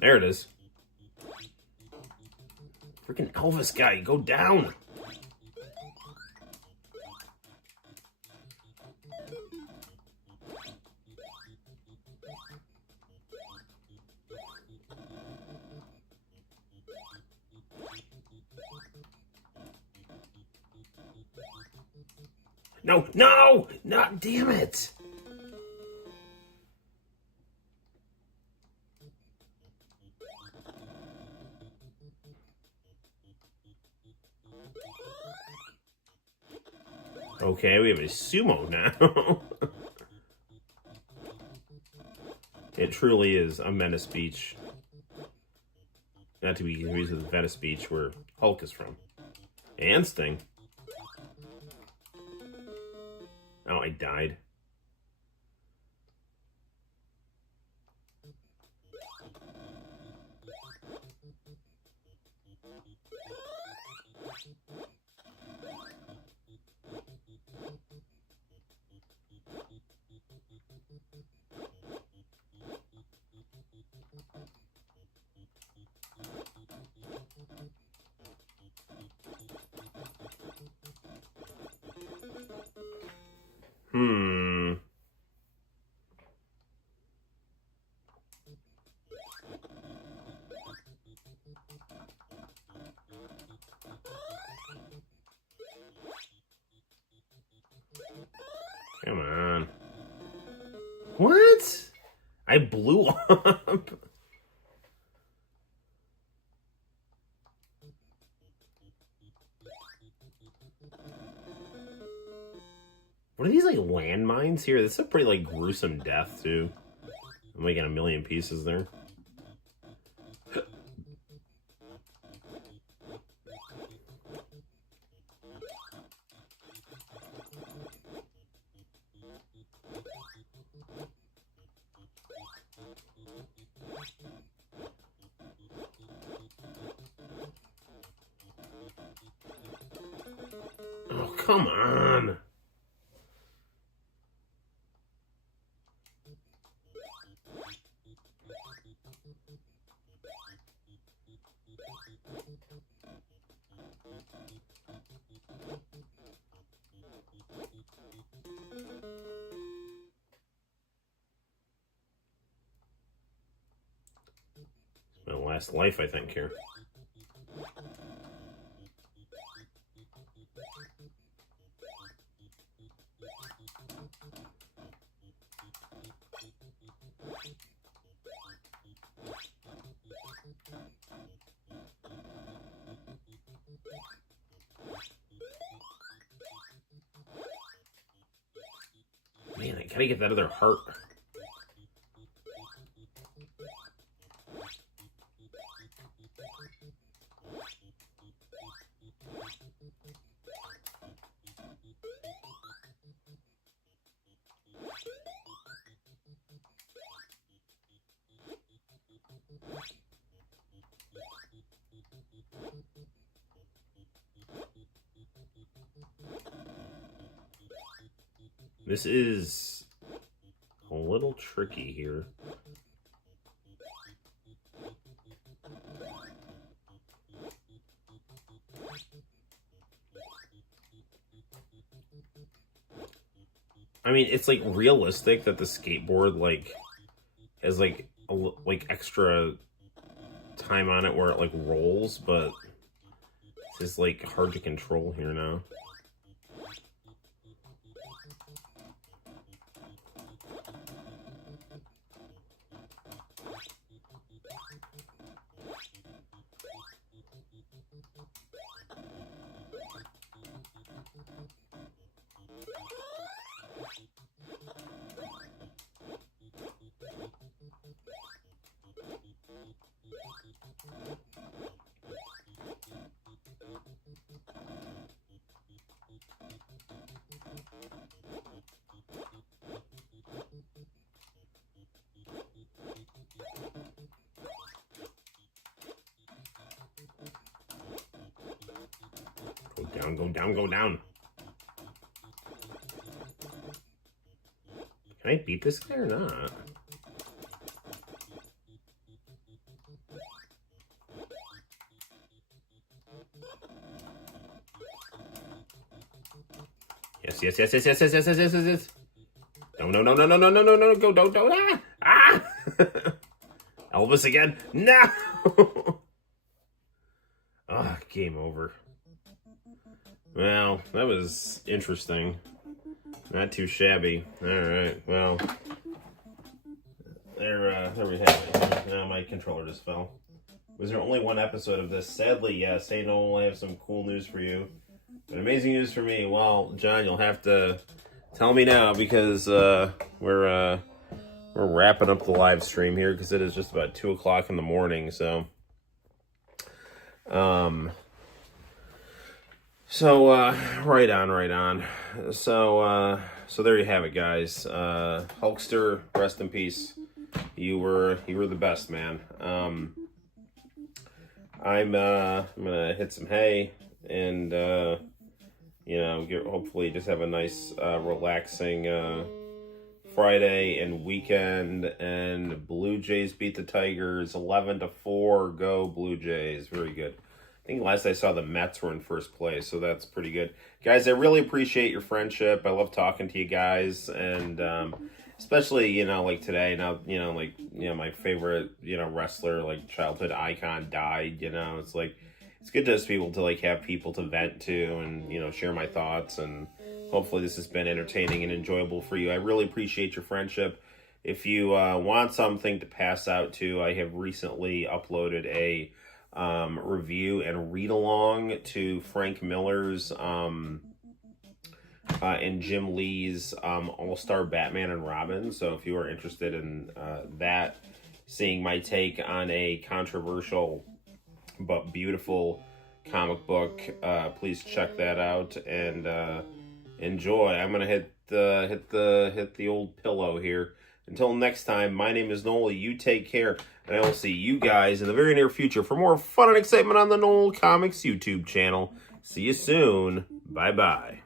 There it is. Freaking Elvis guy, go down! No, no! Not, damn it! Okay, we have a sumo now. It truly is a Venice Beach. Not to be confused with Venice Beach, where Hulk is from. And Sting. Oh, I died. Come on. What? I blew up. What are these, like, landmines here? This is a pretty, like, gruesome death, too. I'm making a million pieces there. Oh, come on. My last life, I think, here. Man, I gotta get that other heart. This is a little tricky here. I mean, it's like realistic that the skateboard like has like like extra time on it where it like rolls, but it's just like hard to control here now. Go down, go down, go down. Can I beat this guy or not? Yes, yes, yes, yes, yes, yes, yes, yes, yes, yes, yes. No, no, no, no, no, no, no, no, no, go, don't, ah! Ah! Elvis again? No! Ah, game over. Well, that was interesting. Not too shabby. Alright, well. There we have it. Now my controller just fell. Was there only one episode of this? Sadly, yes. Hey, Noel, I have some cool news for you. But amazing news for me. Well, John, you'll have to tell me now because we're wrapping up the live stream here because it is just about 2 o'clock in the morning. So, right on. So there you have it, guys. HULKSTER, rest in peace. You were the best, man. I'm gonna hit some hay and hopefully just have a nice relaxing Friday and weekend. And Blue Jays beat the Tigers 11-4. Go Blue Jays! Very good. I think last I saw the Mets were in first place, so that's pretty good. Guys, I really appreciate your friendship. I love talking to you guys, and especially, like today, now, my favorite, wrestler, like childhood icon died, it's like, it's good to be able to like have people to vent to and, share my thoughts, and hopefully this has been entertaining and enjoyable for you. I really appreciate your friendship. If you want something to pass out to, I have recently uploaded a review and read along to Frank Miller's and Jim Lee's All-Star Batman and Robin. So if you are interested in that, seeing my take on a controversial but beautiful comic book, please check that out and enjoy. I'm gonna hit the old pillow here. Until next time, my name is Noel. You take care, and I will see you guys in the very near future for more fun and excitement on the Noel ComiX YouTube channel. See you soon. Bye-bye.